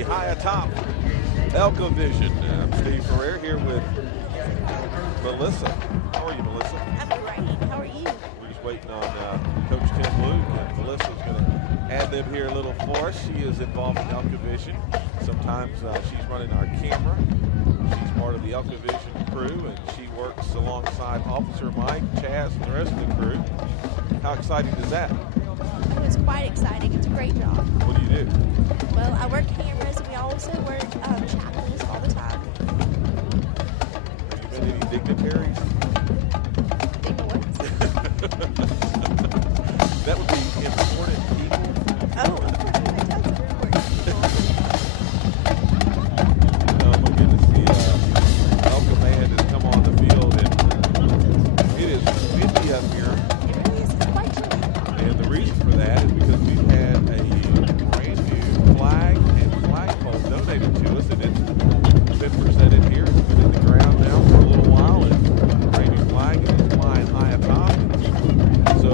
the high atop ELCA Vision. I'm Steve Ferrer here with Melissa. How are you, Melissa? I'm great. How are you? We're just waiting on Coach Tim Luke, and Melissa's going to add them here a little for us. She is involved in ELCA Vision. Sometimes she's running our camera. She's part of the ELCA Vision crew, and she works alongside Officer Mike, Chaz, and the rest of the crew. How exciting is that? It's quite exciting. It's a great job. What do you do? Well, I work cameras, and we also work chapels all the time. Have you met any dignitaries? That would be important people. Oh, that's important. Oh my goodness, the ELCA band has come on the field, and it is windy up here. It really is. It's quite chilly. And the reason for that is because we've had a brand new flag and flagpole donated to us, and it's been presented here. It's been in the ground now for a little while, and a brand new flag is flying high atop. So,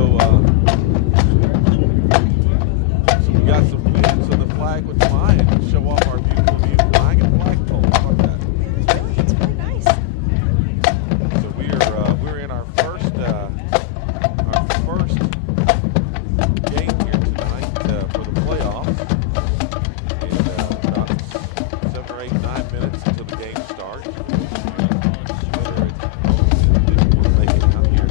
we got some wind, so the flag would fly and show off our beautiful new flag and flagpole. How about that? It's really nice. So we're in our first game here tonight for the playoffs. In about 7 or 8, 9 minutes until the game starts. Whether it's home, we're making it out here.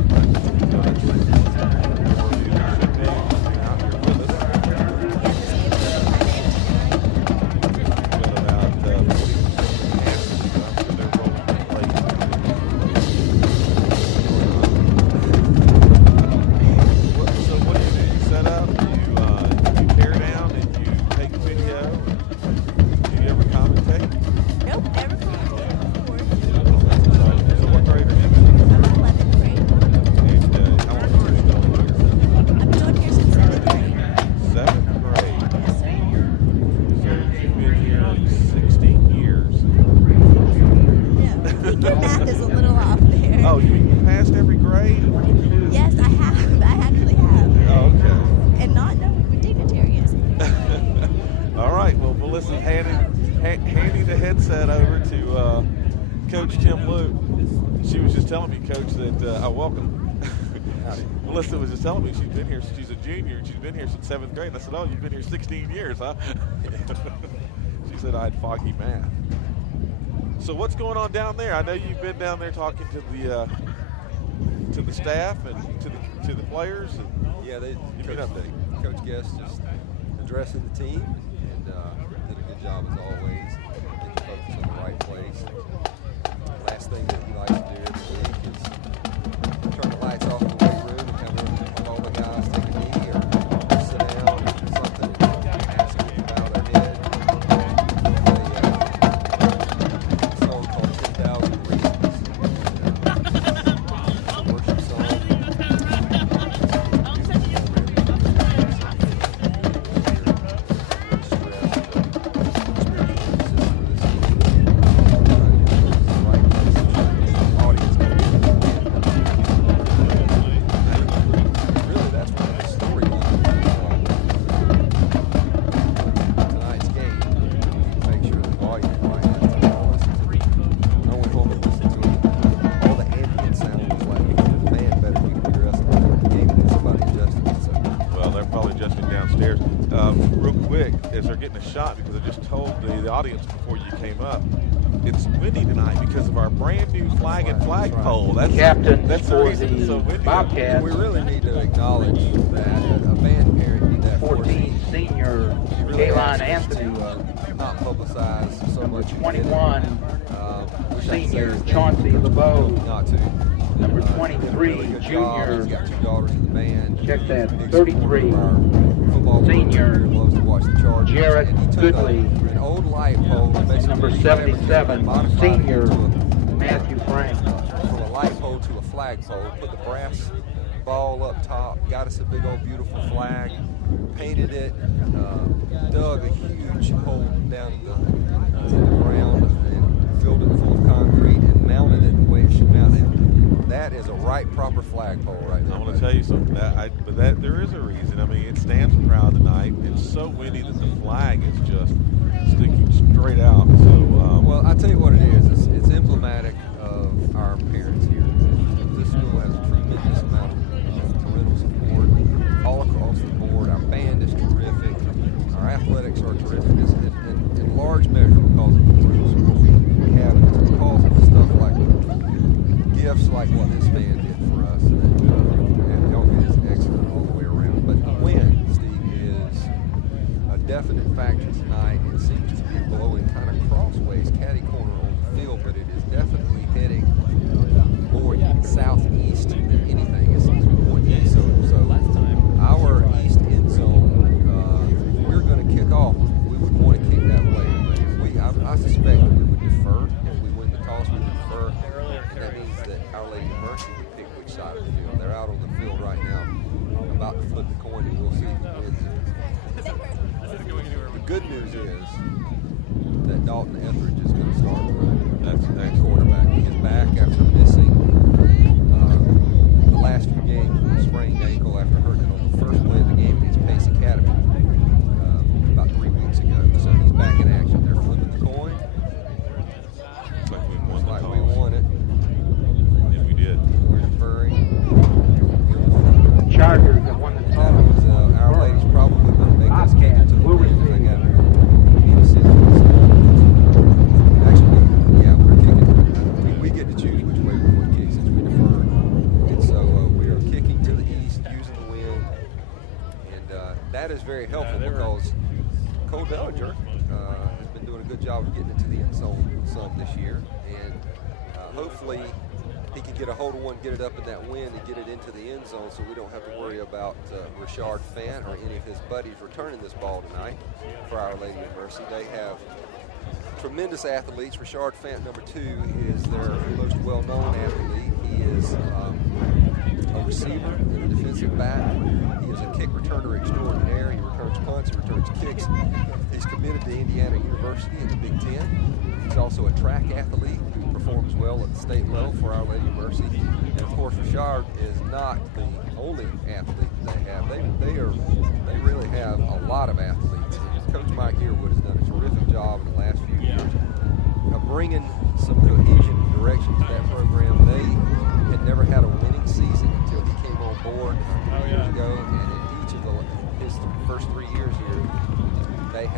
Coach Tim Luke. She was just telling me, Coach, that welcome. Melissa was just telling me she's been here. She's a junior, and she's been here since 7th grade. And I said, "Oh, you've been here 16 years, huh?" She said I had foggy math. So what's going on down there? I know you've been down there talking to the staff and to the players. And yeah, they give me an update. Coach Guest just addressing the team and did a good job as always. Get the focus in the right place. Last thing that he likes to do every week is turn the lights off in the weight room and come in and all the guys take a knee or sit down or do something and ask them to bow their head. A song called 10,000 Reasons. It's a worship song. Shot because I just told the audience before you came up, it's windy tonight because of our brand new flag and flagpole. That's Captain that's the reason it's so windy. Bobcats. We really need to acknowledge that a band parent did that 14 senior Kaylon Anthony. Not publicized so much. 21 senior Chauncey LeBeau. Not to. Number 23 junior. He's got 2 daughters in the band. Check that. 33 senior Jarrett Goodley. An old light pole. Number 77 senior Matthew Frank. From a light pole to a flagpole. Put the brass ball up top. Got us a big old beautiful flag. Painted it. Dug a huge hole down in the ground and filled it full of concrete and mounted it the way it should mount it. That is a right proper flagpole right now. I want to tell you something. But there is a reason. I mean, it stands proud tonight. It's so windy that the flag is just sticking large measure because of these two schools we have, and it's because of stuff like gifts like what this man did for us. And ELCA is excellent all the way around. But the wind, Steve, is a definite factor tonight. It seems to be blowing kind of crossways, catty corner on the field, but it is definitely heading more southeast than anything. It seems to be going east. So our east end zone, if we're going to kick off, we would want to kick that way. But I suspect that we would defer. If we win the toss, we would defer. And that means that Our Lady of Mercy would pick which side of the field. They're out on the field right now, about to flip the coin, and we'll see who wins it. The good news is that Dalton Etheridge is going to start tonight. That's the quarterback. He is back after missing the last few games with a sprained ankle after hurting it on the first play of the game against Pace Academy about 3 weeks ago. So he's back in action. They're flipping the coin. Looks like we won it. Yeah, we did. We're deferring. Chargers that won the That was Our Lady's probably going to make us kick it to the Blue wind. They receiver. got any decisions. Actually, yeah, we're kicking. We get to choose which way we want to kick since we defer. And so we are kicking to the east using the wind. And that is very helpful because Cole Bellinger has been doing a good job of getting into the end zone some this year. And hopefully he can get a hold of one, get it up in that wind, and get it into the end zone so we don't have to worry about Rashard Fant or any of his buddies returning this ball tonight for Our Lady of Mercy. They have tremendous athletes. Rashard Fant, number 2, is their most well-known athlete. He is a receiver and a defensive back. He is a kick returner extraordinaire. He returns punts, he returns kicks. He's committed to Indiana University in the Big Ten. He's also a track athlete who performs well at the state level for Our Lady of Mercy. And of course, Rashard is not the only athlete they have. They really have a lot of athletes. And Coach Mike Earwood has done a terrific job in the last few years of bringing some cohesion and direction to that program. They had never had a winning season until he came on board 3 years ago, and in each of his first 3 years here, they've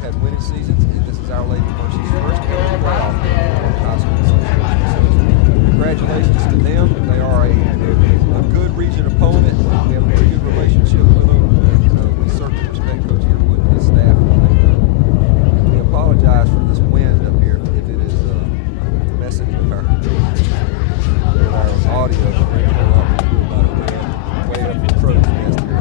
had winning seasons, and this is Our Lady of Mercy's first ever playoff game in the high school association. So congratulations to them. They are a good region opponent. We have a very good relationship with them, and we certainly respect Coach Earwood and his staff. We apologize for this wind up here if it is messing with our audio. Way up in the crow's nest here.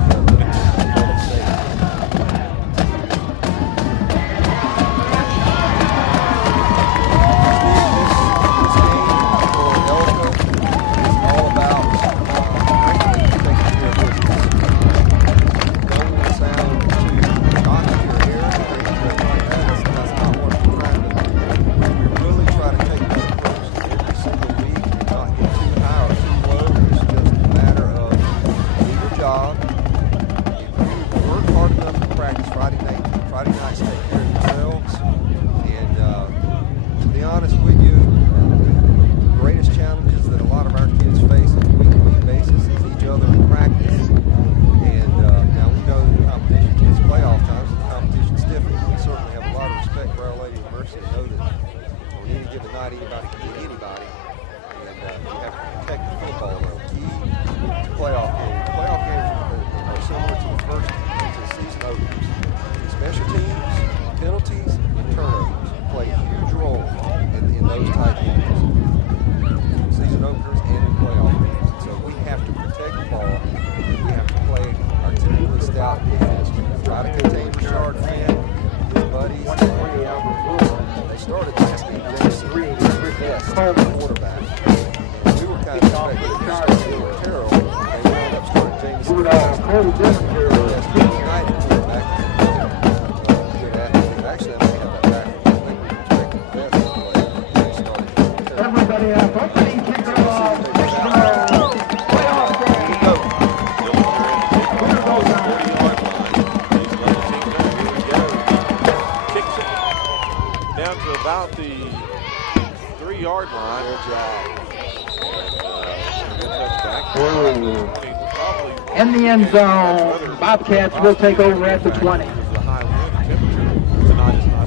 In the end zone, Bobcats will take over at the 20. The high wind temperature tonight is not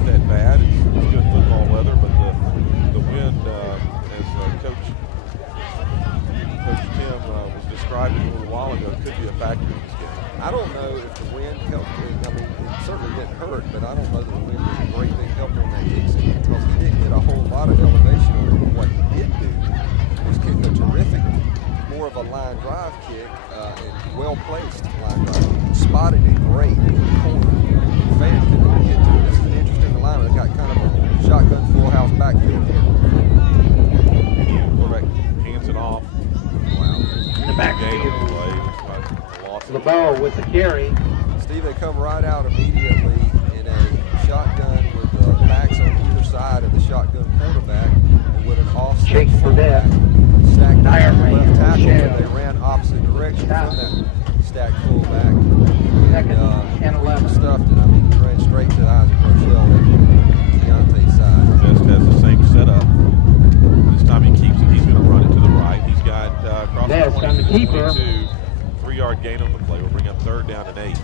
know that the wind was a great big help on that kick set because he didn't get a whole lot of elevation on it. What he did do was kick a terrific, more of a line drive kick, and well-placed line drive. Spotted it great in the corner. Fan couldn't get to it. This is an interesting alignment. They got kind of a shotgun full house backfield here. Quarterback hands it off. In the backfield. LeBeau with the carry. Steve, they come right out immediately in a shotgun with the backs on either side of the shotgun quarterback and with an offset Shake for fullback death. stacked Iron on the Man, left tackle, Shell. and they ran opposite direction from that stacked fullback. Second and We 11. stuffed it. I mean, he ran straight to Isaac Rochelle at Deontay's side. Best has the same setup. This time he keeps it. He's going to run it to the right. He's got across Yes, the on the 20, keeper. 22, 3-yard gain on the play. We'll bring up 3rd down and 8.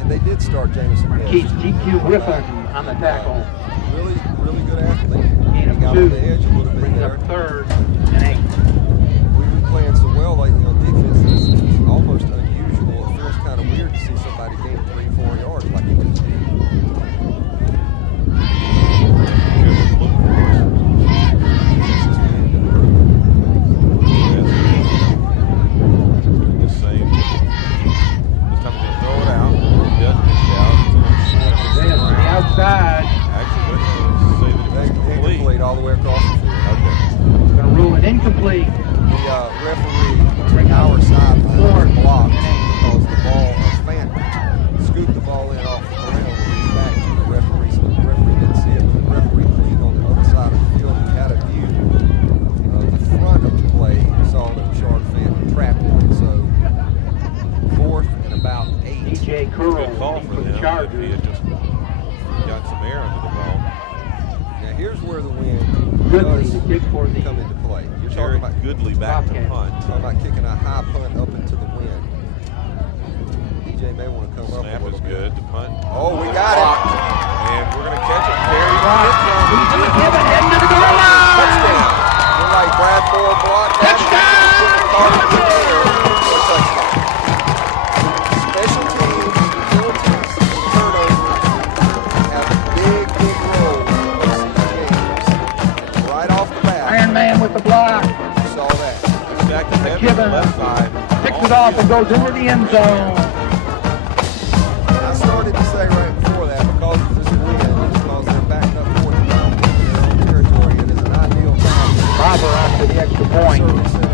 And they did start Jamison Best. Keith G.Q. Griffin on the tackle. Really, really good athlete. Gain of He got 2. on the edge a little bit Brings there. up 3rd and 8. We've been playing so well lately on defense. It's almost unusual. It feels kind of weird to see somebody gain 3-4 yards like he just did. This time he's going to throw it out. He doesn't get it out. It's Yes, to the outside. Actually, let's say that it was complete. Incomplete all the way across the field. Okay. Going to rule it incomplete. The referee on our side blocked because the ball, Fant scooped the ball in off the ground and went back to the referee. So the referee didn't see it, but the referee cleaned on the other side of the field and had a view of the front of the play. He saw that Richard Fant trapped it. So 4th and about 8. DJ Curl Good call for for the him. If he Chargers. had just got some air under the ball. Now here's where the wind Goodley, does the kick for the come into play. You're talking Jared about Goodley back to Bobcat. punt. kicking a high punt up into the wind. DJ may want to come up a Snap little is bit. good. The punt. Oh, we got it. And we're going to catch it. Carry He's going to give it into the goal line. Touchdown. You're right, Brad Ford blocked that. Special teams, utilities, turnovers have a big, big role in these games. Right off the bat, Iron Man with the block. you saw that. Stacked the heavy on the McKibben left side. picks it off and goes into the end zone. I started to say right before that, because of this win, because they're backed up 40 pounds in their own territory, it is an ideal time. Robber after the extra point.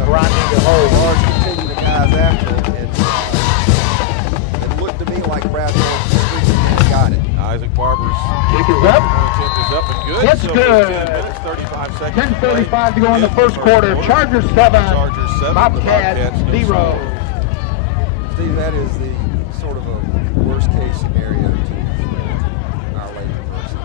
Rodney to hold. Large continue the guys after it, and it looked to me like Brad Ford got it. Isaac Barber's Kick is up. attempt is up and good. It's So good. 10 minutes, 35 seconds. 10:35 to go in the first quarter. Chargers 7. Chargers 7. Bobcats 0. Steve, that is the sort of a worst case scenario to our late university.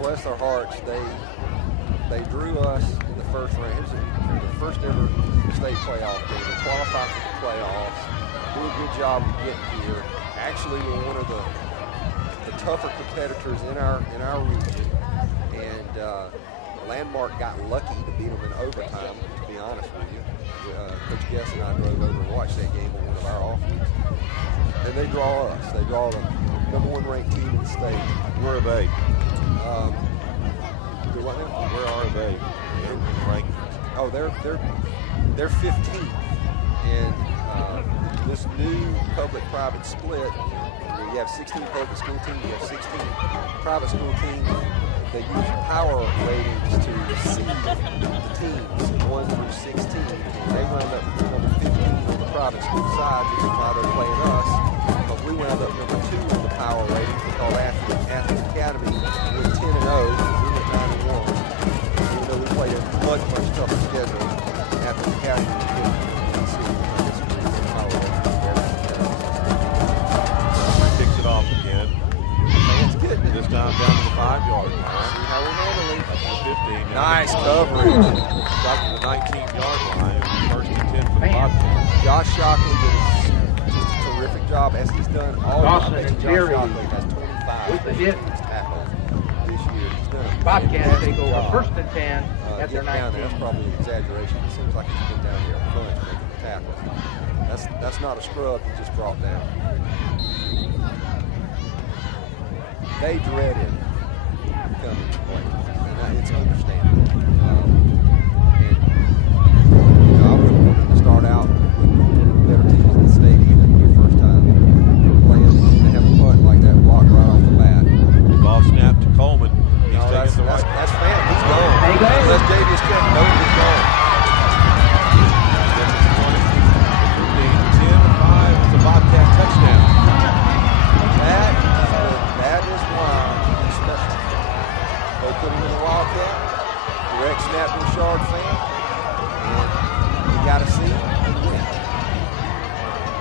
Bless their hearts, they drew us in the first round. Here's the first ever state playoff game. They qualified for the playoffs. Do a good job of getting here. Actually, we're one of the tougher competitors in our region, and Landmark got lucky to beat them in overtime. To be honest with you, Coach Guess and I drove over and watched that game on one of our off weeks. And they draw us. They draw the #1 ranked team in the state. Where are they? Do what now? Where are they? Ranked. Oh, they're 15th, and this new public-private split. You have 16 public school teams. You have 16 private school teams. They use power ratings to seed the teams 1 through 16. They wound up number 15 on the private school side, which is why they're playing us. Because we wound up number 2 on the power ratings because Athens Academy went 10-0. We went 9-1. Even though we played a much tougher schedule, Athens Academy was getting power ratings. Kicks it off again. Fans getting it. This time down to the 5-yard line. See how we're handling. Up to the 15. Nice coverage. Got to the 19-yard line. First and 10 for the Bobcats. Josh Shockley did just a terrific job, as he's done all Dawson year. and Josh Terry Shockley has 25 with the hit. tackles this year. He's done a Bobcats fantastic take over job. first and 10 at their Getting down there, 19. that's probably an exaggeration. It seems like he's been down there a bunch making the tackles. That's not a scrub he just brought down. they dreaded coming to play. And it's understandable. I wouldn't want them to start out with better teams in the state either their first time playing. They have a punt like that blocked right off the bat. Ball snapped to Coleman. He's That's Fant. He's gone. There you go. Unless Javius Kent knows he's gone. 10-5. It's a Bobcat touchdown. That is why he's special. They put him in the Wildcat. Direct snap to Richard Fant. You got to see him and win.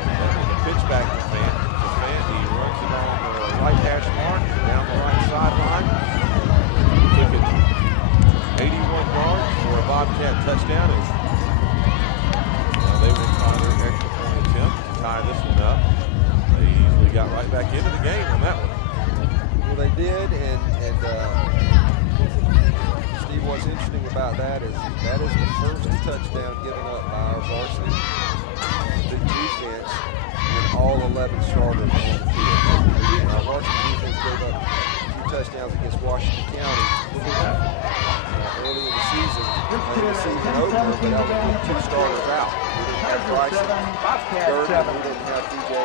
That was a pitch back to Fant. He runs along the right hash mark down the right sideline. Took it 81 yards for a Bobcat touchdown. And they will try their extra point attempt to tie this one up. They easily got right back into the game on that one. Well, they did, and Steve, what's interesting about that is the first touchdown given up by our varsity defense with all 11 starters on the field. Our varsity defense gave up a few touchdowns against Washington County early in the season opener, but that was with 2 starters out. We didn't have Bryson Gurdon, we didn't have DJ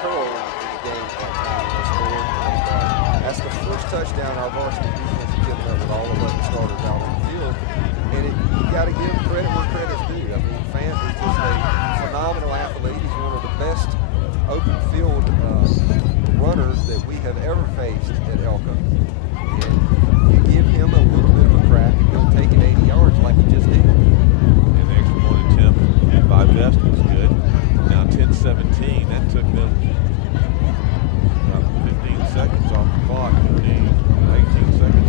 Curl in the game that time. That's the first touchdown our varsity defense has given up with all 11 starters out on the field. And you got to give credit where credit's due. I mean, Fant is just a phenomenal athlete. He's one of the best open field runners that we have ever faced at ELCA. And you give him a little bit of a crack, and he'll take it 80 yards like he just did. And the extra point attempt by Best was good. Now 10-17. That took them about 15 seconds off the clock. 18 seconds.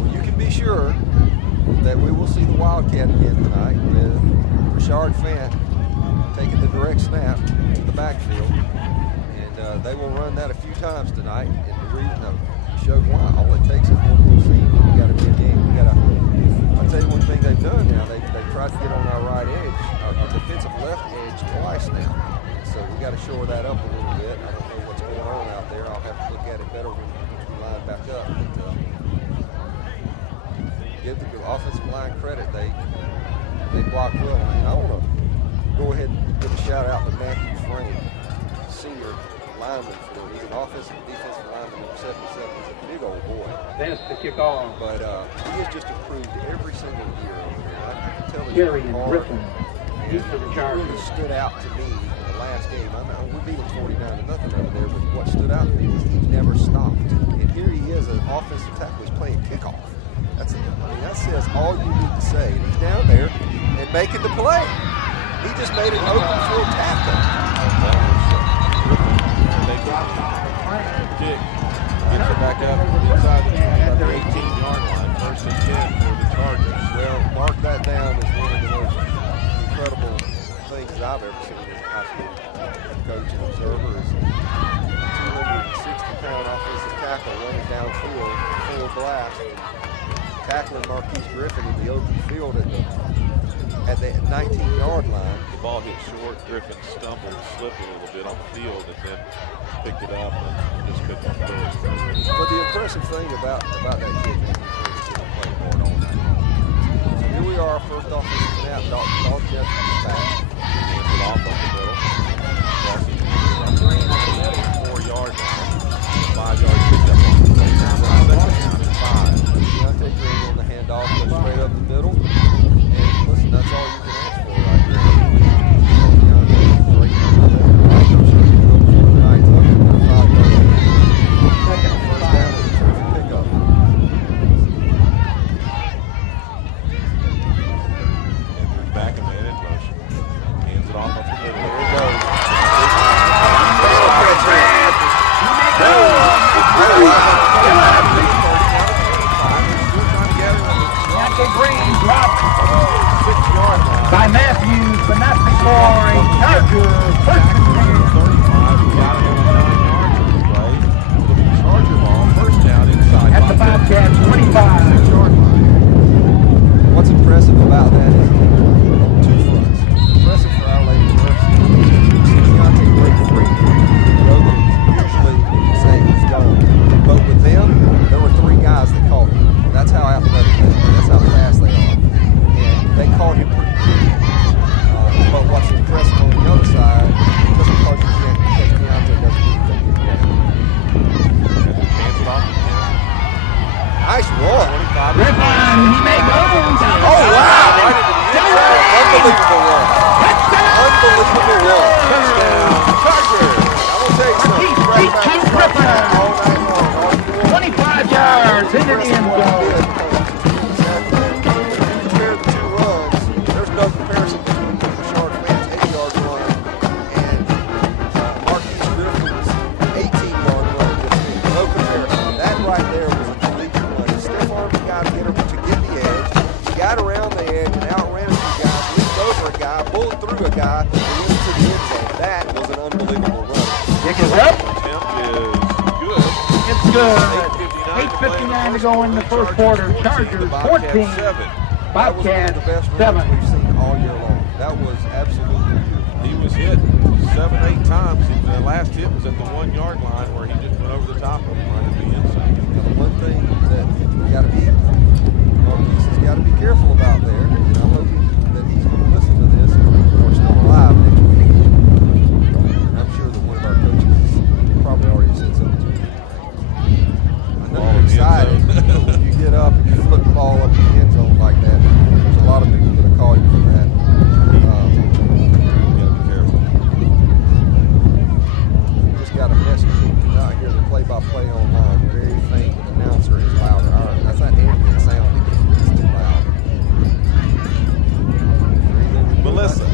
Well, you can be sure that we will see the Wildcat again tonight with Richard Fant taking the direct snap to the backfield. And they will run that a few times tonight. And the reason showed why. All it takes is one little scene. We got to be a game. I'll tell you one thing they've done now. They've tried to get on our right edge, our defensive left edge twice now. So we got to shore that up a little bit. I don't know what's going on out there. I'll have to look at it better when we line back up. But, give the offensive line credit. They block well. And I want to go ahead and give a shout out to Matthew Frame, senior lineman for them. He's an offensive and defensive lineman number 77. He's a big old boy. That's the kickoff. But he has just improved every single year over there. I can tell he's Jerry working and hard. Griffin. He's for the Chargers. What stood out to me in the last game, we beat him 49-0 over there, but what stood out to me was he never stopped. And here he is, an offensive tackle. He's playing kickoff. That says all you need to say. And he's down there and making the play. He just made an open field tackle. Kick. Gets it back up inside the 18-yard line. 1st and 10 for the Chargers. Well, mark that down as one of the most incredible things I've ever seen as a high school coach and observer is a 260-pound offensive tackle running downfield, full blast, tackling Marquise Griffin in the open field at the 19-yard line. The ball hit short. Griffin stumbled, slipped a little bit on the field, and then picked it up and just couldn't throw it. But the impressive thing about that kid is he's playing hard all night. So here we are, first offensive snap. Dalton Jefferson is back. Hands it off up the middle. Crosses 4 yards line. 5 yards picked up on the play. Second down and 5. Deontay Green on the handoff, goes straight up the middle. And listen, that's all you can ask for right there. Deontay breaking up the middle. Right, should be good for the night. 5 yards. First down is a terrific pickup. And back and man in motion. Hands it off up the middle. There he goes. and he may go down the Oh, wow. Right into the end zone. Unbelievable run. Unbelievable run. Touchdown, Chargers. I'm going to tell you something. Keith Brad Mack was Griffin. talking all night long. All you want 25 yards into the end zone. Compare the two runs. There's no comparison between the Shark fans' 8-yard run and Marquise Griffin's 18-yard run just then. No comparison. That right there was a collegiate run. He stiff armed the guy to get the edge. He got around the edge and outran a few guys, leaped over a guy, pulled through a guy, and went into the end zone. That was an unbelievable run. Pick it up. Attempt is good. It's good. 8:59 to go in the first quarter. Chargers 14. 7. That was one of the best runs 7. we've seen all year long. That was absolutely beautiful. He was hit 7, 8 times. The last hit was at the 1-yard line where he just went over the top of him right at the end zone. Now, the one thing that we got to be, Marquise has got to be careful about there, and I'm hoping that he's going to listen to this and we're still alive next week. And I'm sure that one of our coaches probably already said something to him. I know you're excited, but when you get up and you flip the ball up in the end zone like that, there's a lot of people that call you for that. You got to be careful. Just got a message out here, the play-by-play online, very faint. The announcer is louder. All right, that's not ambient sound again. It's too loud. Melissa.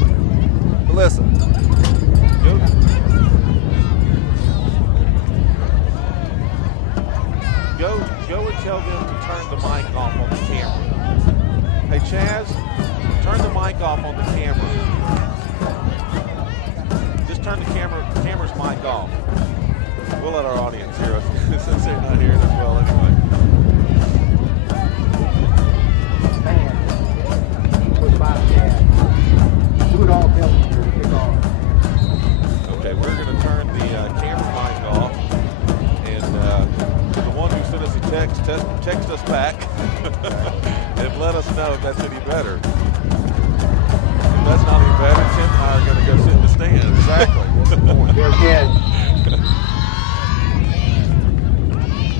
Go and tell them to turn the mic off on the camera. Hey, Chaz, turn the mic off on the camera. Just turn the camera's mic off. We'll let our audience hear us since they're not hearing us well anyway. Okay, we're going to turn the camera mic off, and the one who sent us a text us back and let us know if that's any better. If that's not any better, Tim and I are going to go sit in the stands. Exactly. What's the point? They're dead.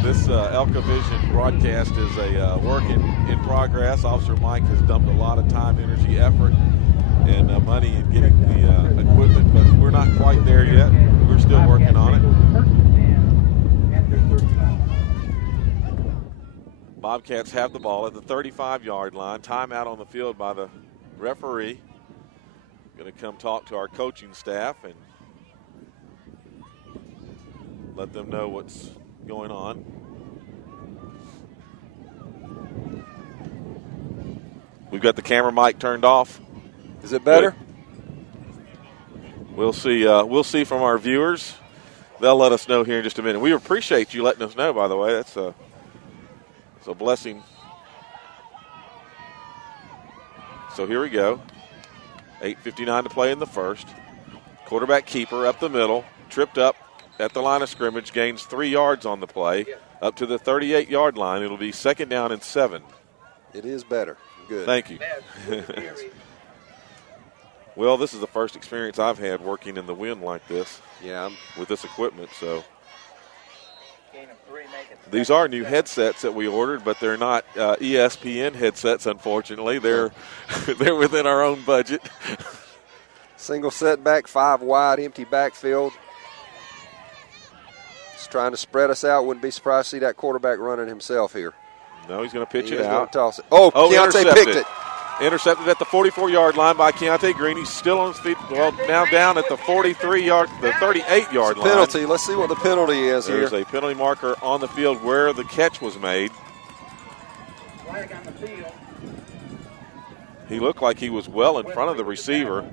This ELCA Vision broadcast is a work in progress. Officer Mike has dumped a lot of time, energy, effort, and money in getting the equipment, but we're not quite there yet. We're still working on it. Bobcats have the ball at the 35-yard line. Timeout on the field by the referee. Going to come talk to our coaching staff and let them know what's going on. We've got the camera mic turned off. Is it better? Good. We'll see. We'll see from our viewers. They'll let us know here in just a minute. We appreciate you letting us know, by the way. That's a blessing. So here we go. 8:59 to play in the first. Quarterback keeper up the middle, tripped up at the line of scrimmage, gains 3 yards on the play, up to the 38-yard line. It'll be 2nd down and 7. It is better. Good. Thank you. Well, this is the first experience I've had working in the wind like this. Yeah. With this equipment, so. These are new headsets that we ordered, but they're not ESPN headsets, unfortunately. They're they're within our own budget. Single setback, 5 wide, empty backfield. Just trying to spread us out. Wouldn't be surprised to see that quarterback running himself here. No, he's going to pitch it He's out. going to toss it. Oh, Keontae picked it. Intercepted at the 44-yard line by Keontae Green. He's still on his feet. Well, now down at the 38-yard line. Penalty. Let's see what the penalty is here. There's a penalty marker on the field where the catch was made. He looked like he was well in front of the receiver.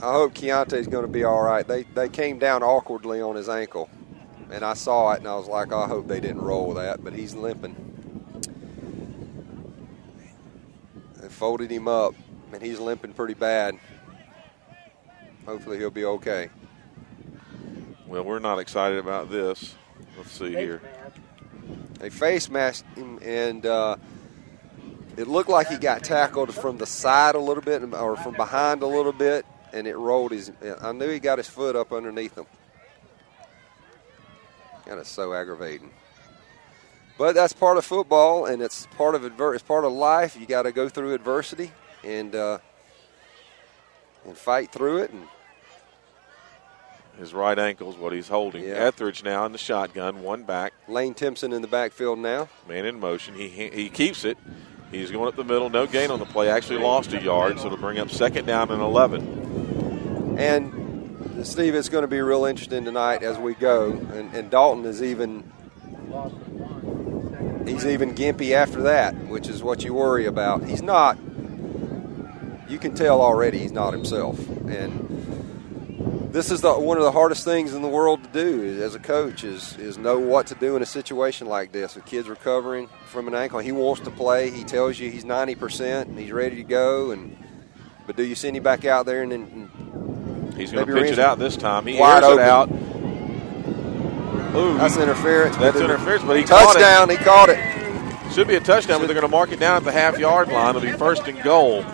I hope Keontae's going to be all right. They came down awkwardly on his ankle, and I saw it, and I was like, I hope they didn't roll that, but he's limping. They folded him up, and he's limping pretty bad. Hopefully he'll be okay. Well, we're not excited about this. Let's see here. They face masked him, and it looked like he got tackled from the side a little bit, or from behind a little bit, and it rolled his. I knew he got his foot up underneath him. That is so aggravating. But that's part of football, and it's part of it's part of life. You got to go through adversity and fight through it. And his right ankle is what he's holding. Yeah. Etheridge now in the shotgun, one back. Lane Timpson in the backfield now. Man in motion. He keeps it. He's going up the middle. No gain on the play. Actually lost a yard, so it'll bring up 2nd down and 11. And, Steve, it's going to be real interesting tonight as we go. And Dalton is even gimpy after that, which is what you worry about. He's not. You can tell already he's not himself. And this is one of the hardest things in the world to do as a coach is know what to do in a situation like this. A kid's recovering from an ankle. He wants to play. He tells you he's 90% and he's ready to go. But do you send him back out there and he's going to pitch it out this time. He airs it out. Ooh, that's interference. That's interference, but he caught it. Touchdown, he caught it. Should be a touchdown, but they're going to mark it down at the half-yard line. It'll be 1st and goal.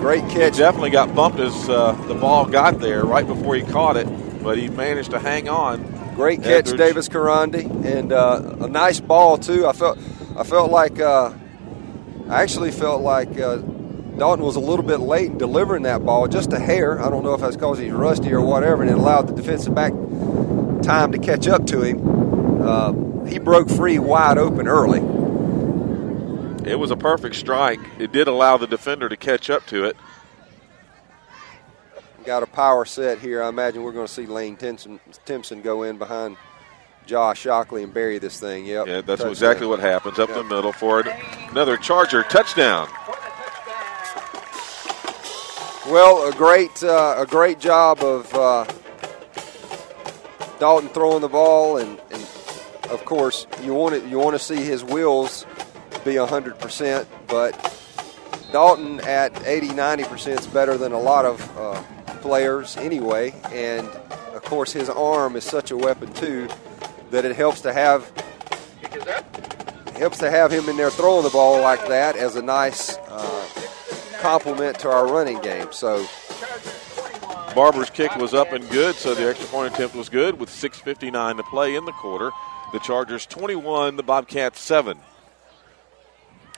Great catch. He definitely got bumped as the ball got there right before he caught it, but he managed to hang on. Great catch, Etheridge. Davis Karandi, and a nice ball too. I actually felt like Dalton was a little bit late in delivering that ball, just a hair. I don't know if that's because he's rusty or whatever, and it allowed the defensive back time to catch up to him. He broke free wide open early. It was a perfect strike. It did allow the defender to catch up to it. Got a power set here. I imagine we're going to see Lane Timpson go in behind Josh Shockley and bury this thing. Yep. Yeah, that's exactly what happens. Up the middle for another Charger touchdown. Well, a great job of Dalton throwing the ball, and of course you want to see his wheels be 100%, but Dalton at 80-90% is better than a lot of players anyway, and of course his arm is such a weapon too that it helps to have him in there throwing the ball like that as a nice complement to our running game. So Barber's kick was up and good, so the extra point attempt was good with 6:59 to play in the quarter. The Chargers 21, the Bobcats 7.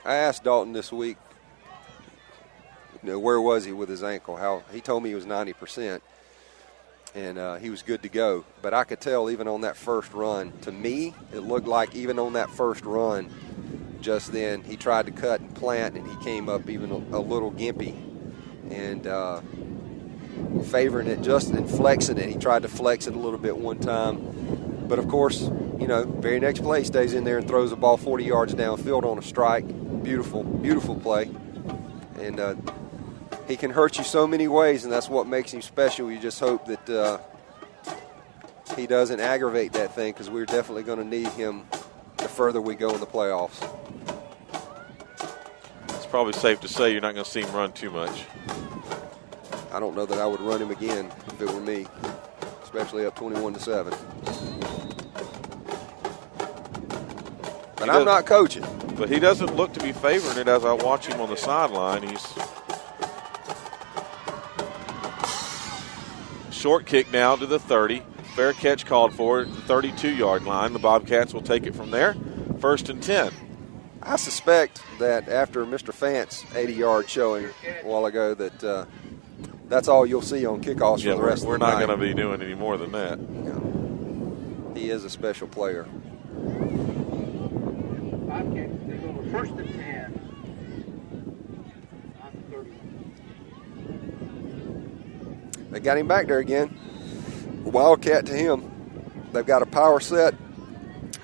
I asked Dalton this week, where was he with his ankle? He told me he was 90%, and he was good to go. But I could tell even on that first run, to me, it looked like even on that first run, just then he tried to cut and plant, and he came up even a little gimpy, and favoring it just and flexing it. He tried to flex it a little bit one time, but of course, very next play stays in there and throws the ball 40 yards downfield on a strike. Beautiful, beautiful play. And he can hurt you so many ways, and that's what makes him special. You just hope that he doesn't aggravate that thing, because we're definitely going to need him the further we go in the playoffs. It's probably safe to say you're not going to see him run too much. I don't know that I would run him again if it were me, especially up 21-7. But I'm not coaching. But he doesn't look to be favoring it as I watch him on the sideline. He's short kick now to the 30. Fair catch called for at the 32-yard line. The Bobcats will take it from there. 1st and 10. I suspect that after Mr. Fant's 80-yard showing a while ago that that's all you'll see on kickoffs for the rest of the night. We're not going to be doing any more than that. No. He is a special player. First and 10. They got him back there again. Wildcat to him. They've got a power set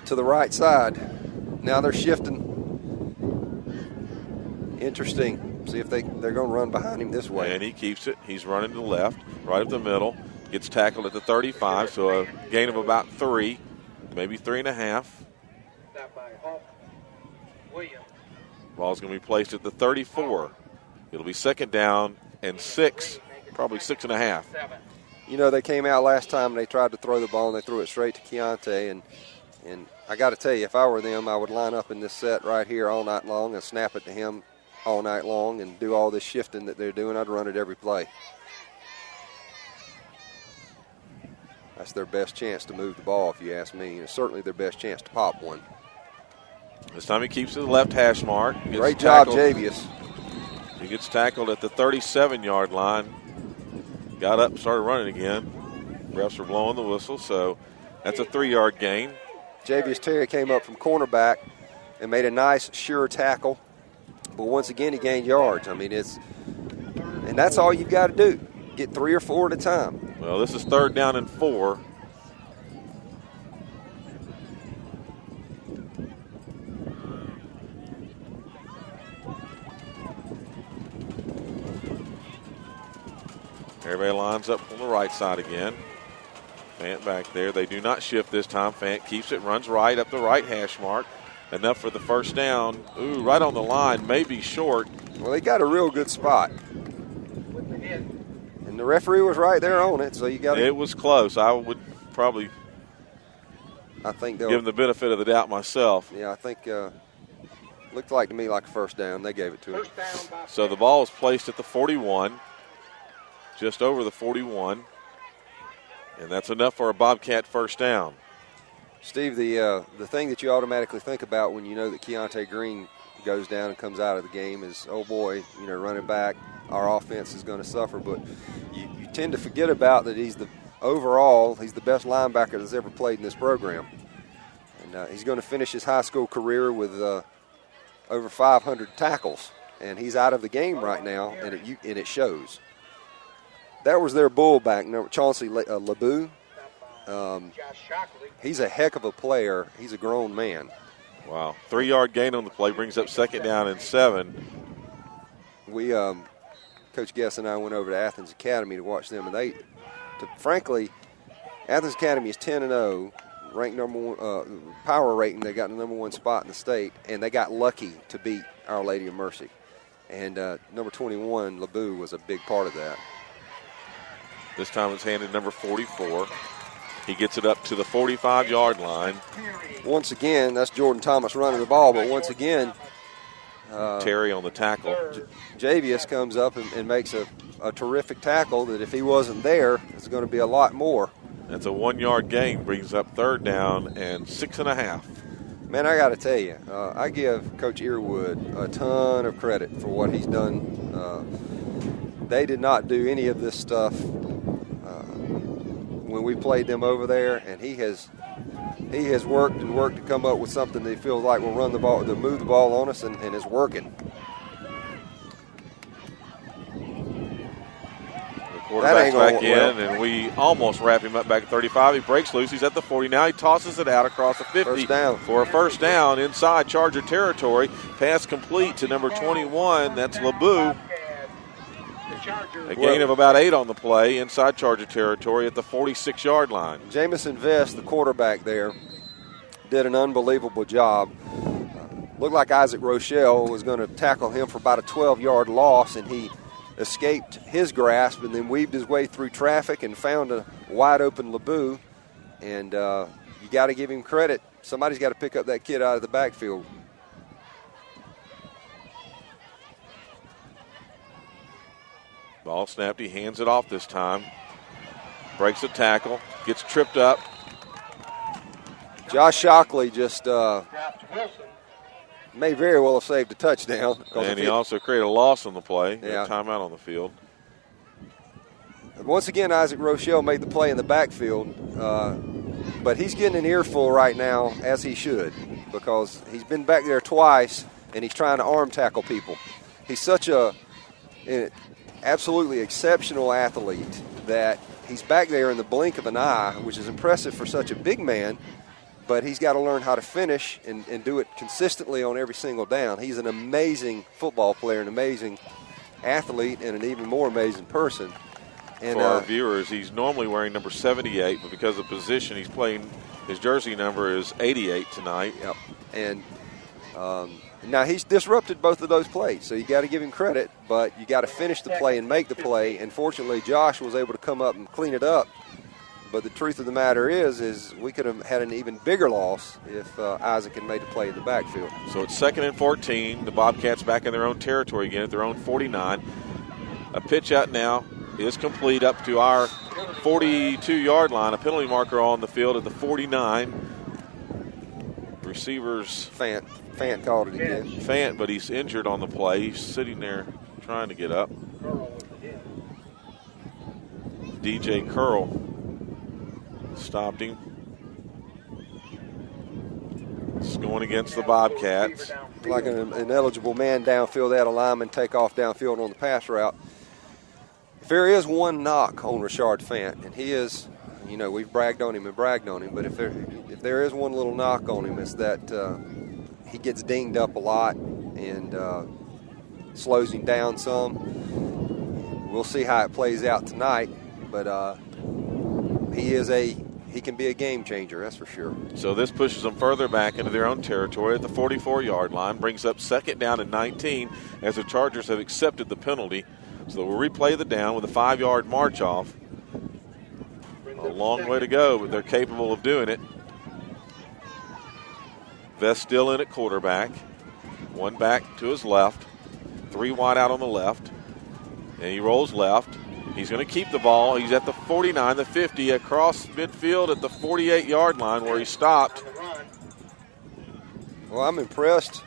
to the right side. Now they're shifting. Interesting. See if they're going to run behind him this way. And he keeps it. He's running to the left, right up the middle. Gets tackled at the 35, so a gain of about 3, maybe 3.5. Ball's going to be placed at the 34. It'll be 2nd down and 6, probably 6.5. They came out last time and they tried to throw the ball and they threw it straight to Keontae. And I got to tell you, if I were them, I would line up in this set right here all night long and snap it to him all night long and do all this shifting that they're doing. I'd run it every play. That's their best chance to move the ball, if you ask me. And it's certainly their best chance to pop one. This time he keeps to the left hash mark. Great job, Javius. He gets tackled at the 37-yard line. Got up, started running again. Refs are blowing the whistle, so that's a 3-yard gain. Javius Terry came up from cornerback and made a nice, sure tackle. But once again, he gained yards. I mean, and that's all you've got to do. Get 3 or 4 at a time. Well, this is 3rd down and 4. Everybody lines up on the right side again. Fant back there. They do not shift this time. Fant keeps it, runs right up the right hash mark. Enough for the first down. Ooh, right on the line, maybe short. Well, they got a real good spot. And the referee was right there on it, so you got it was close. I would probably give them the benefit of the doubt myself. Yeah, I think looked like to me like a first down. They gave it to him. So the ball is placed at the 41, just over the 41. And that's enough for a Bobcat first down. Steve, the thing that you automatically think about when you know that Keontae Green goes down and comes out of the game is, oh boy, running back, our offense is going to suffer. But you tend to forget about that he's the best linebacker that's ever played in this program. And he's going to finish his high school career with over 500 tackles. And he's out of the game right now, and it shows. That was their bullback, Chauncey LeBeau. He's a heck of a player. He's a grown man. Wow. 3-yard gain on the play brings up 2nd down and 7. We, Coach Guess and I went over to Athens Academy to watch them, and frankly, Athens Academy is 10-0, ranked number 1, power rating. They got the number 1 spot in the state, and they got lucky to beat Our Lady of Mercy. And number 21, LeBeau, was a big part of that. This time it's handed number 44. He gets it up to the 45-yard line. Once again, that's Jordan Thomas running the ball, but once again, Terry on the tackle. Javius comes up and makes a terrific tackle that if he wasn't there, it's going to be a lot more. That's a 1-yard gain, brings up 3rd down and 6.5. Man, I got to tell you, I give Coach Earwood a ton of credit for what he's done. They did not do any of this stuff when we played them over there, and he has worked and worked to come up with something that he feels like will run the ball, to move the ball on us, and it's working. The quarterback's back in, and we almost wrap him up back at 35. He breaks loose. He's at the 40 now. He tosses it out across the 50 first down. For a first down inside Charger territory. Pass complete to number 21. That's LeBeau. A gain of about 8 on the play inside Charger territory at the 46-yard line. Jamison Vest, the quarterback there, did an unbelievable job. Looked like Isaac Rochelle was going to tackle him for about a 12-yard loss, and he escaped his grasp and then weaved his way through traffic and found a wide-open LeBeau. And you got to give him credit. Somebody's got to pick up that kid out of the backfield. Ball snapped. He hands it off this time. Breaks a tackle. Gets tripped up. Josh Shockley just may very well have saved a touchdown. And he also created a loss on the play. Yeah. Timeout on the field. Once again, Isaac Rochelle made the play in the backfield. But he's getting an earful right now, as he should, because he's been back there twice, and he's trying to arm tackle people. He's such an absolutely exceptional athlete that he's back there in the blink of an eye, which is impressive for such a big man, but he's got to learn how to finish and do it consistently on every single down. He's an amazing football player, an amazing athlete, and an even more amazing person. And, for our viewers, he's normally wearing number 78, but because of position he's playing, his jersey number is 88 tonight. Yep. And now he's disrupted both of those plays, so you got to give him credit, but you got to finish the play and make the play. And fortunately, Josh was able to come up and clean it up. But the truth of the matter is we could have had an even bigger loss if Isaac had made the play in the backfield. So it's 2nd and 14. The Bobcats back in their own territory again at their own 49. A pitch out now is complete up to our 42-yard line. A penalty marker on the field at the 49. Receivers. Fant called it again. Fant, but he's injured on the play. He's sitting there trying to get up. DJ Curl stopped him. It's going against the Bobcats. Like an ineligible man downfield, they had a lineman take off downfield on the pass route. If there is one knock on Rashard Fant, and he is, you know, we've bragged on him, but if there is one little knock on him, it's that he gets dinged up a lot and slows him down some. We'll see how it plays out tonight, but he can be a game changer, that's for sure. So this pushes them further back into their own territory at the 44-yard line, brings up 2nd down and 19 as the Chargers have accepted the penalty. So we'll replay the down with a 5-yard march off. A long way to go, but they're capable of doing it. Vest still in at quarterback. One back to his left. 3 wide out on the left. And he rolls left. He's going to keep the ball. He's at the 49, the 50, across midfield at the 48-yard line where he stopped. Well, I'm impressed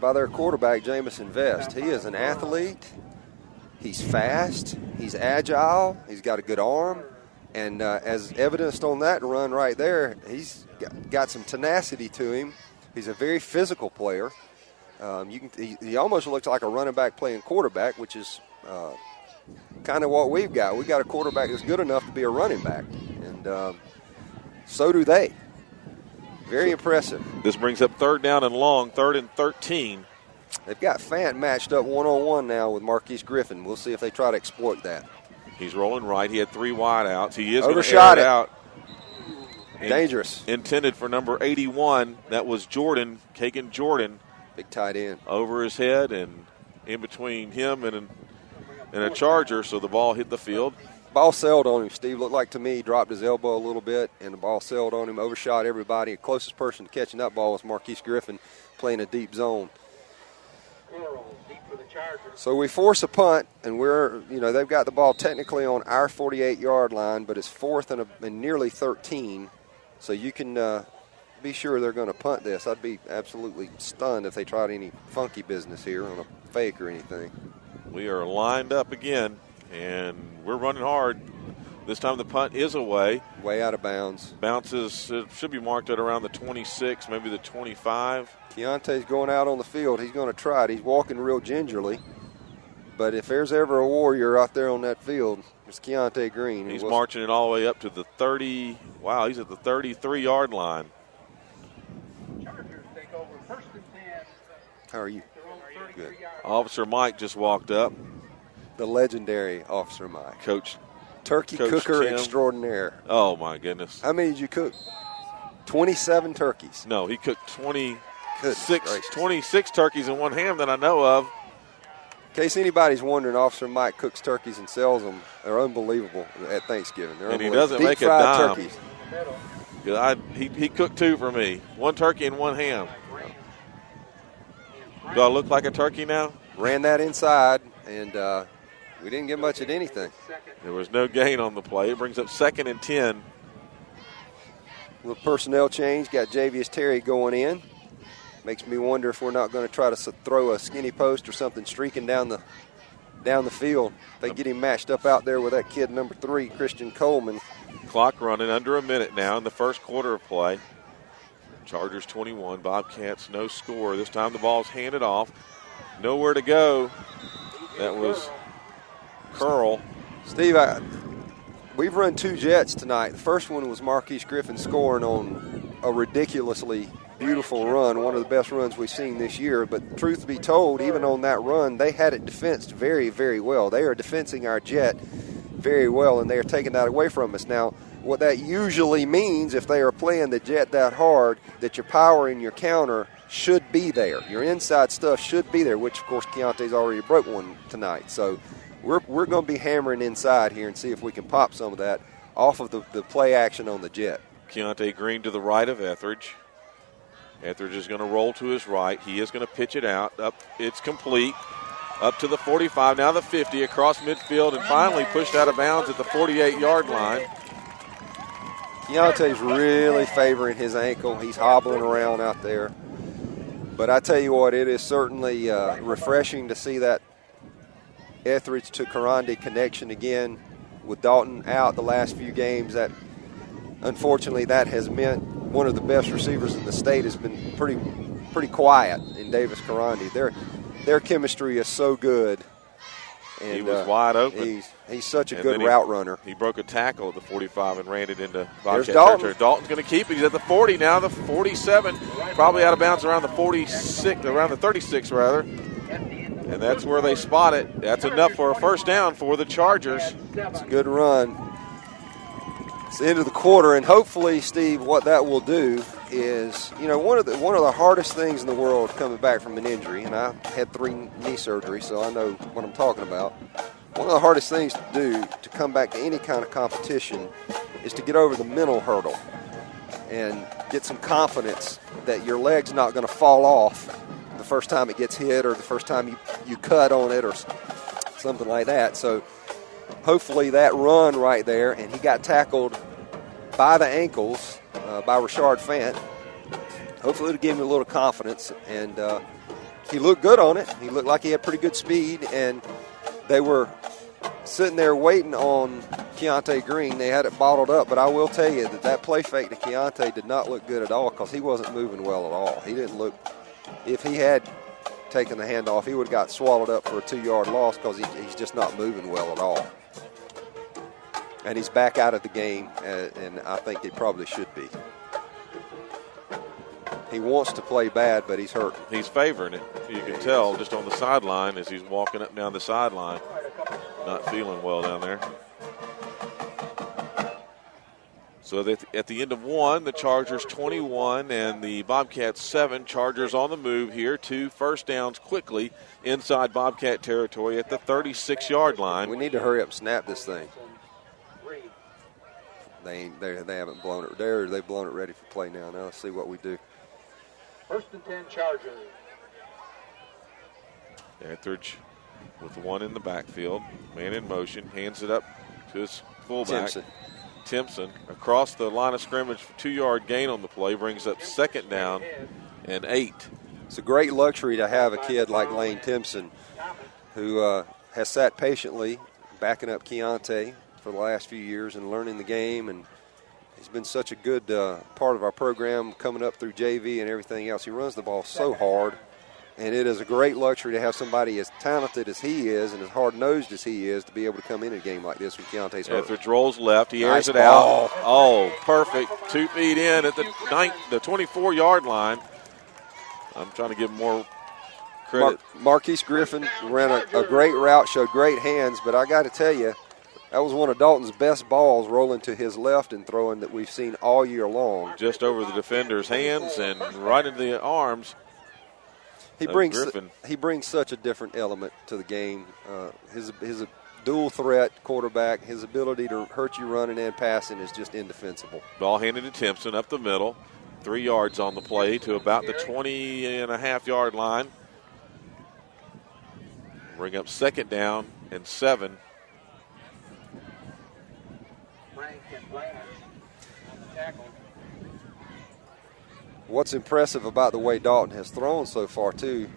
by their quarterback, Jamison Vest. He is an athlete. He's fast. He's agile. He's got a good arm. And as evidenced on that run right there, he's got some tenacity to him. He's a very physical player. He almost looks like a running back playing quarterback, which is kind of what we've got. We've got a quarterback that's good enough to be a running back, and so do they. Very impressive. This brings up 3rd down and long, 3rd and 13. They've got Fant matched up one-on-one now with Marquise Griffin. We'll see if they try to exploit that. He's rolling right. He had 3 wide outs. He is overshot it out. Dangerous. Intended for number 81. That was Jordan, Kagan Jordan. Big tight end. Over his head and in between him and a Charger, so the ball hit the field. Ball sailed on him, Steve. Looked like to me he dropped his elbow a little bit, and the ball sailed on him, overshot everybody. The closest person catching that ball was Marquise Griffin playing a deep zone. So we force a punt, and they've got the ball technically on our 48-yard line, but it's 4th and nearly 13. So you can be sure they're going to punt this. I'd be absolutely stunned if they tried any funky business here on a fake or anything. We are lined up again, and we're running hard. This time the punt is away. Way out of bounds. Bounces, it should be marked at around the 26, maybe the 25. Keontae's going out on the field. He's going to try it. He's walking real gingerly. But if there's ever a warrior out there on that field, it's Keontae Green. He's marching it all the way up to the 30. Wow, he's at the 33-yard line. How are you? Good. Officer Mike just walked up. The legendary Officer Mike. Coach Cooker Tim. extraordinaire. Oh, my goodness. How many did you cook? 27 turkeys. No, he cooked 26 turkeys and 1 ham that I know of. In case anybody's wondering, Officer Mike cooks turkeys and sells them. They're unbelievable at Thanksgiving. And he doesn't make a dime. Turkeys. He cooked 2 for me. 1 turkey and 1 ham. Do I look like a turkey now? Ran that inside, and we didn't get much at anything. There was no gain on the play. It brings up 2nd and 10. Little personnel change. Got Javius Terry going in. Makes me wonder if we're not going to try to throw a skinny post or something streaking down the field. They get him matched up out there with that kid number 3, Christian Coleman. Clock running under a minute now in the first quarter of play. Chargers 21, Bobcats no score. This time the ball's handed off. Nowhere to go. That was Curl. Steve, we've run 2 jets tonight. The first one was Marquise Griffin scoring on a ridiculously beautiful run, one of the best runs we've seen this year. But truth be told, even on that run, they had it defensed very, very well. They are defensing our jet very well, and they are taking that away from us. Now, what that usually means, if they are playing the jet that hard, that your power and your counter should be there. Your inside stuff should be there, which, of course, Keontae's already broke one tonight. So we're going to be hammering inside here and see if we can pop some of that off of the play action on the jet. Keontae Green to the right of Etheridge. Etheridge is going to roll to his right. He is going to pitch it out. Up, it's complete. Up to the 45, now the 50, across midfield, and finally pushed out of bounds at the 48-yard line. Keontae's really favoring his ankle. He's hobbling around out there. But I tell you what, it is certainly refreshing to see that Etheridge to Karande connection again with Dalton out the last few games. That unfortunately that has meant one of the best receivers in the state has been pretty quiet in Davis Karande. Their chemistry is so good. And, he was wide open. He's such a good route runner. He broke a tackle at the 45 and ran it into Bobcat Dalton. Dalton's going to keep it. He's at the 40 now, the 47, probably out of bounds around the 46, around the 36 rather. And that's where they spot it. That's enough for a first down for the Chargers. It's a good run. It's the end of the quarter, and hopefully, Steve, what that will do is, one of the hardest things in the world coming back from an injury, and I had 3 knee surgeries, so I know what I'm talking about. One of the hardest things to do to come back to any kind of competition is to get over the mental hurdle and get some confidence that your leg's not going to fall off the first time it gets hit or the first time you cut on it or something like that. So hopefully that run right there, and he got tackled by the ankles by Rashard Fant. Hopefully it'll give him a little confidence, and he looked good on it. He looked like he had pretty good speed, and they were sitting there waiting on Keontae Green. They had it bottled up, but I will tell you that play fake to Keontae did not look good at all because he wasn't moving well at all. He didn't look – if he had taken the handoff, he would have got swallowed up for a 2-yard loss because he's just not moving well at all. And he's back out of the game, and I think he probably should be. He wants to play bad, but he's hurt. He's favoring it. You can tell just on the sideline as he's walking up and down the sideline. Not feeling well down there. So at the end of 1, the Chargers 21 and the Bobcats 7. Chargers on the move here. 2 first downs quickly inside Bobcat territory at the 36-yard line. We need to hurry up and snap this thing. They haven't blown it. They've blown it ready for play now. Now let's see what we do. 1st and 10 Chargers. Etheridge with 1 in the backfield. Man in motion. Hands it up to his fullback. Timpson across the line of scrimmage for 2-yard gain on the play. Brings up 2nd down and 8. It's a great luxury to have a kid like Lane Timpson who has sat patiently backing up Keontae for the last few years and learning the game, and he's been such a good part of our program coming up through JV and everything else. He runs the ball so hard, and it is a great luxury to have somebody as talented as he is and as hard-nosed as he is to be able to come in a game like this when Keontae's hurt. Etheridge rolls left. He airs it ball. out. Oh, perfect. 2 feet in at the 24-yard line. I'm trying to give him more credit. Marquise Griffin ran a great route, showed great hands, but I got to tell you, that was one of Dalton's best balls rolling to his left and throwing that we've seen all year long. Just over the defender's hands and right into the arms. He brings such a different element to the game. His dual threat quarterback, his ability to hurt you running and passing is just indefensible. Ball handed to Timpson up the middle. 3 yards on the play to about the 20.5-yard line. Bring up 2nd down and 7. What's impressive about the way Dalton has thrown so far, too,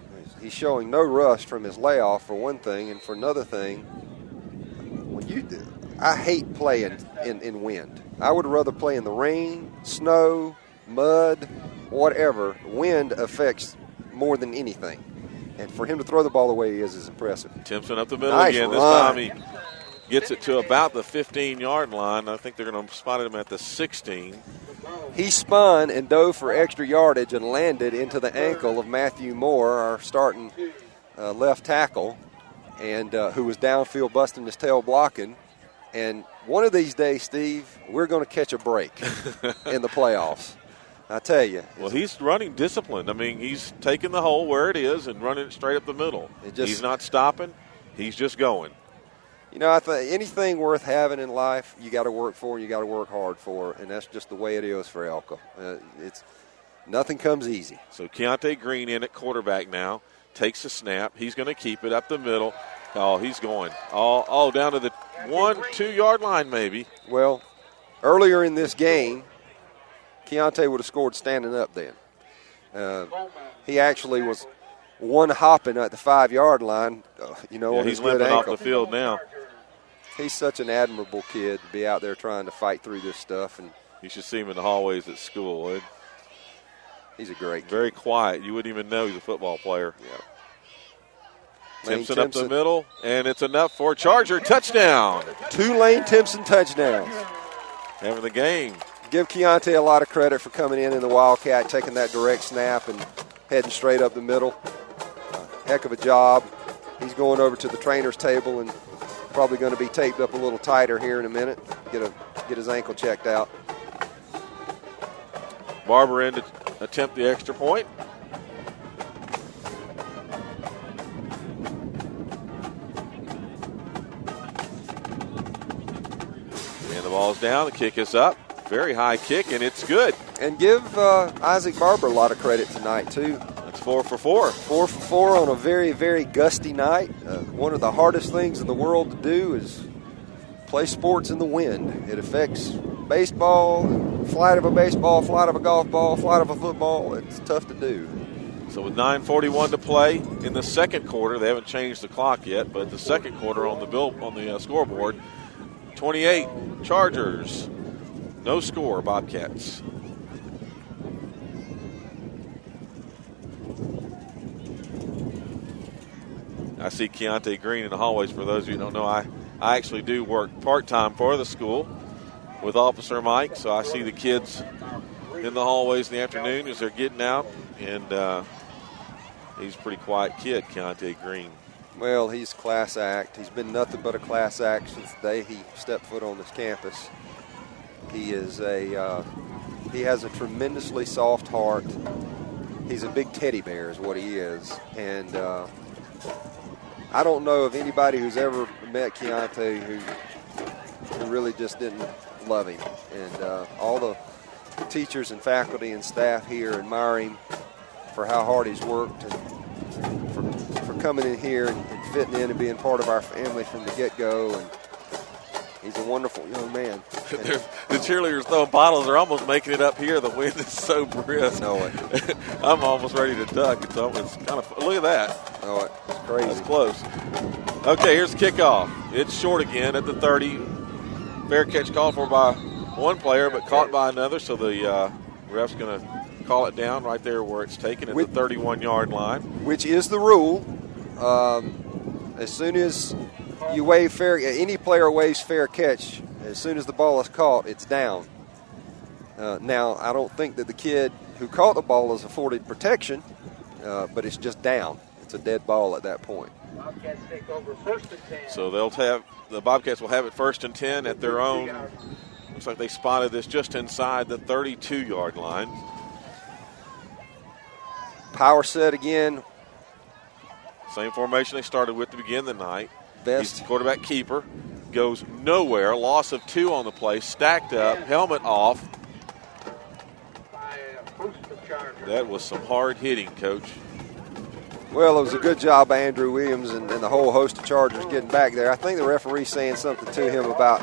he's showing no rush from his layoff, for one thing, and for another thing, I hate playing in wind. I would rather play in the rain, snow, mud, whatever. Wind affects more than anything. And for him to throw the ball the way he is impressive. Timpson up the middle nice again. Run. This time he gets it to about the 15-yard line. I think they're going to spot him at the 16. He spun and dove for extra yardage and landed into the ankle of Matthew Moore, our starting left tackle, and who was downfield busting his tail blocking. And one of these days, Steve, we're going to catch a break in the playoffs. I tell you. Well, he's running disciplined. I mean, he's taking the hole where it is and running it straight up the middle. He's not stopping. He's just going. You know, I think anything worth having in life, you got to work for, you got to work hard for, and that's just the way it is for ELCA. Nothing comes easy. So Keontae Green in at quarterback now. takes the snap. He's going to keep it up the middle. Oh, he's going all down to the 1-2 yard line maybe. Well, earlier in this game, Keontae would have scored standing up then. He actually was one hopping at the 5 yard line. On he's his good limping ankle. off the field now. He's such an admirable kid to be out there trying to fight through this stuff. And you should see him in the hallways at school. He's a great kid. Very quiet. You wouldn't even know he's a football player. Yeah. Timpson up the middle, and it's enough for Charger touchdown. 2 Lane Timpson touchdowns. Having the game. Give Keontae a lot of credit for coming in the Wildcat, taking that direct snap and heading straight up the middle. Heck of a job. He's going over to the trainer's table and probably going to be taped up a little tighter here in a minute. Get his ankle checked out. Barber in to attempt the extra point. And the ball's down. The kick is up. Very high kick, and it's good. And give Isaac Barber a lot of credit tonight, too. That's 4 for 4. 4 for 4 on a very, very gusty night. One of the hardest things in the world to do is play sports in the wind. It affects baseball, flight of a baseball, flight of a golf ball, flight of a football. It's tough to do. So with 9:41 to play in the second quarter, they haven't changed the clock yet, but the second quarter on the scoreboard, 28 Chargers, no score Bobcats. I see Keontae Green in the hallways. For those of you who don't know, I actually do work part-time for the school with Officer Mike, so I see the kids in the hallways in the afternoon as they're getting out, and he's a pretty quiet kid, Keontae Green. Well, he's class act. He's been nothing but a class act since the day he stepped foot on this campus. He has a tremendously soft heart. He's a big teddy bear is what he is, and I don't know of anybody who's ever met Keontae who really just didn't love him. And all the teachers and faculty and staff here admire him for how hard he's worked and for coming in here and fitting in and being part of our family from the get-go. And he's a wonderful young man. The cheerleaders throwing bottles are almost making it up here. The wind is so brisk. No way. I'm almost ready to duck. It's kind of, look at that. Oh, it's crazy. That's close. Okay, here's the kickoff. It's short again at the 30. Fair catch called for by one player, but caught by another. So the ref's going to call it down right there where it's taken at the 31-yard line. Which is the rule. As soon as you wave any player waves fair catch, as soon as the ball is caught, it's down. Now, I don't think that the kid who caught the ball is afforded protection, but it's just down. It's a dead ball at that point. Bobcats take over 1st and 10. So the Bobcats will have it 1st and 10 at their own. Looks like they spotted this just inside the 32-yard line. Power set again. Same formation they started with to begin the night. Best. He's the quarterback keeper. Goes nowhere. Loss of 2 on the play. Stacked up. Helmet off. That was some hard hitting, Coach. Well, it was a good job by Andrew Williams and the whole host of Chargers getting back there. I think the referee's saying something to him about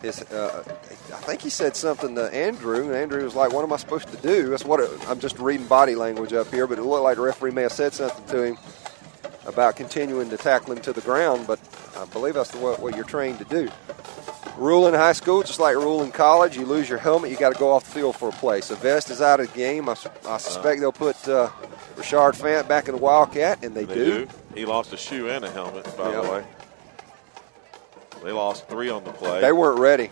his I think he said something to Andrew, and Andrew was like, what am I supposed to do? That's what I'm just reading body language up here, but it looked like the referee may have said something to him about continuing to tackle him to the ground, but I believe that's what you're trained to do. Rule in high school, just like rule in college, you lose your helmet, you got to go off the field for a play. So Vest is out of the game. I suspect they'll put Rashard Fant back in the Wildcat, and they do. He lost a shoe and a helmet, by the way. They lost 3 on the play. They weren't ready.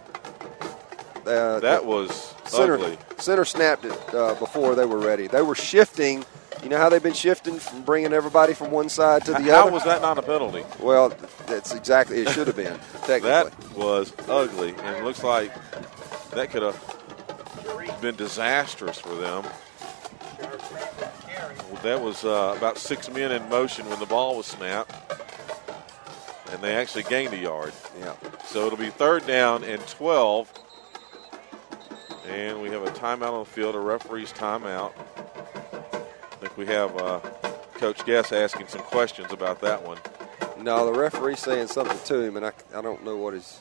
That was ugly. Center snapped it before they were ready. They were shifting. You know how they've been shifting from bringing everybody from one side to the other? How was that not a penalty? Well, that's exactly, it should have been, technically. That was ugly, and it looks like that could have been disastrous for them. That was about 6 men in motion when the ball was snapped, and they actually gained a yard. Yeah. So it'll be 3rd down and 12, and we have a timeout on the field, a referee's timeout. I think we have Coach Guess asking some questions about that one. No, the referee's saying something to him, and I don't know what his.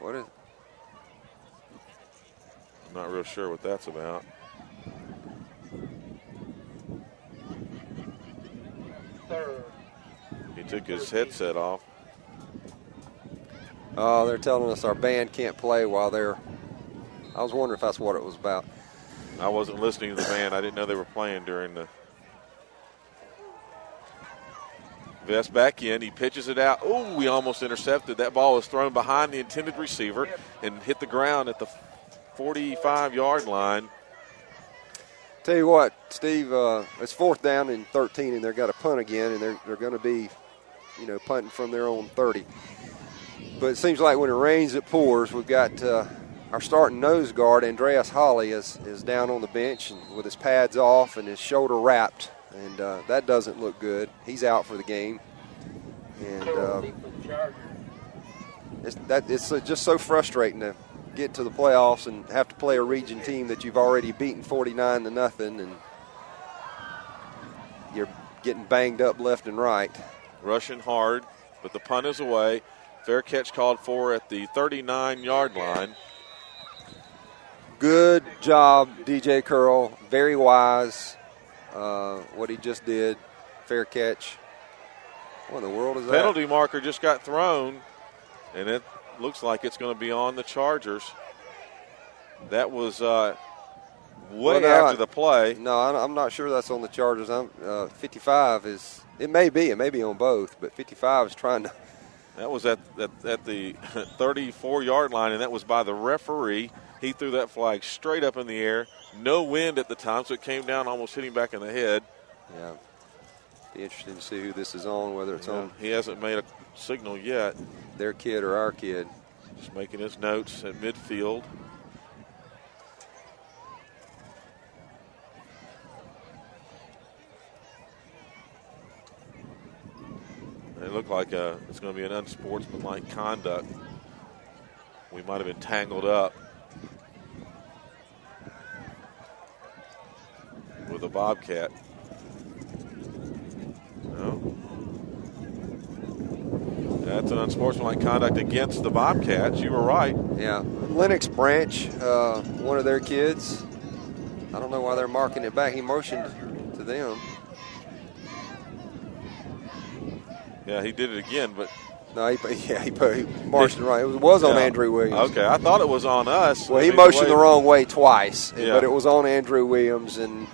What is? I'm not real sure what that's about. He took his headset off. Oh, they're telling us our band can't play while they're. I was wondering if that's what it was about. I wasn't listening to the band. I didn't know they were playing during the. Vest back in. He pitches it out. Oh, we almost intercepted. That ball was thrown behind the intended receiver and hit the ground at the 45-yard line. Tell you what, Steve, it's 4th down and 13, and they've got a punt again, and they're going to be, punting from their own 30. But it seems like when it rains, it pours. We've got our starting nose guard, Andreas Holly, is down on the bench and with his pads off and his shoulder wrapped, and that doesn't look good. He's out for the game. And it's just so frustrating to get to the playoffs and have to play a region team that you've already beaten 49-0, and you're getting banged up left and right. Rushing hard, but the punt is away. Fair catch called for at the 39-yard line. Good job, DJ Curl. Very wise what he just did. Fair catch. What in the world is that? Penalty marker just got thrown, and it looks like it's going to be on the Chargers. That was way after the play. No, I'm not sure that's on the Chargers. 55 is – it may be on both, but 55 is trying to – That was at the 34-yard line, and that was by the referee. He threw that flag straight up in the air. No wind at the time, so it came down, almost hitting back in the head. Yeah. Be interesting to see who this is on, whether it's on. He hasn't made a signal yet. Their kid or our kid. Just making his notes at midfield. It looked like it's going to be an unsportsmanlike conduct. We might have been tangled up with a Bobcat. No. That's an unsportsmanlike conduct against the Bobcats. You were right. Yeah. Lennox Branch, one of their kids. I don't know why they're marking it back. He motioned to them. Yeah, he did it again, but no, he marched it right. It was on Andrew Williams. Okay, I thought it was on us. Well, he motioned the wrong way twice, but it was on Andrew Williams, and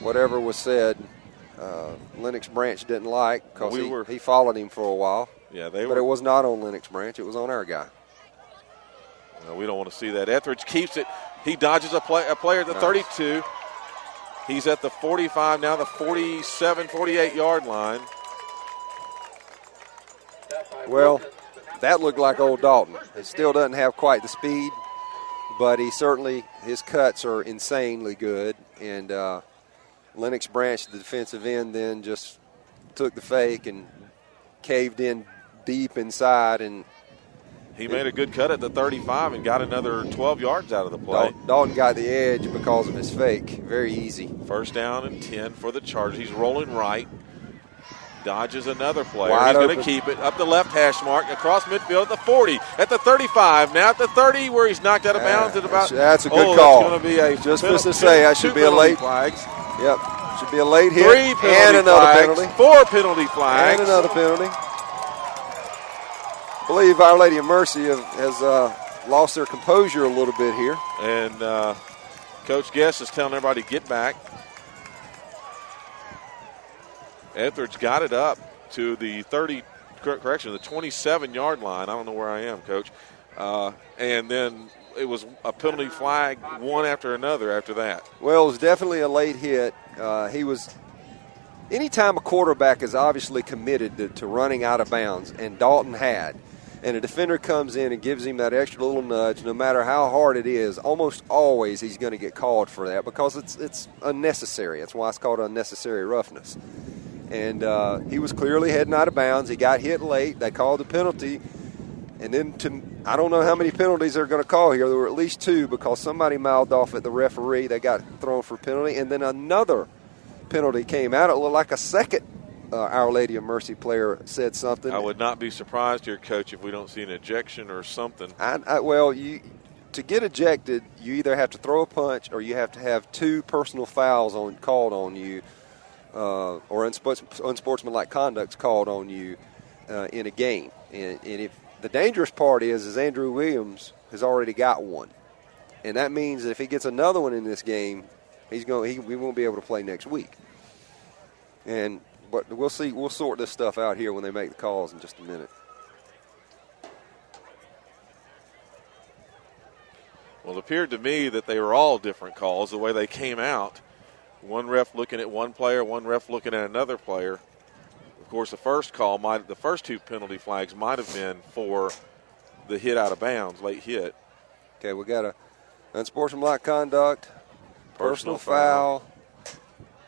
whatever was said, Lennox Branch didn't like because he followed him for a while. Yeah, but it was not on Lennox Branch. It was on our guy. Well, we don't want to see that. Etheridge keeps it. He dodges a player at the 32. He's at the 45 now, the 47, 48-yard line. Well, that looked like old Dalton. He still doesn't have quite the speed, but his cuts are insanely good. And Lennox Branch, the defensive end, then just took the fake and caved in deep inside. And he made a good cut at the 35 and got another 12 yards out of the play. Dalton got the edge because of his fake. Very easy. First down and 10 for the Chargers. He's rolling right. Dodges another player. Wide He's going to keep it up the left hash mark, across midfield at the 40, at the 35, now at the 30 where he's knocked out of bounds at about. That's a good call. That's going to be a just to say that should be a late flags. Yep, should be a late hit. 3 penalty and another flags, penalty. 4 penalty flags, and another penalty. I believe Our Lady of Mercy has lost their composure a little bit here. And Coach Guess is telling everybody get back. Etheridge got it up to the the 27-yard line. I don't know where I am, Coach. And then it was a penalty flag, one after another after that. Well, it was definitely a late hit. Anytime a quarterback is obviously committed to running out of bounds, and Dalton had, and a defender comes in and gives him that extra little nudge, no matter how hard it is, almost always he's going to get called for that because it's unnecessary. That's why it's called unnecessary roughness. And he was clearly heading out of bounds. He got hit late. They called the penalty. And then I don't know how many penalties they're going to call here. There were at least 2 because somebody mouthed off at the referee. They got thrown for a penalty. And then another penalty came out. It looked like a second Our Lady of Mercy player said something. I would not be surprised here, Coach, if we don't see an ejection or something. To get ejected, you either have to throw a punch or you have to have 2 personal fouls called on you or unsportsmanlike conduct called on you in a game. And if the dangerous part is Andrew Williams has already got one. And that means that if he gets another one in this game, we won't be able to play next week. But we'll see. We'll sort this stuff out here when they make the calls in just a minute. Well, it appeared to me that they were all different calls, the way they came out. One ref looking at one player, one ref looking at another player. Of course, the first 2 penalty flags might have been for the hit out of bounds, late hit. Okay, we got a unsportsmanlike conduct, personal foul,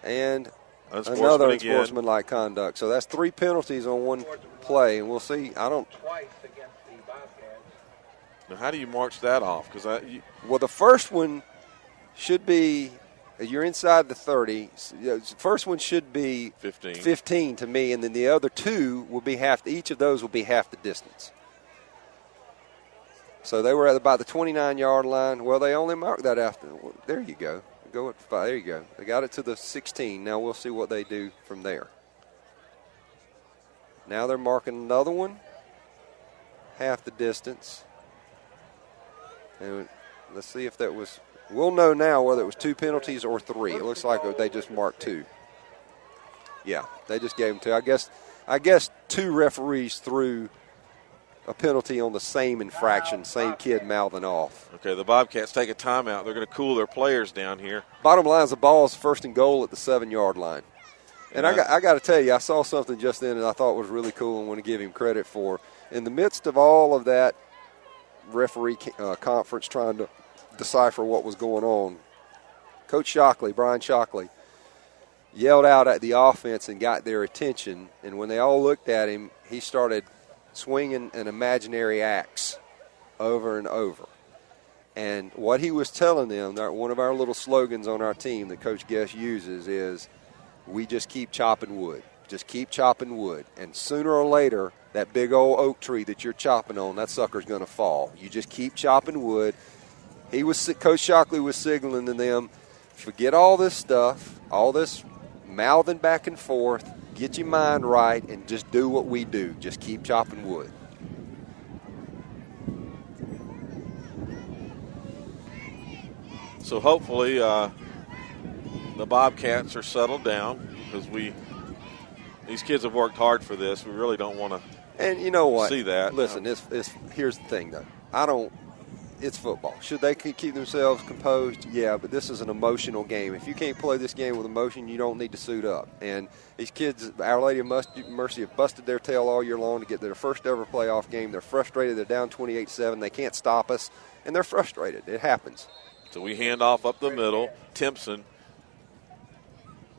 and another unsportsmanlike conduct. So that's 3 penalties on one play, and we'll see. Twice against the Bobcats. Now, how do you march that off? Well, the first one should be, you're inside the 30. The first one should be 15 to me, and then the other 2 will be each of those will be half the distance. So they were at about the 29-yard line. Well, they only marked that after. Well, there you go. Go at 5. There you go. They got it to the 16. Now we'll see what they do from there. Now they're marking another one, half the distance. And let's see if that was. We'll know now whether it was 2 penalties or 3. It looks like they just marked 2. Yeah, they just gave them 2. I guess 2 referees threw a penalty on the same infraction, same kid mouthing off. Okay, the Bobcats take a timeout. They're going to cool their players down here. Bottom line is the ball is 1st and goal at the 7-yard line. And I got to tell you, I saw something just then that I thought was really cool and want to give him credit for. In the midst of all of that referee conference trying to decipher what was going on, Coach Brian Shockley, yelled out at the offense and got their attention. And when they all looked at him, he started swinging an imaginary axe over and over. And what he was telling them, one of our little slogans on our team that Coach Guest uses is, we just keep chopping wood. Just keep chopping wood. And sooner or later, that big old oak tree that you're chopping on, that sucker's going to fall. You just keep chopping wood. Coach Shockley was signaling to them, forget all this stuff, all this mouthing back and forth, get your mind right, and just do what we do. Just keep chopping wood. So hopefully the Bobcats are settled down because these kids have worked hard for this. We really don't want to. And you know what? See that? Listen, here's the thing though. It's football. Should they keep themselves composed? Yeah, but this is an emotional game. If you can't play this game with emotion, you don't need to suit up. And these kids, Our Lady of Mercy, have busted their tail all year long to get their first ever playoff game. They're frustrated. They're down 28-7. They can't stop us, and they're frustrated. It happens. So we hand off up the middle. Timpson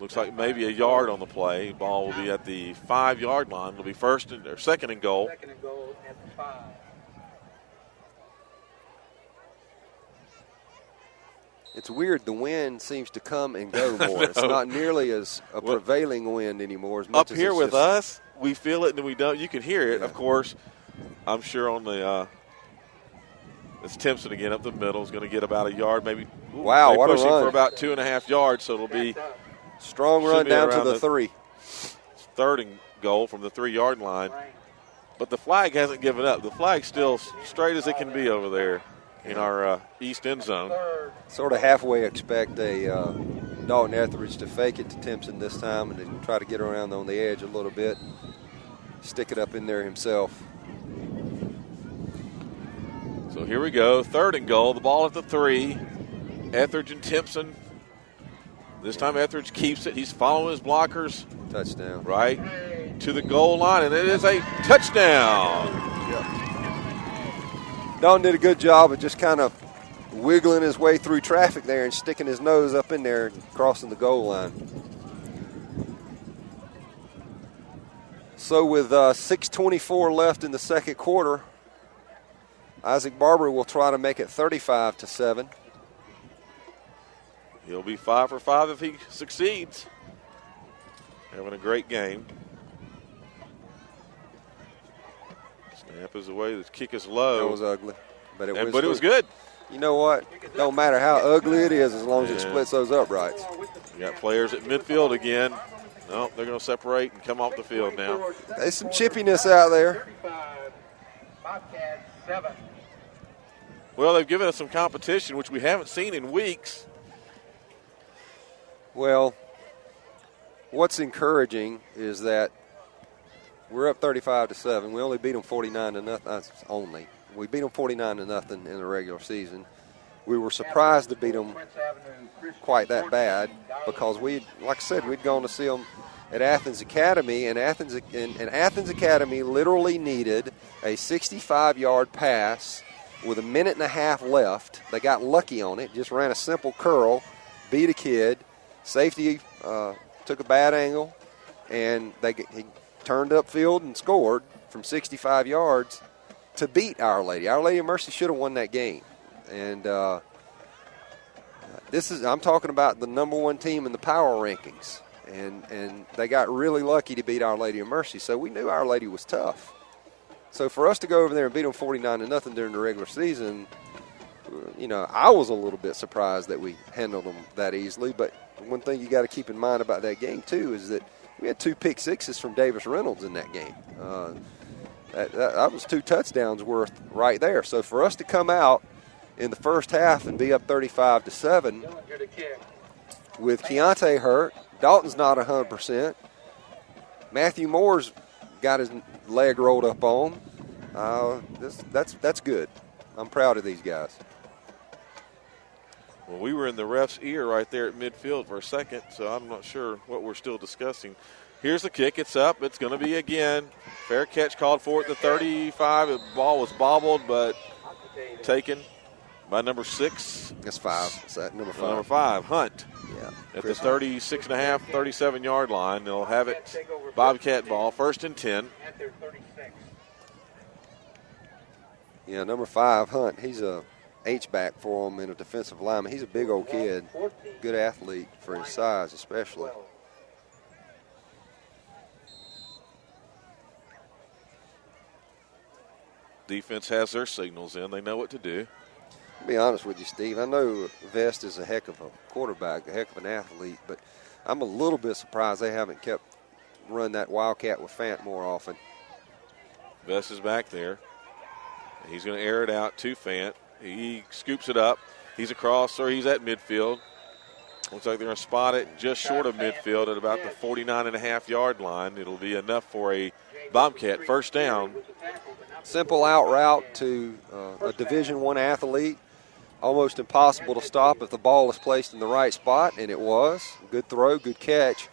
looks like maybe a yard on the play. Ball will be at the 5-yard line. It'll be 2nd and goal. 2nd and goal at the 5. It's weird. The wind seems to come and go more. It's not nearly as a prevailing wind anymore. As much up as here it's with just, us, we feel it and we don't. You can hear it, Yeah. of course. I'm sure on the it's Timpson again up the middle. Is going to get about a yard, maybe. Wow, what a pushing run. for about 2.5 yards. So it'll be strong run down to the 3. 3rd and goal from the 3-yard line. But the flag hasn't given up. The flag's still straight as it can be over there in our east end zone. Sort of halfway expect a Dalton Etheridge to fake it to Timpson this time and then try to get around on the edge a little bit. Stick it up in there himself. So here we go. 3rd and goal. The ball at the 3. Etheridge and Timpson. This time Etheridge keeps it. He's following his blockers. Touchdown. Right to the goal line, and it is a touchdown. Dalton did a good job of just kind of wiggling his way through traffic there and sticking his nose up in there and crossing the goal line. So with 6:24 left in the second quarter, Isaac Barber will try to make it 35-7. He'll be 5 for 5 if he succeeds. Having a great game. Snap is away. The kick is low. That was ugly, but it was good. You know what? Don't matter how ugly it is as long as it splits those uprights. We got players at midfield again. No, they're going to separate and come off the field now. There's some chippiness out there. Well, they've given us some competition, which we haven't seen in weeks. Well, what's encouraging is that we're up 35-7. We only beat them 49-0. We beat them 49-0 in the regular season. We were surprised to beat them quite that bad because like I said, we'd gone to see them at Athens Academy, and Athens Academy literally needed a 65-yard pass with 1.5 minutes left. They got lucky on it, just ran a simple curl, beat a kid. Safety took a bad angle, and he turned upfield and scored from 65 yards to beat Our Lady. Our Lady of Mercy should have won that game. And I'm talking about the number 1 team in the power rankings. And they got really lucky to beat Our Lady of Mercy. So we knew Our Lady was tough. So for us to go over there and beat them 49-0 during the regular season, I was a little bit surprised that we handled them that easily. But one thing you got to keep in mind about that game, too, is that we had 2 pick sixes from Davis Reynolds in that game. That was 2 touchdowns worth right there. So for us to come out in the first half and be up 35-7 with Keontae hurt, Dalton's not 100%, Matthew Moore's got his leg rolled up on. That's good. I'm proud of these guys. Well, we were in the ref's ear right there at midfield for a second, so I'm not sure what we're still discussing. Here's the kick. It's up. It's going to be again. Fair catch called for at the 35. The ball was bobbled, but taken by number 6. That's 5. Is that number 5? Number 5, Hunt. Yeah. At the 36.5, 37-yard line. They'll have it Bobcat ball, 1st and 10. Yeah, number 5, Hunt. He's a H-back for him in a defensive lineman. He's a big old kid. Good athlete for his size especially. Defense has their signals in. They know what to do. To be honest with you, Steve, I know Vest is a heck of a quarterback, a heck of an athlete, but I'm a little bit surprised they haven't run that Wildcat with Fant more often. Vest is back there. He's going to air it out to Fant. He scoops it up. He's across, or he's at midfield. Looks like they're going to spot it just short of midfield at about the 49.5-yard line. It'll be enough for a Bobcat 1st down. Simple out route to a Division I athlete. Almost impossible to stop if the ball is placed in the right spot, and it was. Good throw, good catch.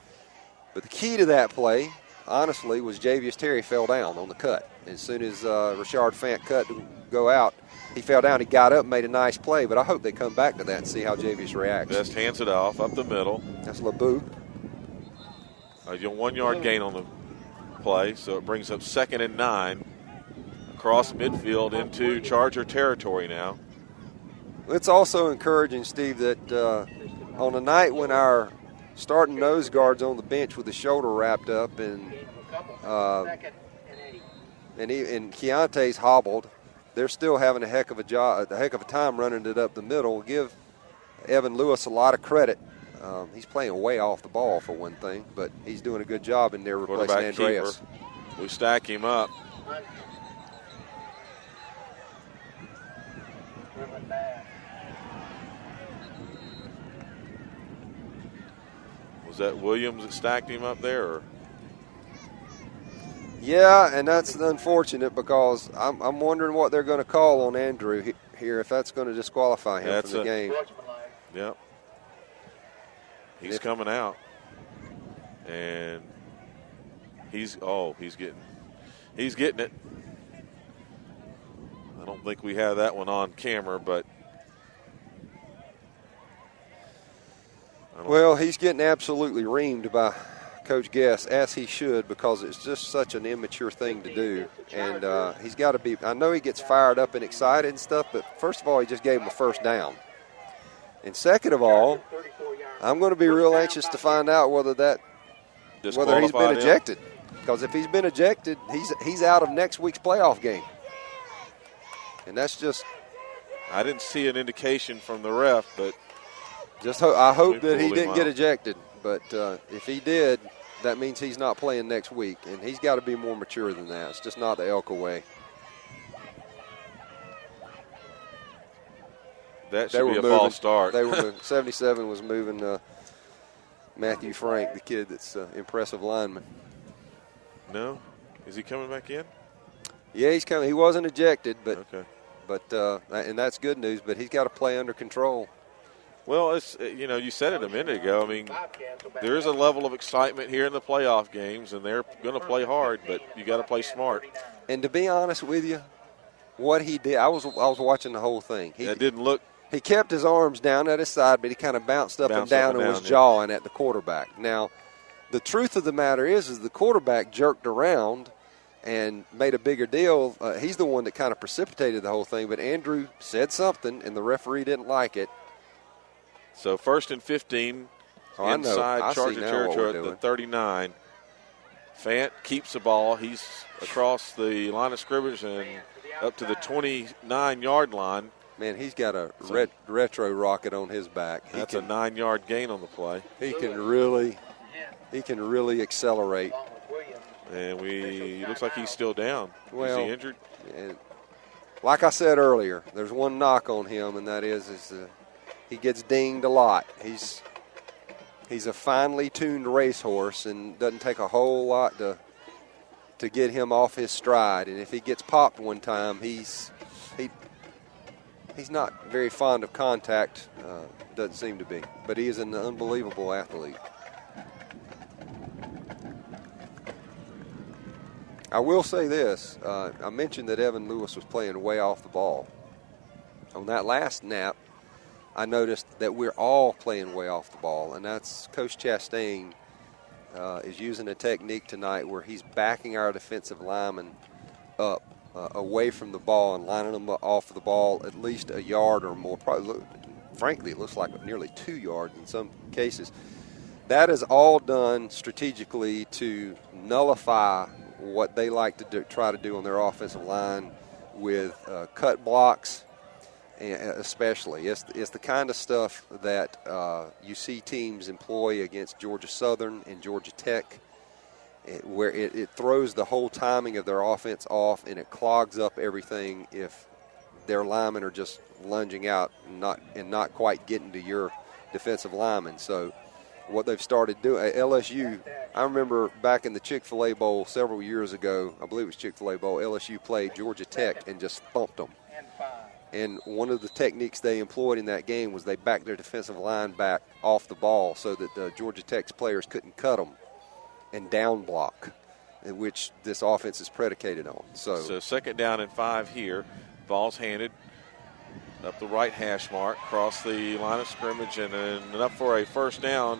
But the key to that play, honestly, was Javius Terry fell down on the cut. As soon as Rashard Fant cut to go out, he fell down. He got up, made a nice play, but I hope they come back to that and see how Javius reacts. Best hands it off up the middle. That's LeBou. A 1-yard gain on the play, so it brings up 2nd and 9. Across midfield into Charger territory now. It's also encouraging, Steve, that on a night when our starting nose guard's on the bench with his shoulder wrapped up and Keontae's hobbled, they're still having a heck of a time running it up the middle. Give Evan Lewis a lot of credit. He's playing way off the ball for one thing, but he's doing a good job in there replacing Andreas. Keeper. We stack him up. Was that Williams that stacked him up there? Or? Yeah, and that's unfortunate because I'm wondering what they're going to call on Andrew here, if that's going to disqualify him from the game. Yep. He's coming out. And he's getting it. I don't think we have that one on camera, but. Well, he's getting absolutely reamed by Coach Guess, as he should, because it's just such an immature thing to do. And he's got to be – I know he gets fired up and excited and stuff, but first of all, he just gave him a first down. And second of all, I'm going to be real anxious to find out whether he's been ejected. Because if he's been ejected, he's out of next week's playoff game. And that's just – I didn't see an indication from the ref, but I hope that he didn't get ejected. But if he did, that means he's not playing next week. And he's got to be more mature than that. It's just not the ELCA way. That should be a false start. 77 was moving Matthew Frank, the kid that's impressive lineman. No? Is he coming back in? Yeah, he's coming. He wasn't ejected, but okay. And that's good news, but he's got to play under control. Well, it's you said it a minute ago. I mean, there is a level of excitement here in the playoff games, and they're going to play hard, but you got to play smart. And to be honest with you, what he did, I was watching the whole thing. That didn't look. He kept his arms down at his side, but he kind of bounced up and down and was jawing at the quarterback. Now, the truth of the matter is the quarterback jerked around and made a bigger deal. He's the one that kind of precipitated the whole thing, but Andrew said something, and the referee didn't like it. So 1st and 15 inside Charger territory at the 39. Fant keeps the ball. He's across the line of scrimmage and up to the 29-yard line. Man, he's got a retro rocket on his back. That's a 9-yard gain on the play. He can really accelerate. And it looks like he's still down. Well, is he injured? Like I said earlier, there's one knock on him, and that is he gets dinged a lot. He's a finely tuned racehorse, and doesn't take a whole lot to get him off his stride. And if he gets popped one time, he's not very fond of contact. Doesn't seem to be, but he is an unbelievable athlete. I will say this. I mentioned that Evan Lewis was playing way off the ball. On that last snap, I noticed that we're all playing way off the ball, and that's Coach Chastain is using a technique tonight where he's backing our defensive linemen up away from the ball and lining them off the ball at least a yard or more. Frankly, it looks like nearly 2 yards in some cases. That is all done strategically to nullify what they like to try to do on their offensive line with cut blocks, especially. It's the kind of stuff that you see teams employ against Georgia Southern and Georgia Tech, where it throws the whole timing of their offense off and it clogs up everything if their linemen are just lunging out and not quite getting to your defensive linemen. So what they've started doing at LSU, I remember back in the Chick-fil-A Bowl several years ago, I believe it was Chick-fil-A Bowl, LSU played Georgia Tech and just thumped them. And one of the techniques they employed in that game was they backed their defensive line back off the ball so that the Georgia Tech's players couldn't cut them and down block, which this offense is predicated on. So 2nd down and 5 here. Ball's handed up the right hash mark, across the line of scrimmage, and up for a first down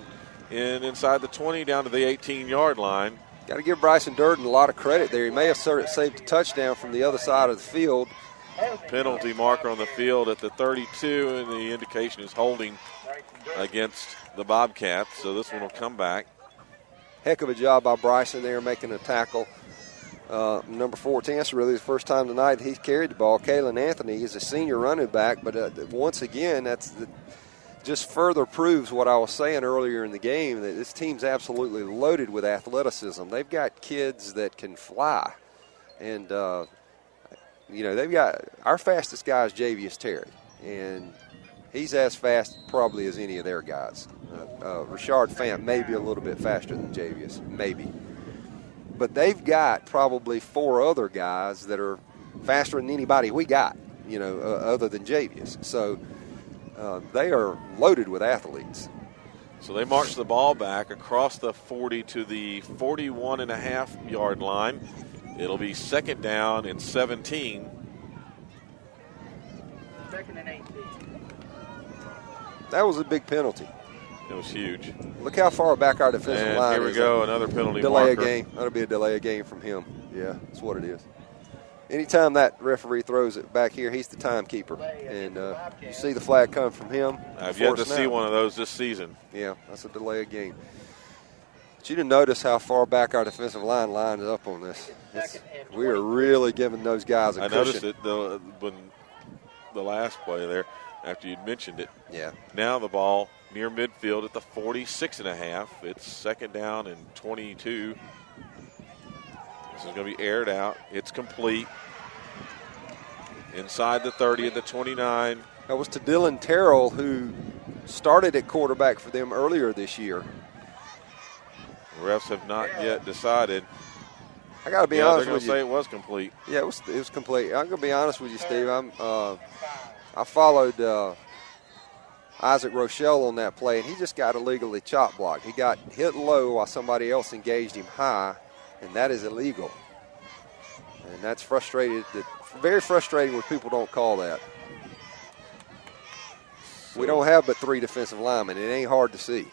inside the 20 down to the 18-yard line. Got to give Bryson Durden a lot of credit there. He may have saved a touchdown from the other side of the field. Penalty marker on the field at the 32, and the indication is holding against the Bobcats, so this one will come back. Heck of a job by Bryson there making a tackle. Number 14, that's really the first time tonight that he's carried the ball. Kalen Anthony is a senior running back, but once again, just further proves what I was saying earlier in the game, that this team's absolutely loaded with athleticism. They've got kids that can fly. And, they've got – our fastest guy is Javius Terry, and he's as fast probably as any of their guys. Rashard Fant may be a little bit faster than Javius, maybe. But they've got probably 4 other guys that are faster than anybody we got, other than Javius. So they are loaded with athletes. So they march the ball back across the 40 to the 41.5-yard line. It'll be 2nd down and 17. 2nd and 18. That was a big penalty. It was huge. Look how far back our defensive line is. Here we go, another penalty delay marker. a game. That'll be a delay a game from him. Yeah, that's what it is. Anytime that referee throws it back here, he's the timekeeper. And you see the flag come from him. I've yet to see one of those this season. Yeah, that's a delay a game. But you didn't notice how far back our defensive line lined up on this. We are really giving those guys a cushion. I noticed it when the last play there, after you'd mentioned it. Yeah. Now the ball near midfield at the 46.5. It's second down and 22. This is going to be aired out. It's complete. Inside the 30 at the 29. That was to Dylan Terrell, who started at quarterback for them earlier this year. Refs have not yet decided. I got to be honest with you. They're going to say it was complete. Yeah, it was complete. I'm going to be honest with you, Steve. I followed Isaac Rochelle on that play, and he just got illegally chop blocked. He got hit low while somebody else engaged him high, and that is illegal. And that's very frustrating when people don't call that. We don't have but 3 defensive linemen. It ain't hard to see.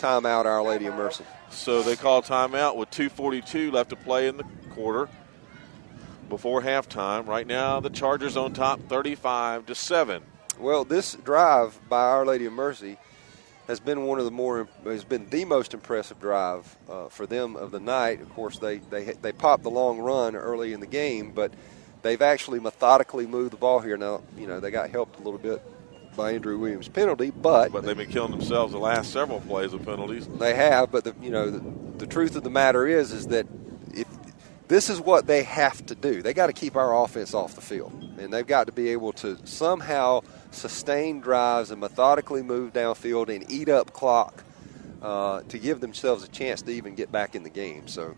Timeout, Our Lady of Mercy. So they call timeout with 2:42 left to play in the quarter before halftime. Right now, the Chargers on top 35-7. Well, this drive by Our Lady of Mercy has been the most impressive drive for them of the night. Of course, they popped the long run early in the game, but they've actually methodically moved the ball here. Now, they got helped a little bit by Andrew Williams' penalty, but they've been killing themselves the last several plays of penalties. They have, but the truth of the matter is that if this is what they have to do, they got to keep our offense off the field, and they've got to be able to somehow sustain drives and methodically move downfield and eat up clock to give themselves a chance to even get back in the game. So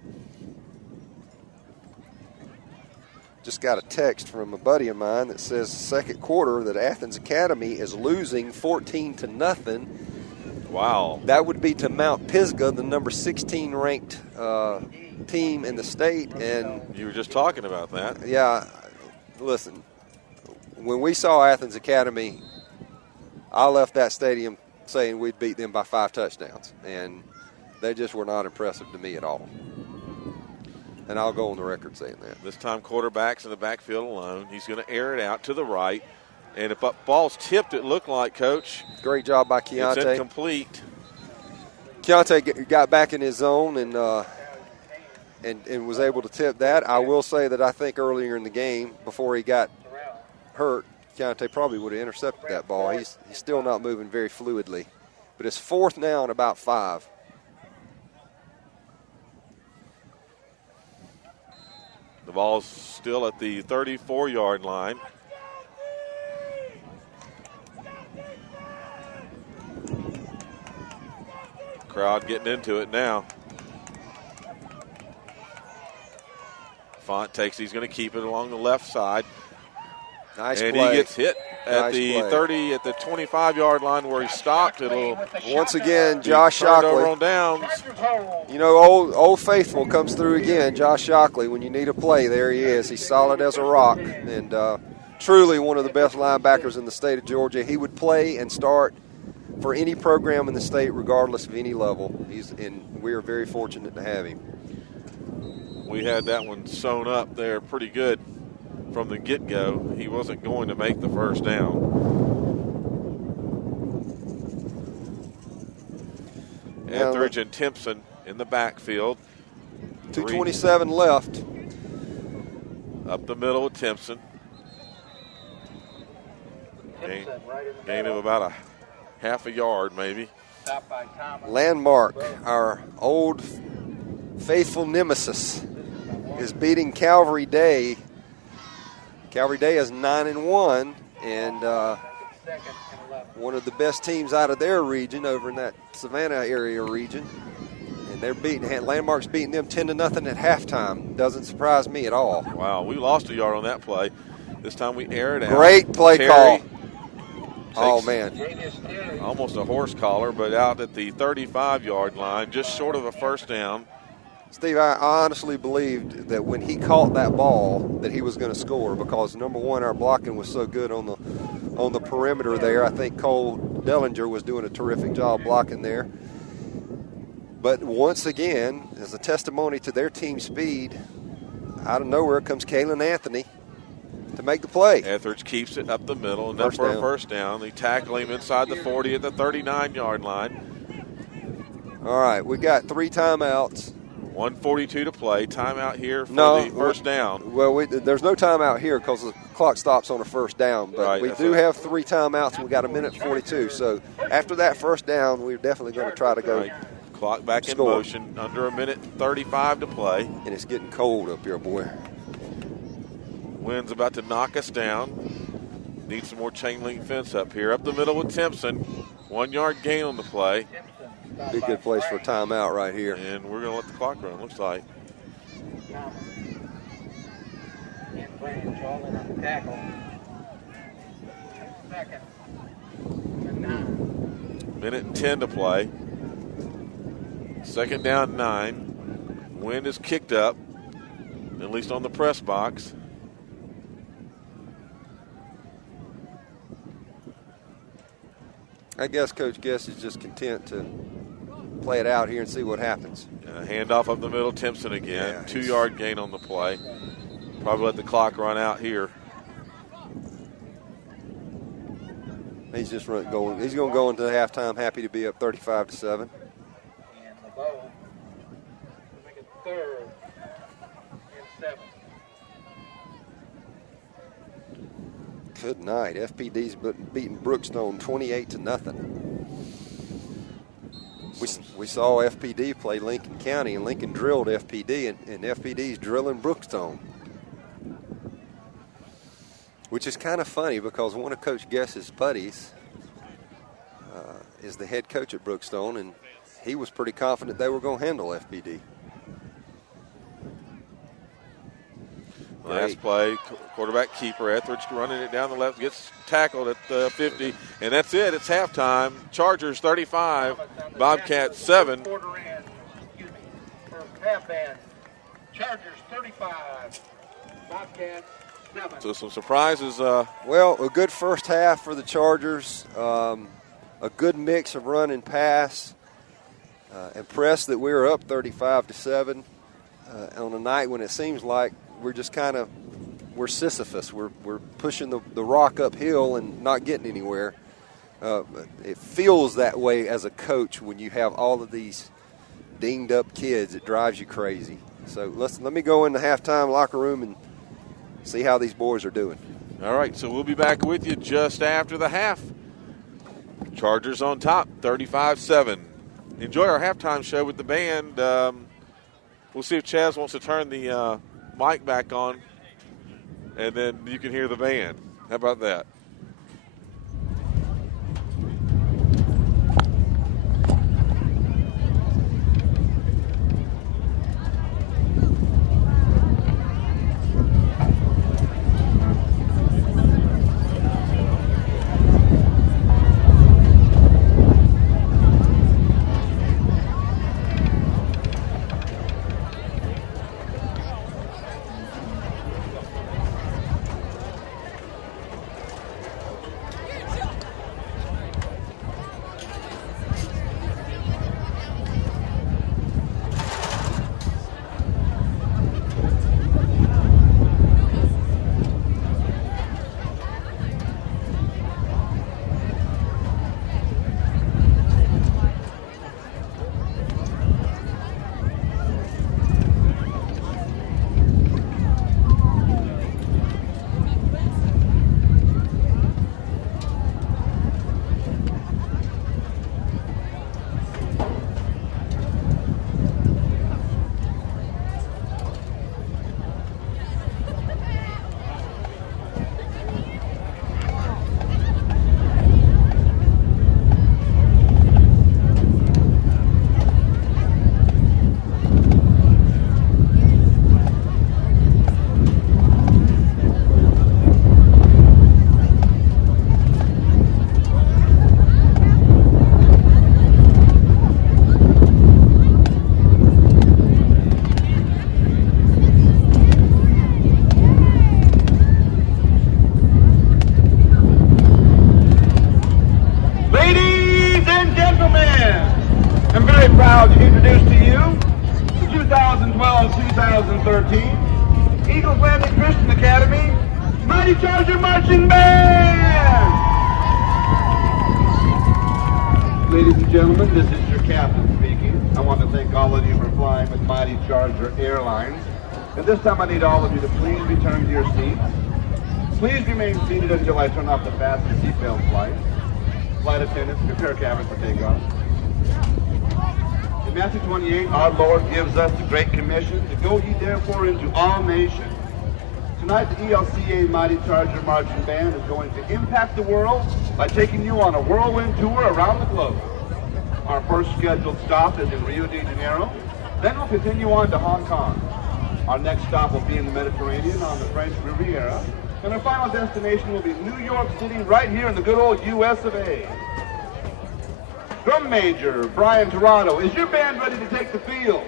just got a text from a buddy of mine that says second quarter that Athens Academy is losing 14-0. Wow. That would be to Mount Pisgah, the number 16 ranked team in the state. And you were just talking about that. Yeah, listen, when we saw Athens Academy, I left that stadium saying we'd beat them by 5 touchdowns, and they just were not impressive to me at all. And I'll go on the record saying that. This time quarterback's in the backfield alone. He's going to air it out to the right. And if ball's tipped, it looked like, Coach. Great job by Keontae. It's incomplete. Keontae got back in his zone and was able to tip that. I will say that I think earlier in the game, before he got hurt, Keontae probably would have intercepted that ball. He's still not moving very fluidly. But it's fourth now and about 5. The ball's still at the 34-yard line. Crowd getting into it now. Font takes, he's going to keep it along the left side. Nice and play. He gets hit at the 30, at the 25-yard line where he stopped. Once again, Josh Shockley. Over on downs. Old Faithful comes through again. Josh Shockley, when you need a play, there he is. He's solid as a rock and truly one of the best linebackers in the state of Georgia. He would play and start for any program in the state regardless of any level. We are very fortunate to have him. We had that one sewn up there pretty good from the get-go. He wasn't going to make the first down. Etheridge and Timpson in the backfield. 2:27 left. Up the middle with Timpson. Gain of about a half a yard maybe. Landmark, our old faithful nemesis, is beating Calvary Day. Calvary Day is 9-1, and one of the best teams out of their region, over in that Savannah area region. And Landmark's beating them 10-0 at halftime. Doesn't surprise me at all. Wow, we lost a yard on that play. This time we air it out. Great play call. Oh, man. Almost a horse collar, but out at the 35-yard line, just short of a first down. Steve, I honestly believed that when he caught that ball that he was going to score because, number one, our blocking was so good on the perimeter there. I think Cole Dellinger was doing a terrific job blocking there. But once again, as a testimony to their team speed, out of nowhere comes Kalen Anthony to make the play. Etheridge keeps it up the middle, and for a first down. They tackle him inside the 40 at the 39-yard line. All right, we got 3 timeouts. 1:42 to play. Timeout here for the first down. Well, there's no timeout here because the clock stops on a first down. But we do have 3 timeouts, and we got 1:42. So after that first down, we're definitely going to try to go. Right. Clock back in motion. Under 1:35 to play. And it's getting cold up here, boy. Wind's about to knock us down. Need some more chain link fence up here. Up the middle with Timpson. 1 yard gain on the play. Be a good place for a timeout right here. And we're going to let the clock run, looks like. Minute and 10 to play. Second down, 9. Wind is kicked up, at least on the press box. I guess Coach Guess is just content to play it out here and see what happens. Handoff up the middle, Timpson again. 2 yard gain on the play. Probably let the clock run out here. He's just going. He's going to go into halftime happy to be up 35-7. And the ball, make it 3rd and 7. Good night. FPD's beating Brookstone 28-0. We saw FPD play Lincoln County, and Lincoln drilled FPD, and FPD's drilling Brookstone. Which is kind of funny because one of Coach Guess's buddies is the head coach at Brookstone, and he was pretty confident they were going to handle FPD. Last play, quarterback keeper, Etheridge running it down the left, gets tackled at the 50, and that's it. It's halftime. Chargers 35, Bobcats 7. Quarter end, half end. Chargers 35, Bobcats 7. So some surprises. Well, a good first half for the Chargers. A good mix of run and pass. Impressed that we were up 35-7 on a night when it seems like we're just we're Sisyphus. We're pushing the rock uphill and not getting anywhere. It feels that way as a coach when you have all of these dinged up kids. It drives you crazy. So let me go in the halftime locker room and see how these boys are doing. All right, so we'll be back with you just after the half. Chargers on top, 35-7. Enjoy our halftime show with the band. We'll see if Chaz wants to turn the mic back on, and then you can hear the band. How about that? 2013, Eagles Landing Christian Academy, Mighty Charger Marching Band! Ladies and gentlemen, this is your captain speaking. I want to thank all of you for flying with Mighty Charger Airlines. And this time I need all of you to please return to your seats. Please remain seated until I turn off the fasten seatbelt light. Flight attendants, prepare cabin for takeoff. In Matthew 28, our Lord gives us the great commission to go ye therefore into all nations. Tonight, the ELCA Mighty Charger Marching Band is going to impact the world by taking you on a whirlwind tour around the globe. Our first scheduled stop is in Rio de Janeiro. Then we'll continue on to Hong Kong. Our next stop will be in the Mediterranean on the French Riviera. And our final destination will be New York City, right here in the good old US of A. Drum Major Brian Toronto, is your band ready to take the field?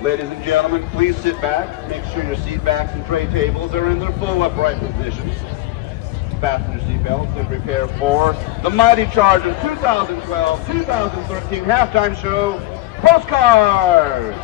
Ladies and gentlemen, please sit back. Make sure your seat backs and tray tables are in their full upright positions. Fasten your seatbelts and prepare for the Mighty Chargers 2012-2013 halftime show, Postcards!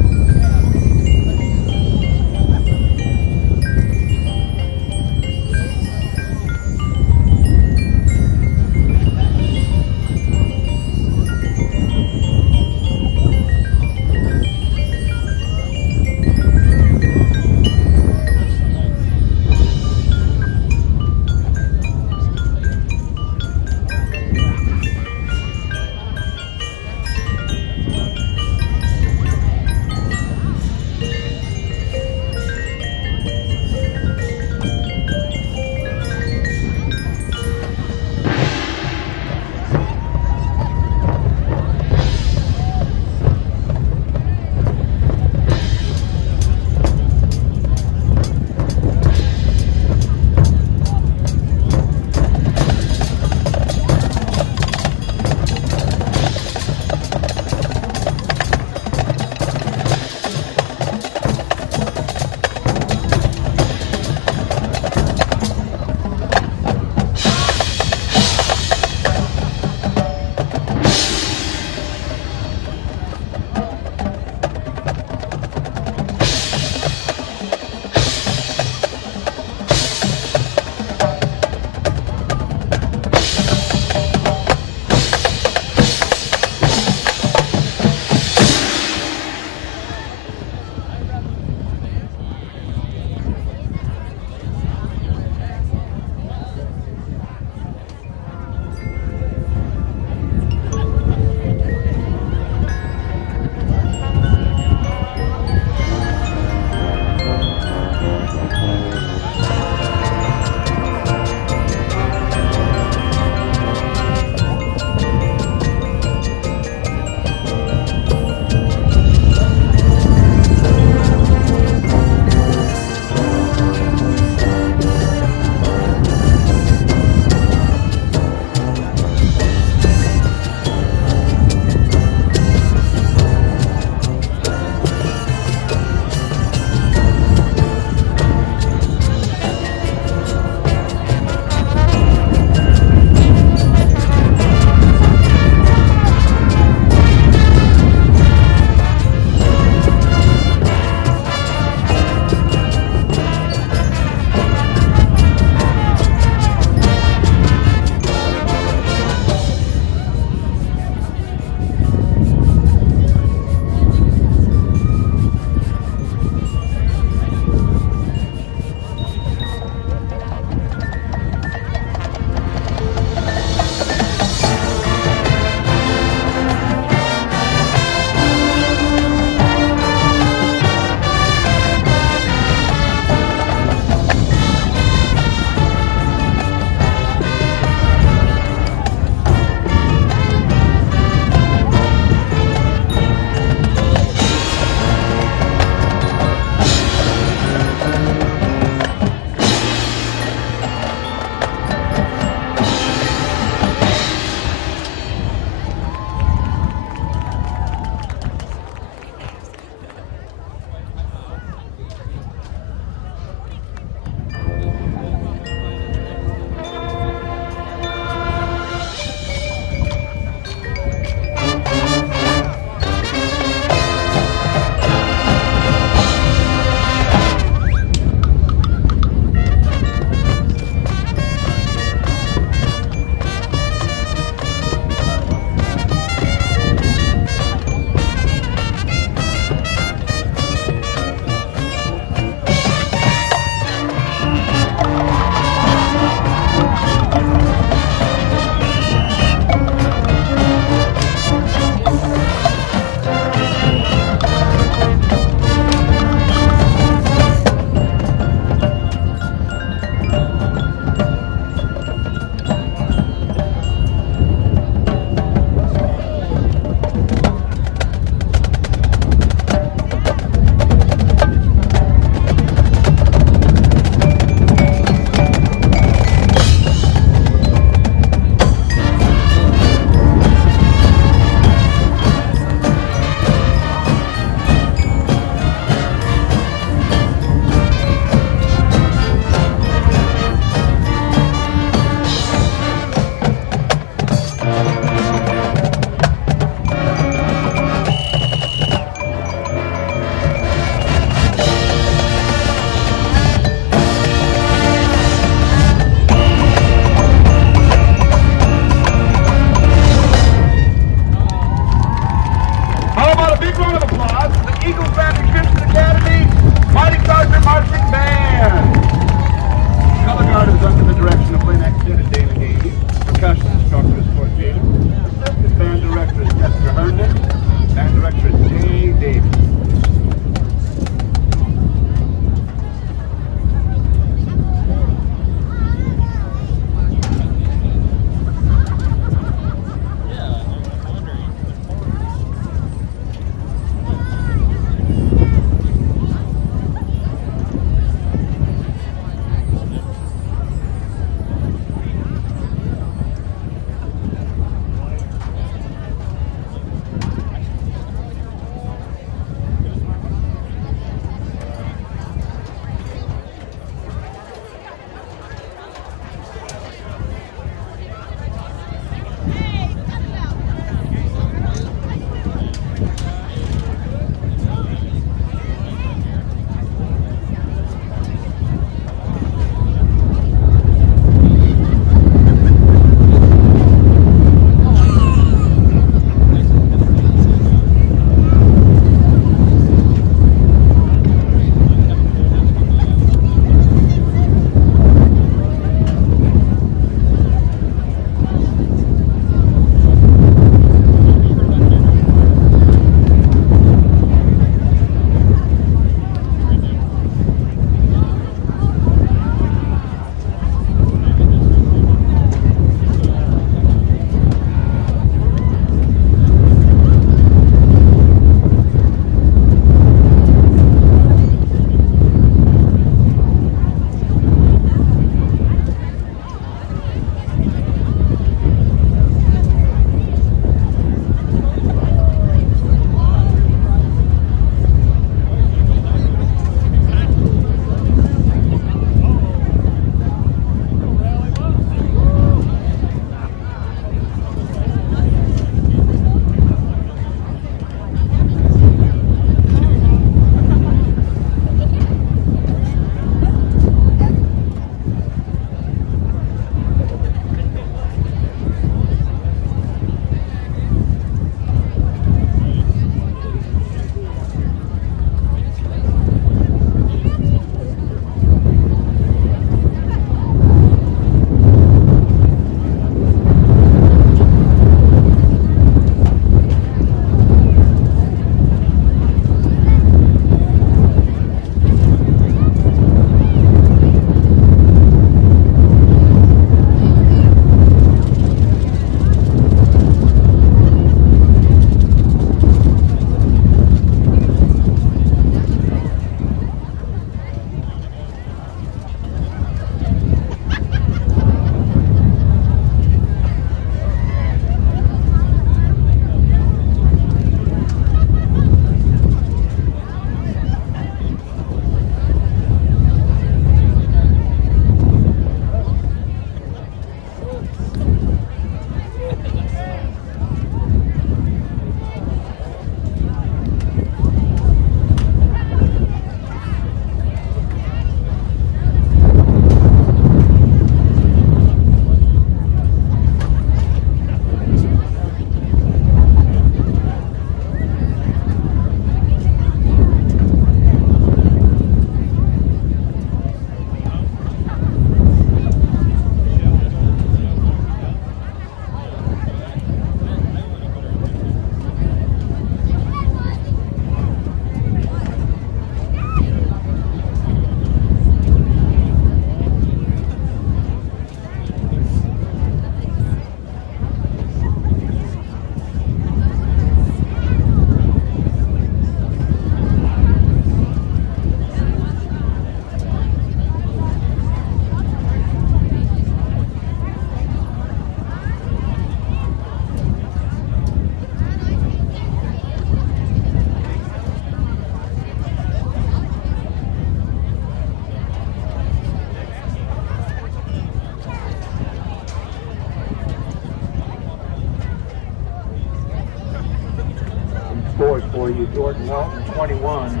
for you. Jordan Walton, 21.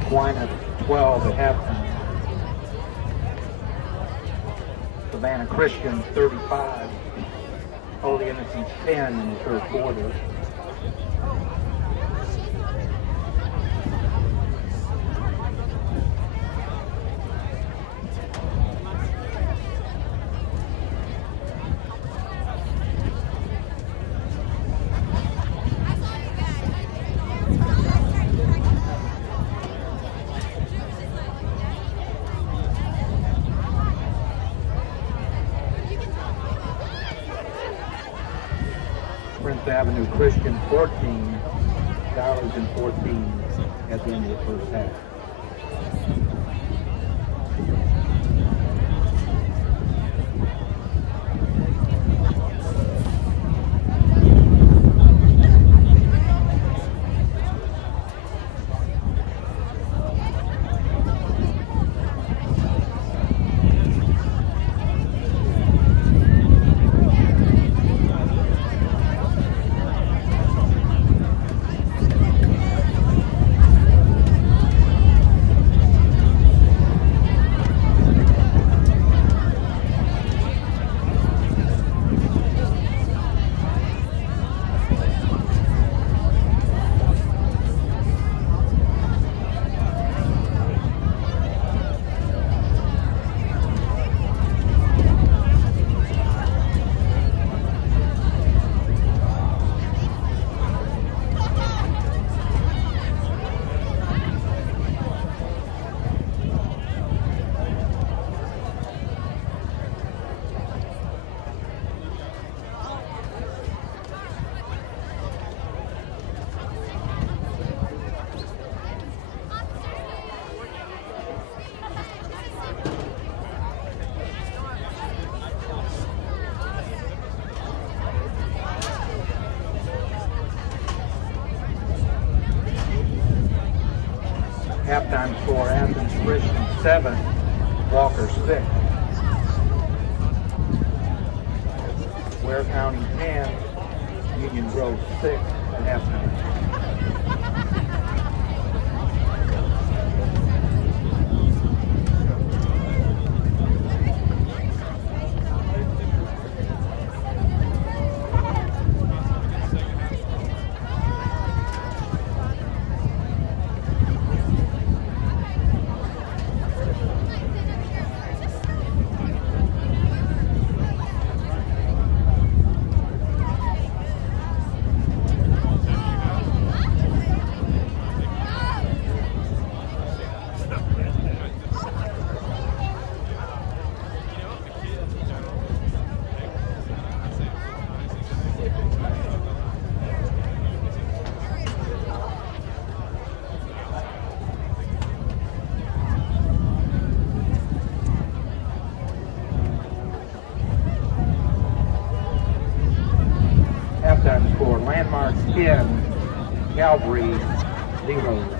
Aquinas, 12 at halftime. Savannah Christian, 35. Holy Innocents, 10 in the third quarter. Prince Avenue Christian 14, Darlington 14 at the end of the first half. Halftime score, Athens Christian 7, Walker 6. Ware County 10, Union Grove 6 at halftime. Halftime score, Landmarks 10, Calvary 0.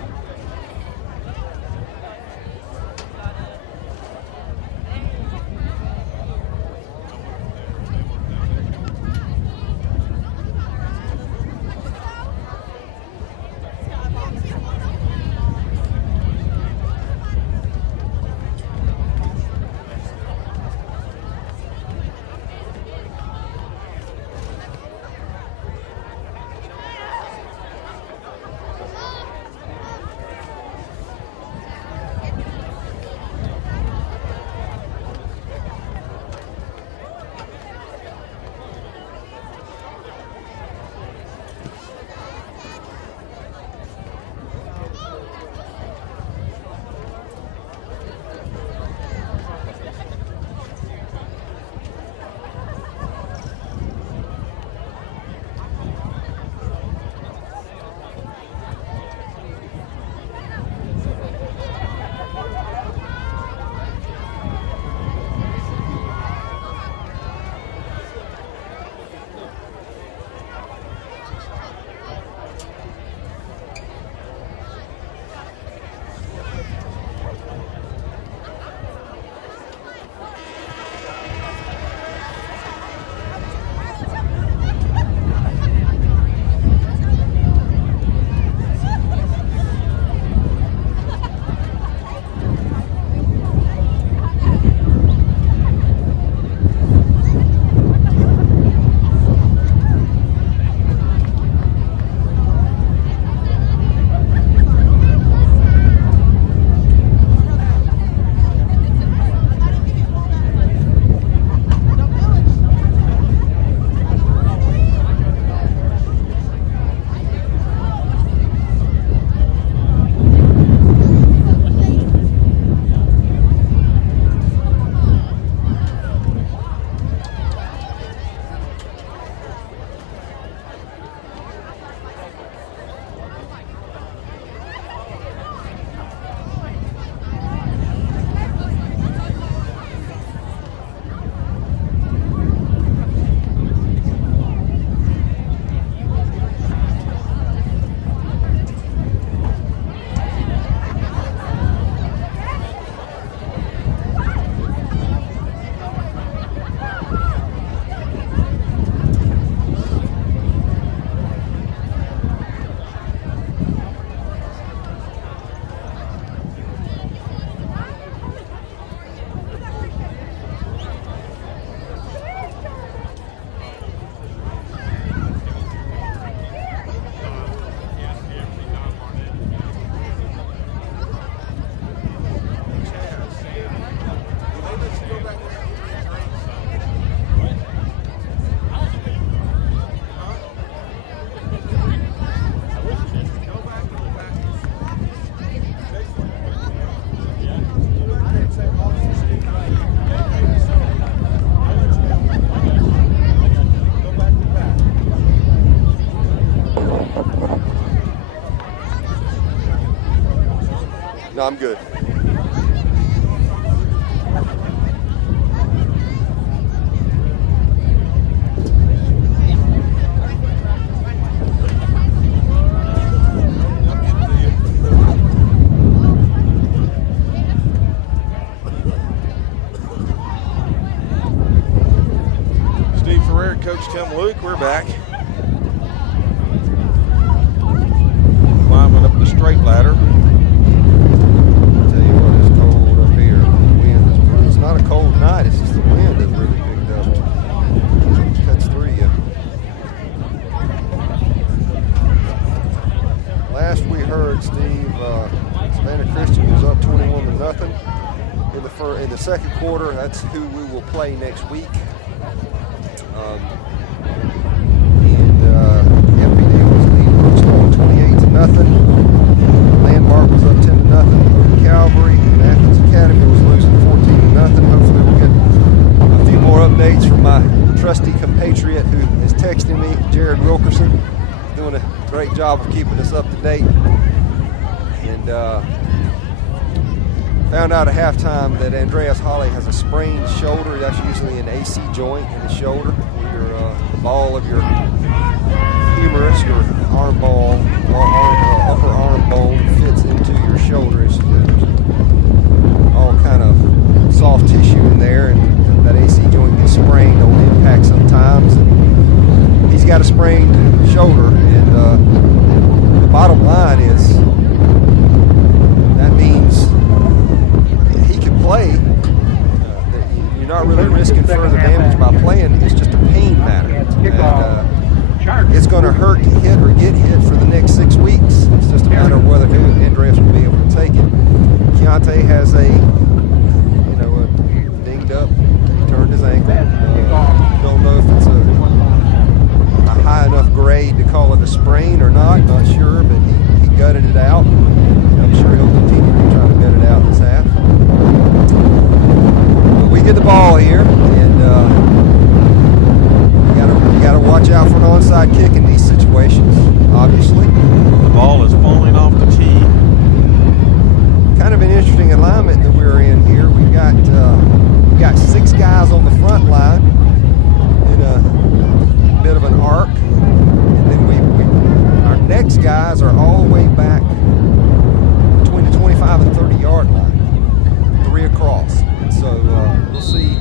No, I'm good. Steve Ferrer, Coach Tim Luke, we're back. Climbing up the straight ladder. Tell you what, it's cold up here. The wind is, it's not a cold night, it's just the wind has really picked up. It cuts through you. Last we heard, Steve, Savannah Christian was up 21-0 in the second quarter. That's who we will play next week. FPD was leading Brookstone 28-0. Landmark was up 10-0 over Calvary. And Athens Academy was losing 14-0. Hopefully we'll get a few more updates from my trusty compatriot who is texting me, Jared Wilkerson. He's doing a great job of keeping us up to date. And found out at halftime that Andreas Holly has a sprained shoulder. That's usually an AC joint in the shoulder, where the ball of your humerus, your arm ball, upper arm bone fits into your shoulder. There's all kind of soft tissue in there, and that AC joint gets sprained on impact sometimes. And he's got a sprained shoulder, and the bottom line is that means he can play. You're not really risking further damage by playing. It's just a pain matter. And, it's going to hurt to hit or get hit for the next 6 weeks. It's just a matter of whether Andreas will be able to take it. Keontae has a dinged up. He turned his ankle. Don't know if it's a high enough grade to call it a sprain or not sure, but he gutted it out. I'm sure he'll continue to try to gut it out this half. But we get the ball here, and you got to watch out for an onside kick in these situations, obviously. The ball is falling off the tee. Kind of an interesting alignment that we're in here. We got 6 guys on the front line in a bit of an arc, and then our next guys are all the way back between the 25 and 30 yard line, 3 across. And so we'll see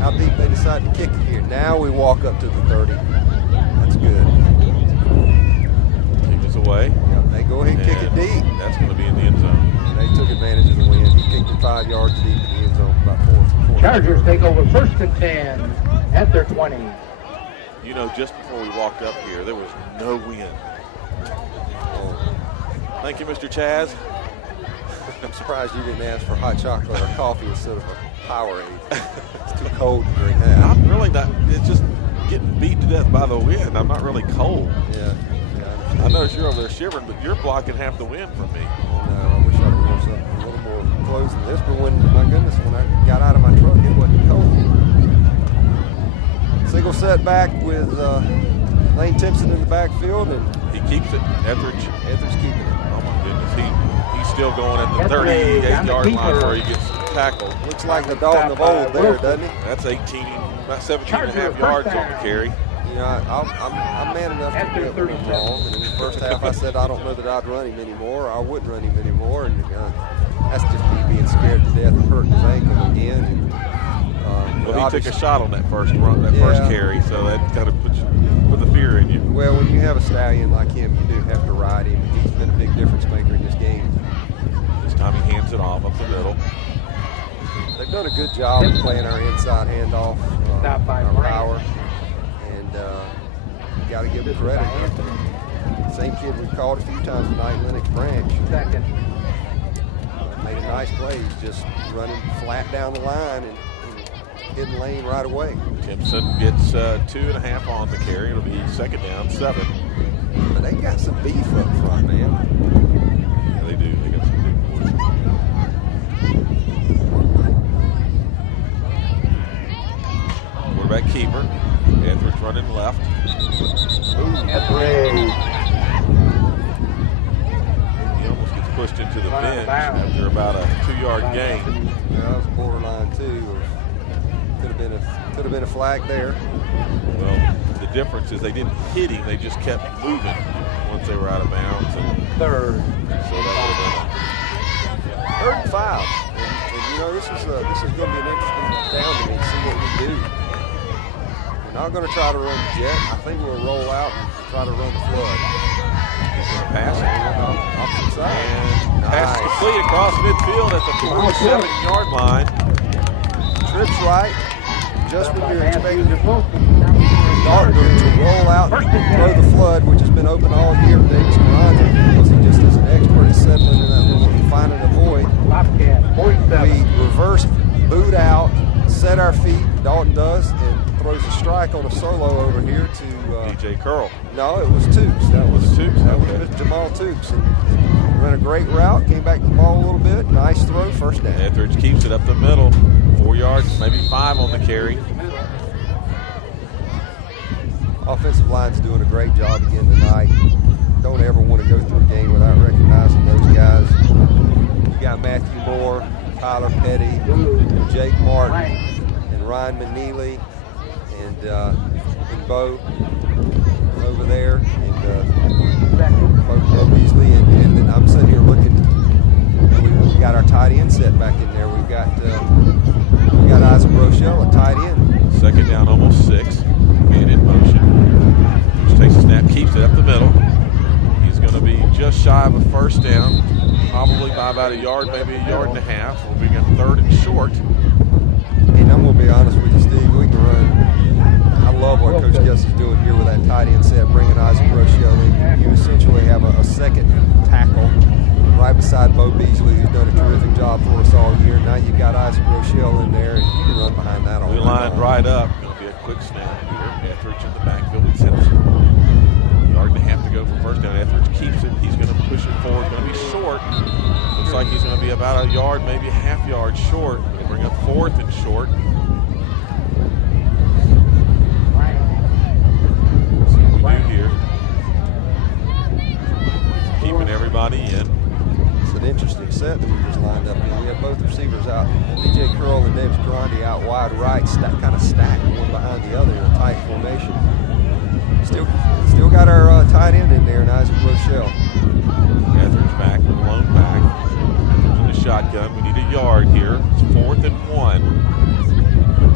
how deep they decide to kick it here. Now we walk up to the 30. That's good. Kick is away. Yeah, they go ahead and kick it deep. That's going to be in the end zone. They took advantage of the wind. He kicked it 5 yards deep in the end zone, about 4. Chargers take over 1st and 10 at their 20. You know, just before we walked up here, there was no wind. Thank you, Mr. Chaz. I'm surprised you didn't ask for hot chocolate or coffee instead of a Powerade. It's too cold to drink that. I'm really not. It's just getting beat to death by the wind. I'm not really cold. Yeah, I notice you're over there shivering, but you're blocking half the wind from me. I wish I could wear something a little more clothes than this, but my goodness, when I got out of my truck, it wasn't cold. Single setback with Lane Timpson in the backfield, and he keeps it. Etheridge keeping it. Oh my goodness, he's still going at the 38-yard line where he gets tackled. Looks like the Dalton of old there, doesn't he? That's 18, about 17 and a half yards on the carry. You know, I'm man enough to admit when I'm wrong. And in the first half, I said I don't know that I'd run him anymore. I wouldn't run him anymore, and that's just me being scared to death of hurting his ankle again. And, well, he took a shot on that first run, first carry, so that kind of put the fear in you. Well, when you have a stallion like him, you do have to ride him. He's been a big difference maker in this game. This time he hands it off up the middle. They've done a good job of playing our inside handoff, our power, and you got to give them credit. Same kid we called a few times tonight, Lennox Branch. Second. Made a nice play. He's just running flat down the line and hitting lane right away. Timpson gets 2.5 on the carry. It'll be second down, 7. But they got some beef up front, man. Yeah, they do. They got some big boys. Quarterback keeper. Etheridge running left. He almost gets pushed into the bench after about a 2-yard gain. Yeah, that was borderline too. Could have been a flag there. Well, the difference is they didn't hit him; they just kept moving once they were out of bounds. And Third. so that would have 3rd and 5. And you know, this is going to be an interesting down to me to see what we do. We're not going to try to run the jet. I think we'll roll out and try to run the flood. pass it. Opposite side. And pass complete across midfield at the 47-yard line. Trips right. Just when you're expecting Dalton to roll out and throw the flood, which has been open all year, Davis Carranza, because he just is an expert at settling in that little, finding a void. We reverse boot out, set our feet, Dalton does, and throws a strike on a solo over here to DJ Curl. No, it was Tukes. That was Tukes. That was Jamal Tukes. And ran a great route, came back to the ball a little bit, nice throw, first down. Etheridge keeps it up the middle, 4 yards, maybe 5 on the carry. Offensive line's doing a great job again tonight. Don't ever want to go through a game without recognizing those guys. You got Matthew Moore, Tyler Petty, Jake Martin, and Ryan McNeely, and Bo over there, and Bo Beasley, and then I'm sitting here looking. We got our tight end set back in there. We got Isaac Rochelle, a tight end. Second down, almost 6. Man in motion. Which takes a snap, keeps it up the middle. He's going to be just shy of a first down, probably by about a yard, maybe a yard and a half. We'll be in 3rd and short. And I'm going to be honest with you, Steve. We can run. I love what Coach Kelsey's doing here with that tight end set, bringing Isaac Rochelle in. You essentially have a second tackle right beside Bo Beasley, who's done a terrific job for us all year. Now you've got Isaac Rochelle in there, and you can run behind that all We lined right up. It'll be a quick snap here. Etheridge in the backfield with Simpson. Yard and a half to go for first down. Etheridge keeps it. He's going to push it forward. Going to be short. Looks like he's going to be about a yard, maybe a half yard short. They bring up 4th and short. See what we do here. Keeping everybody in. It's an interesting set that we just lined up in. We have both receivers out. DJ Curl and Davis Karandi out wide right, kind of stacked one behind the other in a tight formation. Still got our tight end in there, and Isaac Rochelle. Etheridge back, blown back. In the shotgun, we need a yard here. It's 4th and 1.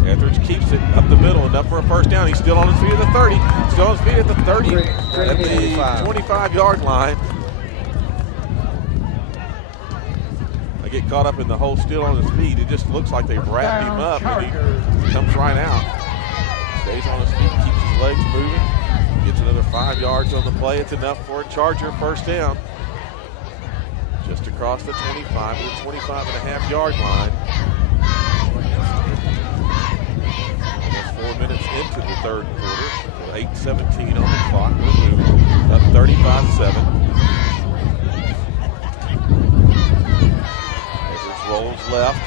Etheridge keeps it up the middle, enough for a first down. He's still on his feet at the 30. Still on his feet at the 30, at the 25-yard line. I get caught up in the whole still on his feet. It just looks like they've wrapped him up, and he comes right out. Stays on his feet, keeps his legs moving. Gets another 5 yards on the play. It's enough for a Charger first down. Just across the 25 to the 25.5-yard line. Almost 4 minutes into the 3rd quarter. 8:17 on the clock. We're moving up 35-7. Edwards rolls left.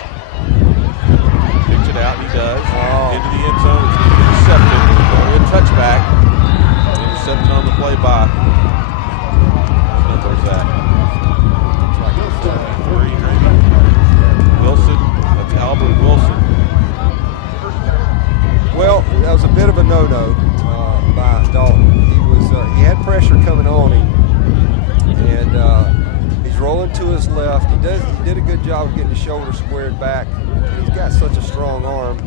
Picks it out. He does. Into the end zone. It's intercepted. A touchback. Intercepted on the play by. What number is that? It's like 3, maybe. Wilson. That's Albert Wilson. Well, that was a bit of a no-no by Dalton. He had pressure coming on him, and he's rolling to his left. He did a good job of getting his shoulder squared back. He's got such a strong arm.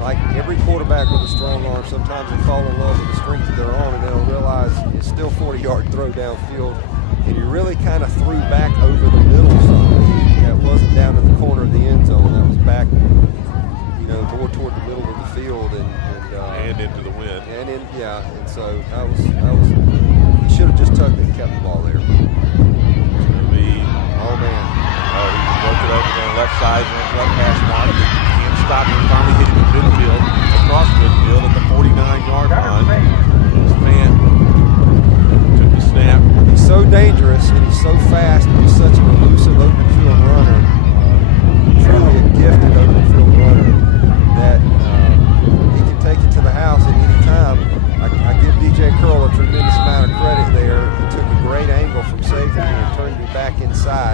Like every quarterback with a strong arm, sometimes they fall in love with the strength of their arm, and they'll realize it's still 40-yard throw downfield. And he really kind of threw back over the middle some. That wasn't down in the corner of the end zone. That was back, more toward the middle of the field and into the wind. And so that was he should have just tucked it and kept the ball there. Oh man! Oh, he broke it over to the left side and left pass mark. Can't stop him. Finally hit him in midfield, across midfield at the 49-yard line. Man took the snap. He's so dangerous and he's so fast and he's such an elusive open field runner. Truly a gifted open field runner that he can take it to the house at any time. I give DJ Curl a tremendous amount of credit there. He took a great angle from safety and turned me back inside.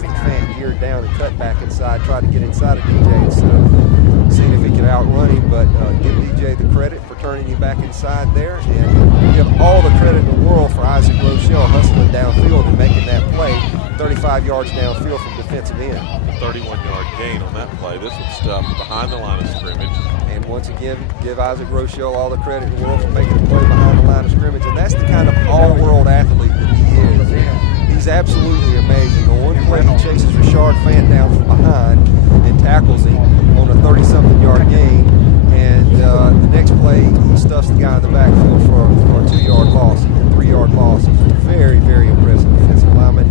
surprised that Fant geared down and cut back inside, tried to get inside of DJ instead of seeing if he could outrun him. But give DJ the credit for turning him back inside there, and give all the credit in the world for Isaac Rochelle hustling downfield and making that play 35 yards downfield from defensive end. 31-yard gain on that play. This was stuff behind the line of scrimmage. And once again, give Isaac Rochelle all the credit in the world for making a play behind the line of scrimmage. And that's the kind of all-world athlete that he is. He's absolutely amazing. On one play, he chases Rashard Fant down from behind and tackles him on a 30-something yard gain. And the next play, he stuffs the guy in the backfield for a 2-yard loss, a 3-yard loss. He's very, very impressive defensive lineman,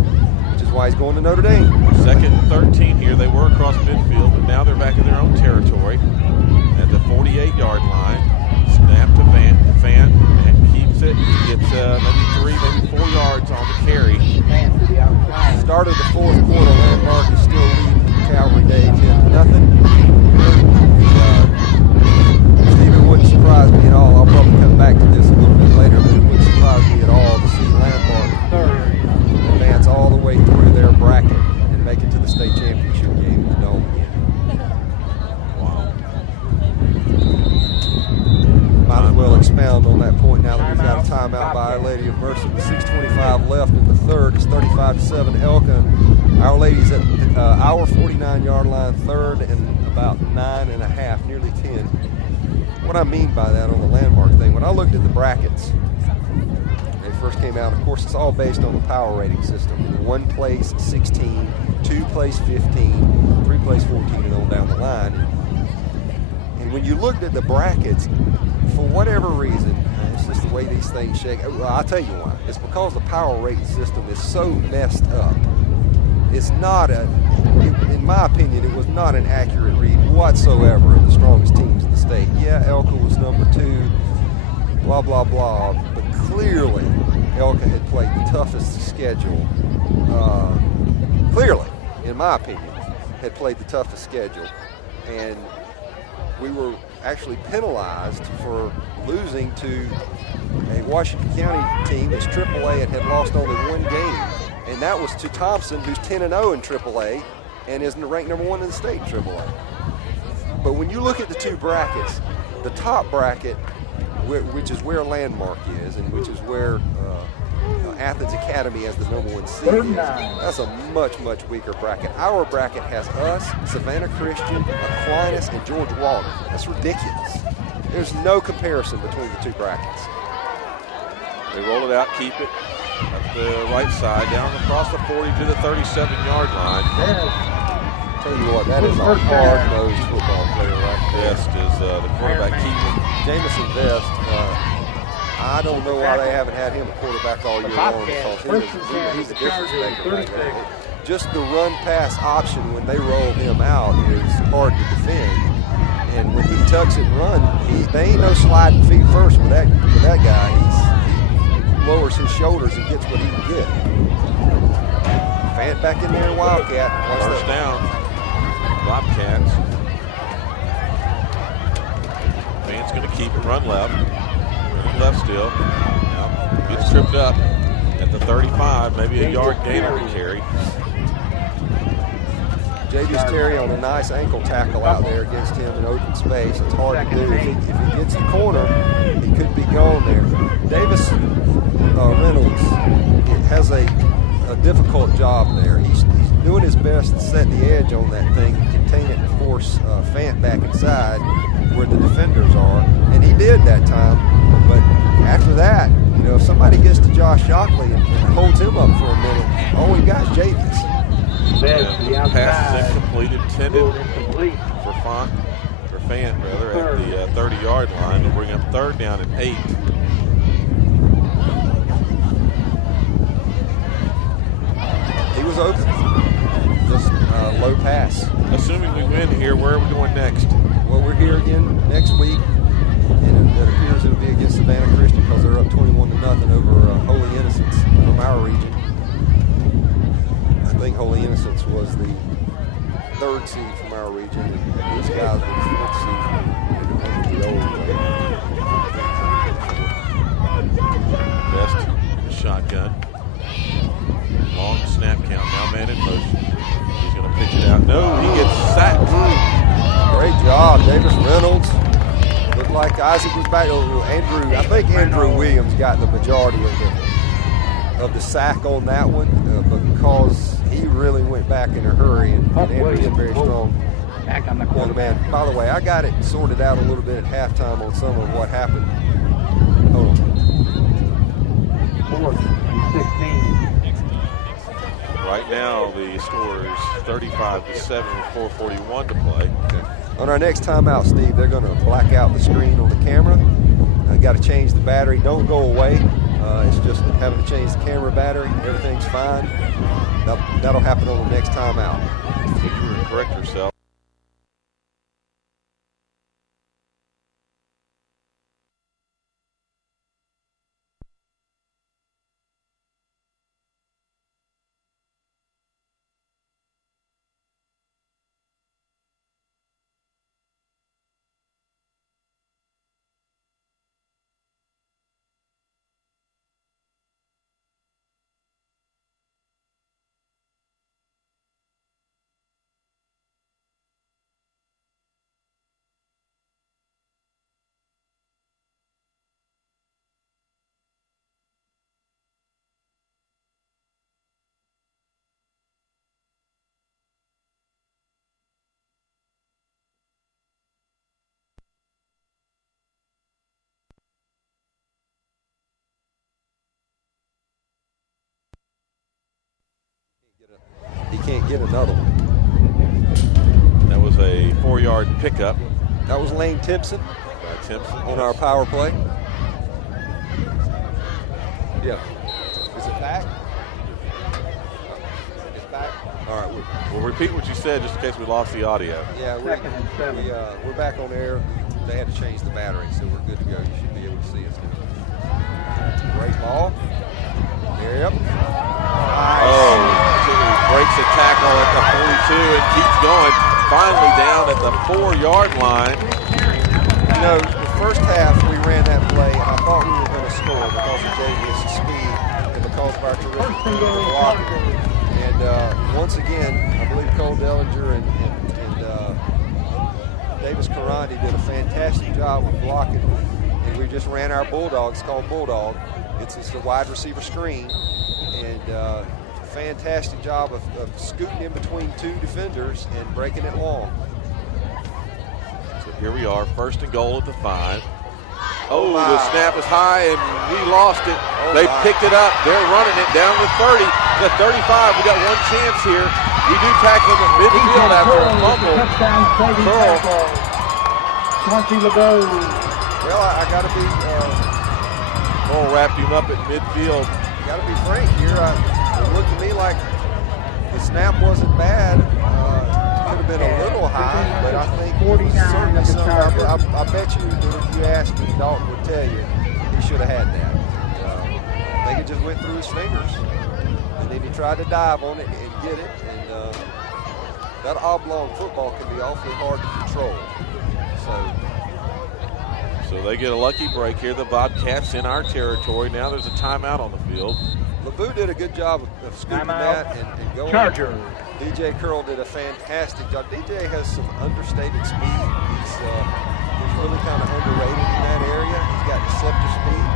which is why he's going to Notre Dame. Second and 13 here. They were across midfield, but now they're back in their own territory at the 48-yard line. Snap to Fant, and keeps it. Gets maybe 3, maybe 4 yards on the carry. Start of the fourth quarter, Landmark is still leading Calvary Day 10-0. It wouldn't surprise me at all. I'll probably come back to this a little bit later, but it wouldn't surprise me at all to see Landmark advance all the way through their bracket and make it to the state championship game in the Dome again. Wow. Might as well expound on that point now that we've got a timeout by Our Lady of Mercy with 6:25 left in the third. It's 35-7 ELCA. Our Lady's at our 49-yard line, third and about 9.5, nearly 10. What I mean by that on the Landmark thing, when I looked at the brackets, they first came out, of course, it's all based on the power rating system. 1 place 16, 2 place 15, 3 place 14, and on down the line. And when you looked at the brackets, for whatever reason, it's just the way these things shake. Well, I'll tell you why. It's because the power rating system is so messed up. It's not in my opinion, it was not an accurate read whatsoever of the strongest teams in the state. Yeah, ELCA was number 2, blah, blah, blah, but clearly ELCA had played the toughest schedule. Clearly, in my opinion, had played the toughest schedule. And we were actually penalized for losing to a Washington County team that's AAA and had lost only 1 game. And that was to Thompson, who's 10-0 in AAA and is ranked number 1 in the state in AAA. But when you look at the 2 brackets, the top bracket, which is where Landmark is and which is where Athens Academy has the number 1 seed is, that's a much, much weaker bracket. Our bracket has us, Savannah Christian, Aquinas, and George Walden. That's ridiculous. There's no comparison between the 2 brackets. They roll it out, keep it at the right side, down across the 40 to the 37-yard line. Tell you what, that is a hard-nosed football player right there. Best is the quarterback keeper. Jamison Best, I don't know why they haven't had him a quarterback all year long, because he's a difference maker right now. Just the run-pass option when they roll him out is hard to defend. And when he tucks it and runs, they ain't no sliding feet first with that guy. He lowers his shoulders and gets what he can get. Fant back in there, Wildcat. First down, Bobcats. Fant's going to keep it, run left. Run left still. Now gets tripped up at the 35, maybe a yard gain on the carry. J.B.'s Terry on a nice ankle tackle out there against him in open space. It's hard to do. If he gets the corner, he could be gone there. Davis Reynolds has a difficult job there. He's doing his best to set the edge on that thing, contain it, and force Fant back inside where the defenders are. And he did that time. But after that, if somebody gets to Josh Shockley and holds him up for a minute, all we got is J.B.'s. Pass is incomplete, intended for Fant at the 30-yard line. They'll bring up third down and 8. He was open. Just low pass. Assuming we win here, where are we going next? Well, we're here again next week, and it appears it'll be against Savannah Christian because they're up 21-0 over Holy Innocents from our region. I think Holy Innocents was the 3rd seed from our region, and these guys were the 4th seed. Best shotgun. Long snap count, now man in motion. like Isaac was back. Andrew, I think Andrew Williams got the majority of the sack on that one because he really went back in a hurry, and Andrew's a very strong Back on the young quarterback. man. By the way, I got it sorted out a little bit at halftime on some of what happened. Hold on. 4th and 16. Right now, the score is 35-7 with 4:41 to play. Okay. On our next timeout, Steve, they're going to black out the screen on the camera. Got to change the battery. Don't go away. It's just having to change the camera battery. Everything's fine. That'll happen on the next timeout. I think you were to correct yourself. He can't get another one. That was a 4-yard pickup That was Lane Timpson by Timpson on our power play. Yeah. Is it back? It's back. All right. We'll repeat what you said just in case we lost the audio. Yeah, Second and 7. we're back on air. They had to change the battery, so we're good to go. You should be able to see us now. Great ball. Yep. Nice. Oh, breaks a tackle at the 42 and keeps going. Finally down at the 4-yard line. You know, the first half we ran that play, and I thought we were going to score because of Davis' speed and because of our terrific blocking. And once again, I believe Cole Dellinger and Davis Karandi did a fantastic job of blocking. And we just ran our bulldog. It's called Bulldog. It's a wide receiver screen. And fantastic job of scooting in between two defenders and breaking it long. So here we are, 1st and goal at the 5. Oh, the snap is high and we lost it. They picked it up. They're running it down to 30. The 35. We got one chance here. We do tackle him at midfield after a fumble. Well, I got to be. Burl wrapped him up at midfield. Got to be frank here. It looked to me like the snap wasn't bad. Could have been a little high, but I think 49 certainly of the something. Chargers. I bet you that if you asked him, Dalton would tell you he should have had that. I think it just went through his fingers, and then he tried to dive on it and get it. And that oblong football can be awfully hard to control. So they get a lucky break here. The Bobcats in our territory. Now there's a timeout on the field. LeBou did a good job of scooping that and going. Charger. DJ Curl did a fantastic job. DJ has some understated speed. He's really kind of underrated in that area. He's got deceptive speed.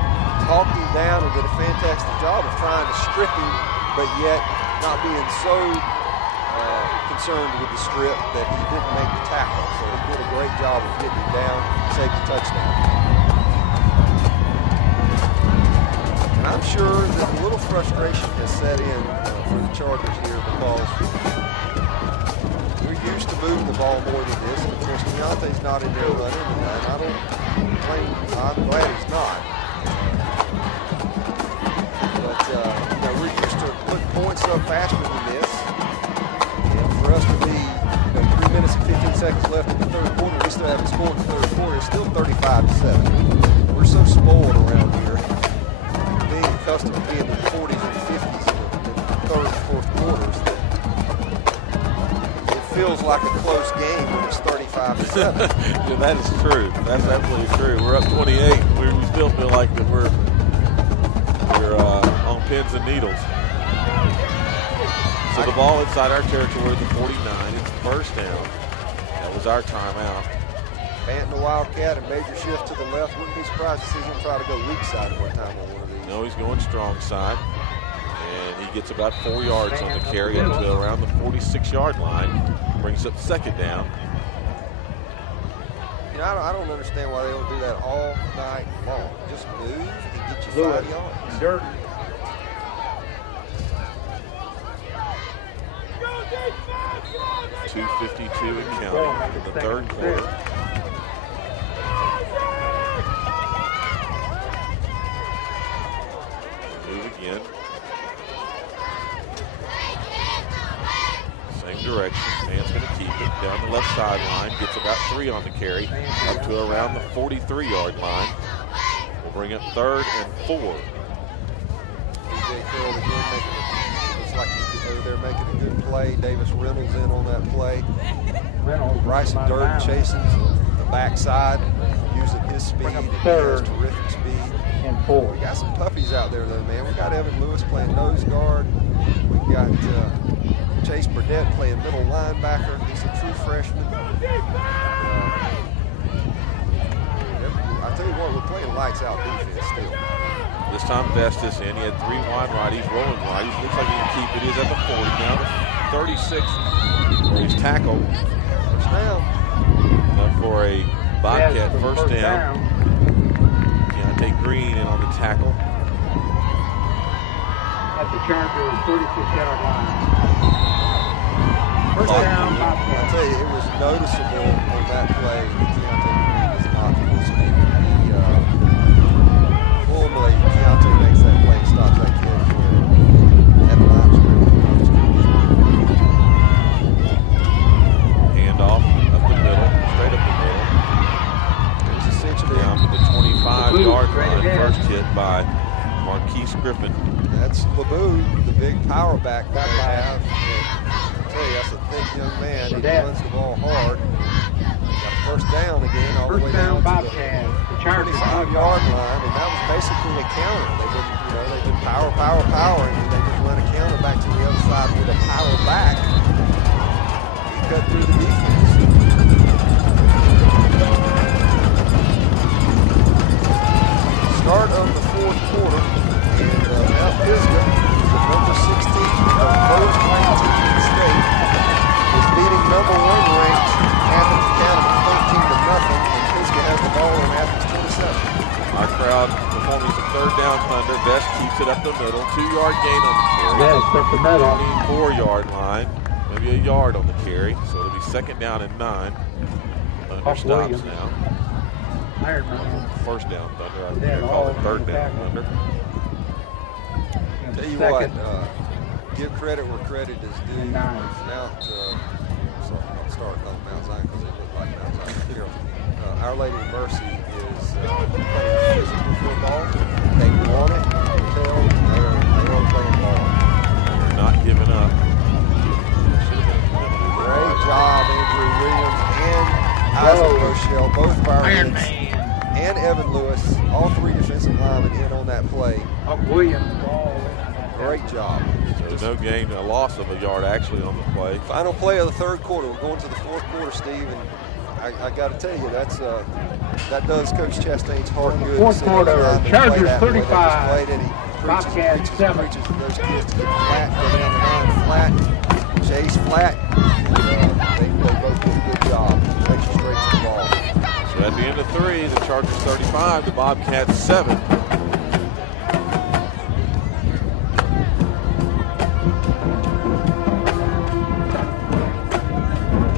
Talked him down and did a fantastic job of trying to strip him, but yet not being so concerned with the strip that he didn't make the tackle. So he did a great job of getting him down, saved the touchdown. And I'm sure that a little frustration has set in for the Chargers here because we're used to moving the ball more than this. And of course, Deontay's not in there running, and I don't claim, I'm glad he's not. But, we're used to putting points up faster than this. And for us to be 3 minutes and 15 seconds left in the third quarter, we still haven't scored in the third quarter. It's still 35-7. We're so spoiled around here. Being accustomed to being in the 40s and 50s in the third and fourth quarters, that it feels like a close game when it's 35-7. Yeah, that is true. That's absolutely true. We're up 28. We still feel like that we're on pins and needles. So the ball inside our territory at the 49. It's first down. That was our timeout. Banting the Wildcat, a major shift to the left. Wouldn't be surprised to see him try to go weak side one time on one of these. No, he's going strong side. And he gets about 4 yards on the carry up to around the 46-yard line. Brings up second down. You know, I don't understand why they don't do that all night long. Just move and get you 5 yards. Dirt. .252 and counting in the third quarter. Move again. Same direction. Man's going to keep it down the left sideline. Gets about 3 on the carry up to around the 43-yard line. We'll bring up 3rd and 4. DJ Curl again making it. Looks like they're making a good play. Davis Reynolds in on that play. Bryson Durden chasing the backside, using his speed. He has terrific speed. And 4. We got some toughies out there, though, man. We got Evan Lewis playing nose guard. We got Chase Burdett playing middle linebacker. He's a true freshman. I tell you what, we're playing lights out defense still. This time Vestas in. He had 3 wide righties, rolling righties. Looks like he can keep it. He's at the 40 now. The 36, where he's tackled. First down. Enough for a Bobcat first down. Deontay Green in on the tackle. At the Chargers 36-yard line. First down, Bobcat. I tell you, it was noticeable on that play that Deontay Green is not full speed. Normally, Deontay makes that play and stops that kid at the line scrimmage. Handoff up the middle, straight up the middle. It was essentially Down to the 25-yard line. First hit by Marquise Griffin. That's LeBeau, the big power back that they have. I tell you, that's a thick young man. He runs the ball hard. Got a first down again, all the way down to the 25-yard line, and that was basically a counter. They did power, and they just run a counter back to the other side with a power back. He cut through the defense. Start of the fourth quarter, and Mount Pisgah, the number 16 of Rose Plains State, is beating number 1 ranked Athens Academy 13-0, and Pisgah has the ball in Athens 27. Our crowd performing some third down thunder. Best keeps it up the middle. 2-yard gain on the carry. Yes, up the middle. 24-yard line. Maybe a yard on the carry. So it'll be second down and 9. Thunder stops now. Iron Man. First down thunder. I would call it third down thunder. Tell you what, give credit where credit is due. Mount, start calling Mount Zion because it looked like Mount Zion here. Our Lady of Mercy is playing physical football. They want it. They are playing ball. They're not giving up. Great job, Andrew Williams and Isaac Rochelle, both of our Iron kids, Man. and Evan Lewis, all 3 defensive linemen in on that play. Williams. Great job. So no gain, a loss of a yard actually on the play. Final play of the third quarter. We're going to the fourth quarter, Steve, and I got to tell you, that does Coach Chastain's heart good. Fourth quarter, Chargers 35, Bobcat 7. Preaches to those kids to get flat, go down the line flat, chase flat. They both did a good job. Makes you straight to the ball. So at the end of 3, the Chargers 35, the Bobcats 7.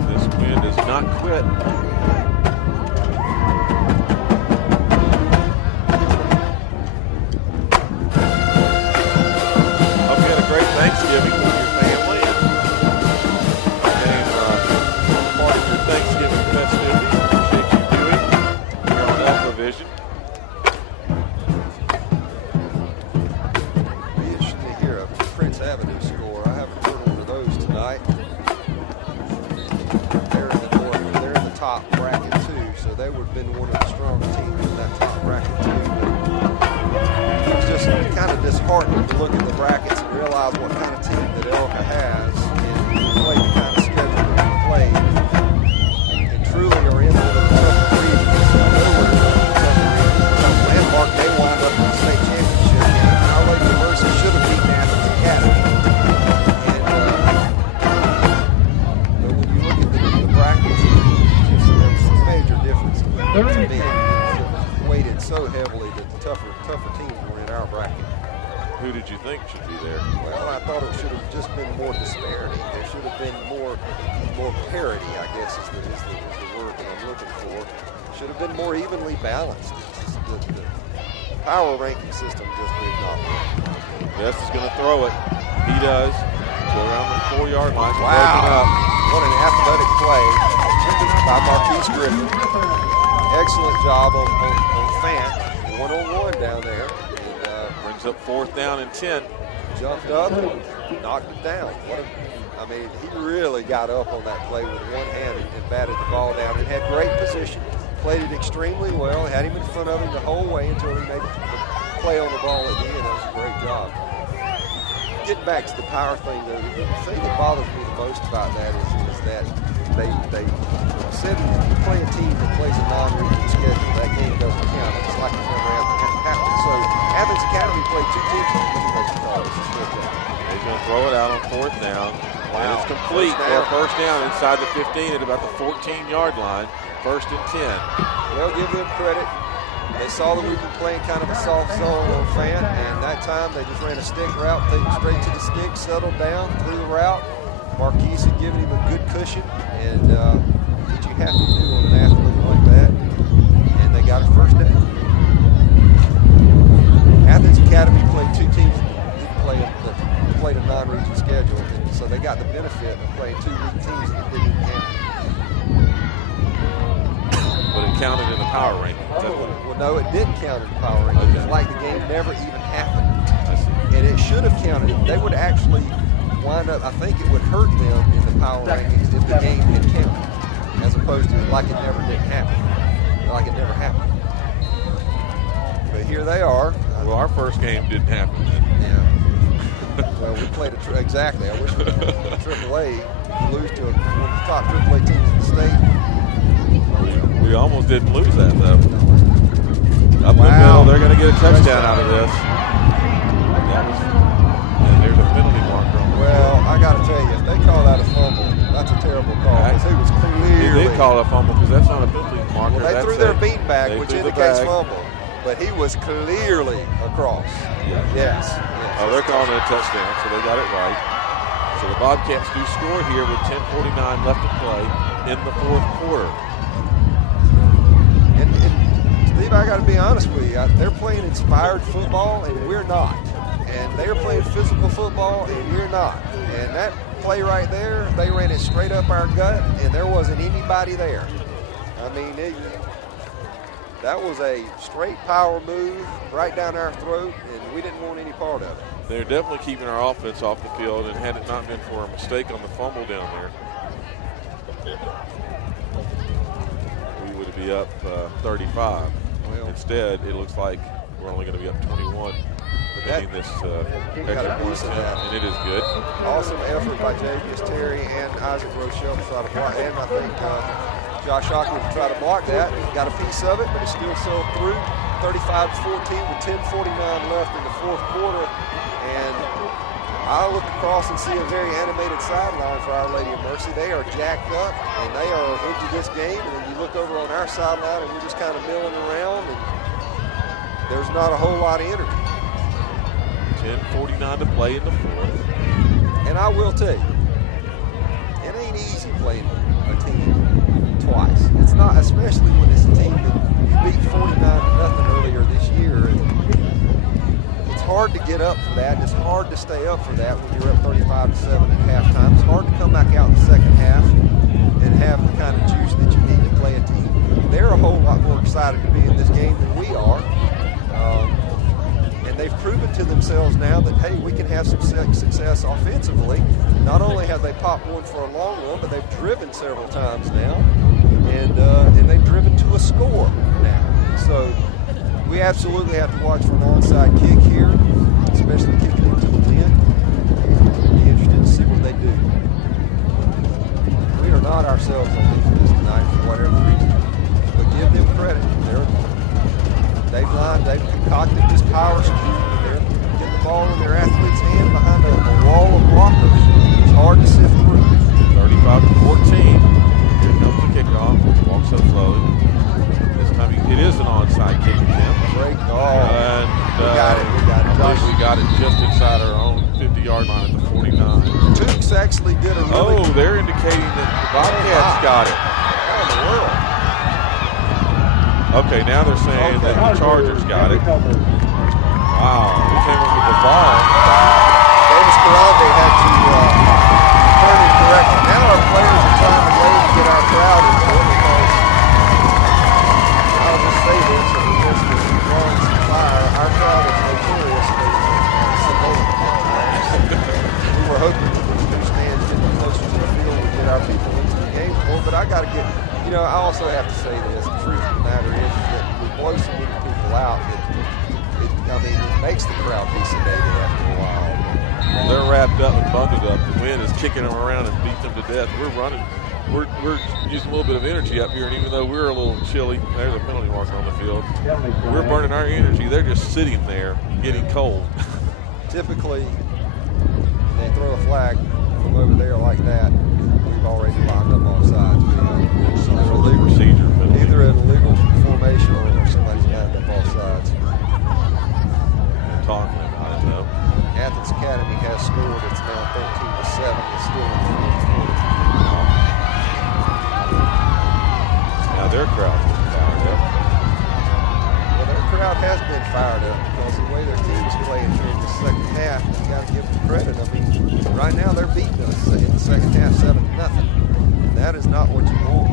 This wind does not quit. Hope you had a great Thanksgiving with your family and getting part of your Thanksgiving festivities. Appreciate you doing here on Alpha Vision. Be interesting to hear a Prince Avenue score. I haven't heard one of those tonight. They're in the top bracket too, so they would have been one of the strong teams in that top bracket too. But it was just kind of disheartening to look at the brackets and realize what kind of team that ELCA has and play the kind of schedule that we played. And truly are in for a tough 3 so heavily that the tougher teams were in our bracket. Who did you think should be there? Well, I thought it should have just been more disparity. There should have been more parity, I guess is the word that I'm looking for. Should have been more evenly balanced. The power ranking system just did not work. Best is going to throw it. He does. Go around the 4-yard line. Wow. What an athletic play by Marquise Griffin. Excellent job on Fant. One-on-one down there. Brings up 4th down and 10. Jumped up and knocked it down. I mean, he really got up on that play with one hand and batted the ball down and had great position. Played it extremely well. Had him in front of him the whole way until he made the play on the ball at the end. That was a great job. Getting back to the power thing, the thing that bothers me the most about that is that they said you play a team that plays a non-regional schedule, that game doesn't count. It's like it never happened. So Athens Academy played 2 teams in the He's going to throw it out on 4th down. Wow. And it's complete for a first down inside the 15 at about the 14-yard line. 1st and 10. Well, give them credit. They saw that we've been playing kind of a soft zone on Fant, and that time they just ran a stick route, taken straight to the stick, settled down, through the route. Marquise had given him a good cushion, and what you have to do on an athlete like that, and they got a first down. Athens Academy played 2 teams that played a non-region schedule, so they got the benefit of playing 2 league teams that didn't count. But it counted in the power ranking. Well, no, it didn't count in the power ranking. Okay. It's like the game never even happened. And it should have counted. They would actually wind up, I think it would hurt them in the power rankings if the game had counted, as opposed to like it never did happen. Like it never happened. But here they are. Well, our first game didn't happen. Yeah. Well, we played exactly. I wish we could AAA lose to one of the top AAA teams in the state. We almost didn't lose that, though. Up the middle, they're going to get a touchdown out of this. And there's a penalty marker on the Well, I got to tell you, if they call that a fumble, that's a terrible call. Because he was clearly. They did call it a fumble because that's not a penalty marker. Well, they threw their beanbag, which indicates fumble. But he was clearly across. Yes. Oh, they're calling it a touchdown, so they got it right. So the Bobcats do score here with 10:49 left to play in the 4th quarter. And Steve, I got to be honest with you. They're playing inspired football, and we're not. And they're playing physical football, and we're not. And that play right there, they ran it straight up our gut, and there wasn't anybody there. I mean, that was a straight power move right down our throat, and we didn't want any part of it. They're definitely keeping our offense off the field, and had it not been for a mistake on the fumble down there, we would be up 35. Well, instead, it looks like we're only going to be up 21. Getting this extra point, and it is good. Awesome effort by Javius Terry and Isaac Rochelle to try to block, and I think Josh Hawkins to try to block that. Got a piece of it, but it still sailed through 35-14 with 10:49 left in the 4th quarter. And I look across and see a very animated sideline for Our Lady of Mercy. They are jacked up, and they are into this game. And then you look over on our sideline, and we're just kind of milling around, and there's not a whole lot of energy. 10:49 to play in the 4th. And I will tell you, it ain't easy playing a team twice. It's not, especially when it's a team that you beat 49-0 earlier this year. It's hard to get up for that. It's hard to stay up for that when you're up 35-7 at halftime. It's hard to come back out in the second half and have the kind of juice that you need to play a team. They're a whole lot more excited to be in this game than we are. And they've proven to themselves now that, hey, we can have some success offensively. Not only have they popped one for a long one, but they've driven several times now. And they've driven to a score now. So we absolutely have to watch for an onside kick here, especially kicking into the 10. Be interested to see what they do. We are not ourselves on defense tonight for whatever reason. But give them credit. They've concocted this power scheme. They're getting the ball in their athlete's hand behind a wall of blockers. It's hard to sift through. 35-14. Here comes the kickoff. Walks up slowly. This time it is an onside kick attempt. ball. And We got it. I believe we got it just inside our own 50-yard line at the 49. Tukes actually did a really Oh, they're indicating that the Bobcats got it. How in the world? Okay, now they're saying that the Chargers got it. Wow, we came up with the ball. Davis Carande had to turn it correctly. Now our players are trying to wait to get our crowd into it because I'll just say this, at the risk of drawing some fire, our crowd is notorious for symbolic times. We were hoping that these new stands getting closer to the field would get our people into the game more, but I got to get, I also have to say this, the truth of the matter is that we blow so many people out that it makes the crowd be sedated after a while. They're wrapped up and bundled up. The wind is kicking them around and beating them to death. We're running. We're using a little bit of energy up here, and even though we're a little chilly, there's a penalty marker on the field. We're burning our energy. They're just sitting there getting cold. Typically, they throw a flag from over there like that. We've already lined up on sides. It's either illegal procedure, either an illegal formation or somebody's lined up all sides. Talking about it though. Athens Academy has scored. It's now 13-7. It's still in the fourth quarter. Now their crowd's been fired up. Well, their crowd has been fired up because the way their team's playing here in the second half, you got to give them credit. I mean, right now they're beating us in the second half 7-0. That is not what you want.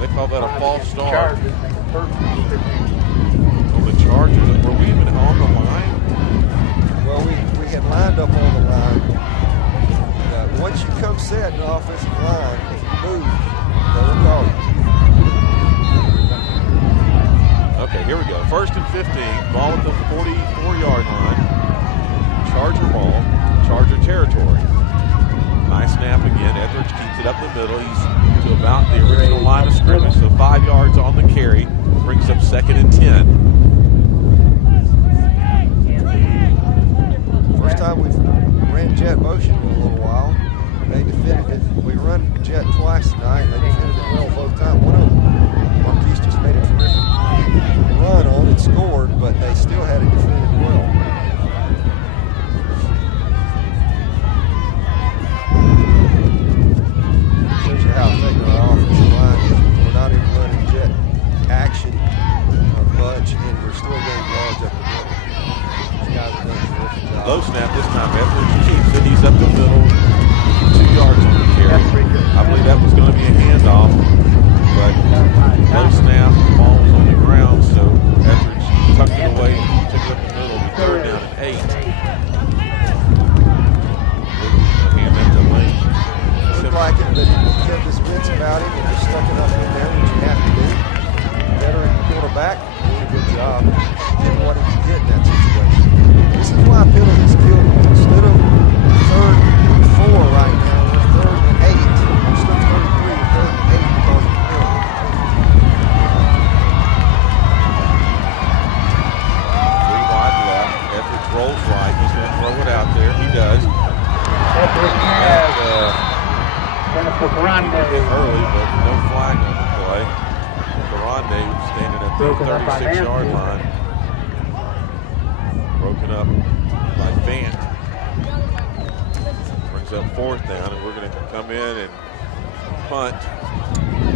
They call that a false start. On the Chargers, were we even on the line? Well, we had lined up on the line. Once you come set in the offensive line, if you move, they will call you. Okay, here we go. 1st and 15. Ball at the 44-yard line. Charger ball. Charger territory. Nice snap again. Etheridge keeps it up the middle. He's to about the original line of scrimmage, so 5 yards on the carry. Brings up 2nd and 10. First time we've ran jet motion in a little while. They defended it. We run jet twice tonight. They defended it well both times. One of them, Marquise just made a terrific run on it, scored, but they still had it defended well. Shows you how effective our offensive line is. We're not even running jet action much, and we're still getting yards up the middle. These guys are doing a terrific job. Low snap this time. Etheridge keeps it. He's up the middle. 2 yards on the carry. I believe that was going to be a handoff, but low snap. The ball was on the ground, so Etheridge tucked it away and took it up the middle. 3rd down and 8. Hand that to Lane. Looked like it, but he kept his wits about him and just stuck it up in there, which you have to do. Veteran quarterback, doing a good job. Didn't want him to get in that situation. This is why penalties kill you. Instead of 3rd and 4 right now, we're 3rd and 8. Instead of 3rd and 3, we're 3rd and 8 because of the penalty. 3 wide left. Etheridge rolls right. He's going to throw it out there. He does. Hit early, but no flag on the play. Grande standing at the 36-yard line. Broken up by Fant. Brings up 4th down, and we're going to come in and punt.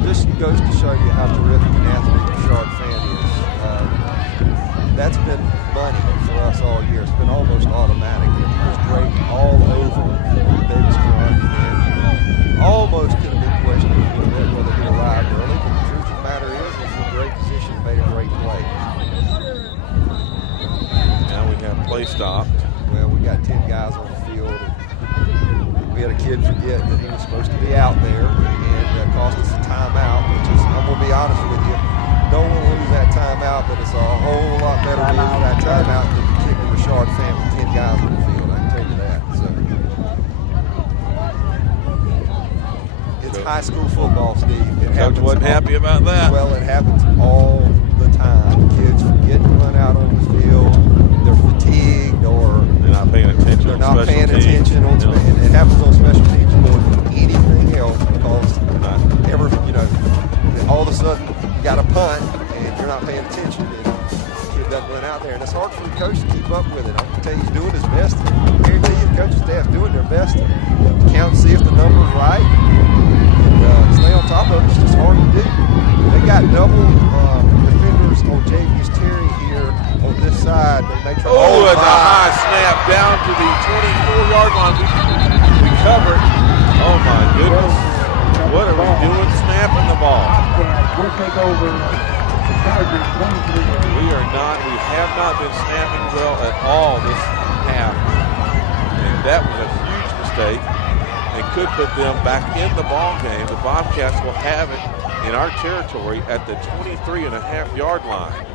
This goes to show you how terrific an athlete Rashard Fant is. That's been money for us all year. It's been almost automatic. He was great all over Davis Carone, and almost could have been questioned a little bit whether he arrived early, but the truth of the matter is he's in a great position, made a great play. Now we have play stopped. Well, we got 10 guys on the field. We had a kid forget that he was supposed to be out there, and that cost us a timeout, which is, I'm going to be honest with you, don't want to lose that timeout, but it's a whole lot better to lose that timeout than to kick the Rashard Fant with 10 guys on the field. I can tell you that. So it's high school football, Steve. Coach wasn't happy about that. Well, it happens all the time. Kids forget to run out on the field. They're fatigued, or they're not paying attention. They're not paying attention on special. And it happens on special teams more than anything else because all of a sudden you got a punt and you're not paying attention. And the kid got none out there, and it's hard for the coach to keep up with it. I can tell you he's doing his best. I guarantee you the coaching staff doing their best to count and see if the number's right. And stay on top of it. It's just hard to do. They got double defenders on Javius Terry here on this side. They try and a high snap down to the 24-yard line. We covered. Oh, my goodness. What are we doing snapping the ball? We'll take over the Chargers 23. We have not been snapping well at all this half. And that was a huge mistake. It could put them back in the ball game. The Bobcats will have it in our territory at the 23.5-yard line.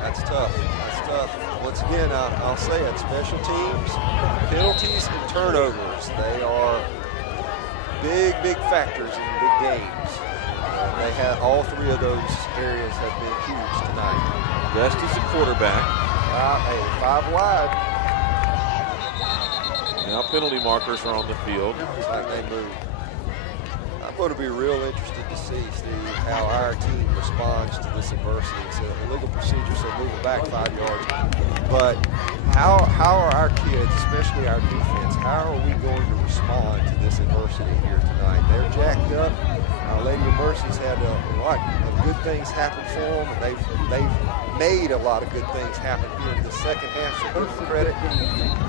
That's tough. That's tough. Once again, I'll say it, special teams, penalties, and turnovers. They are big factors in big games. They had all three of those areas have been huge tonight. Best is the quarterback. Hey, 5 wide. Now penalty markers are on the field. Looks like they move. I'm going to be real interested to see, Steve, how our team responds to this adversity. It's a legal procedure, so moving back 5 yards. But how are our kids, especially our defense, how are we going to respond to this adversity here tonight? They're jacked up. Our Lady of Mercy's had a lot of good things happen for them, and they've made a lot of good things happen here in the second half, so give them credit.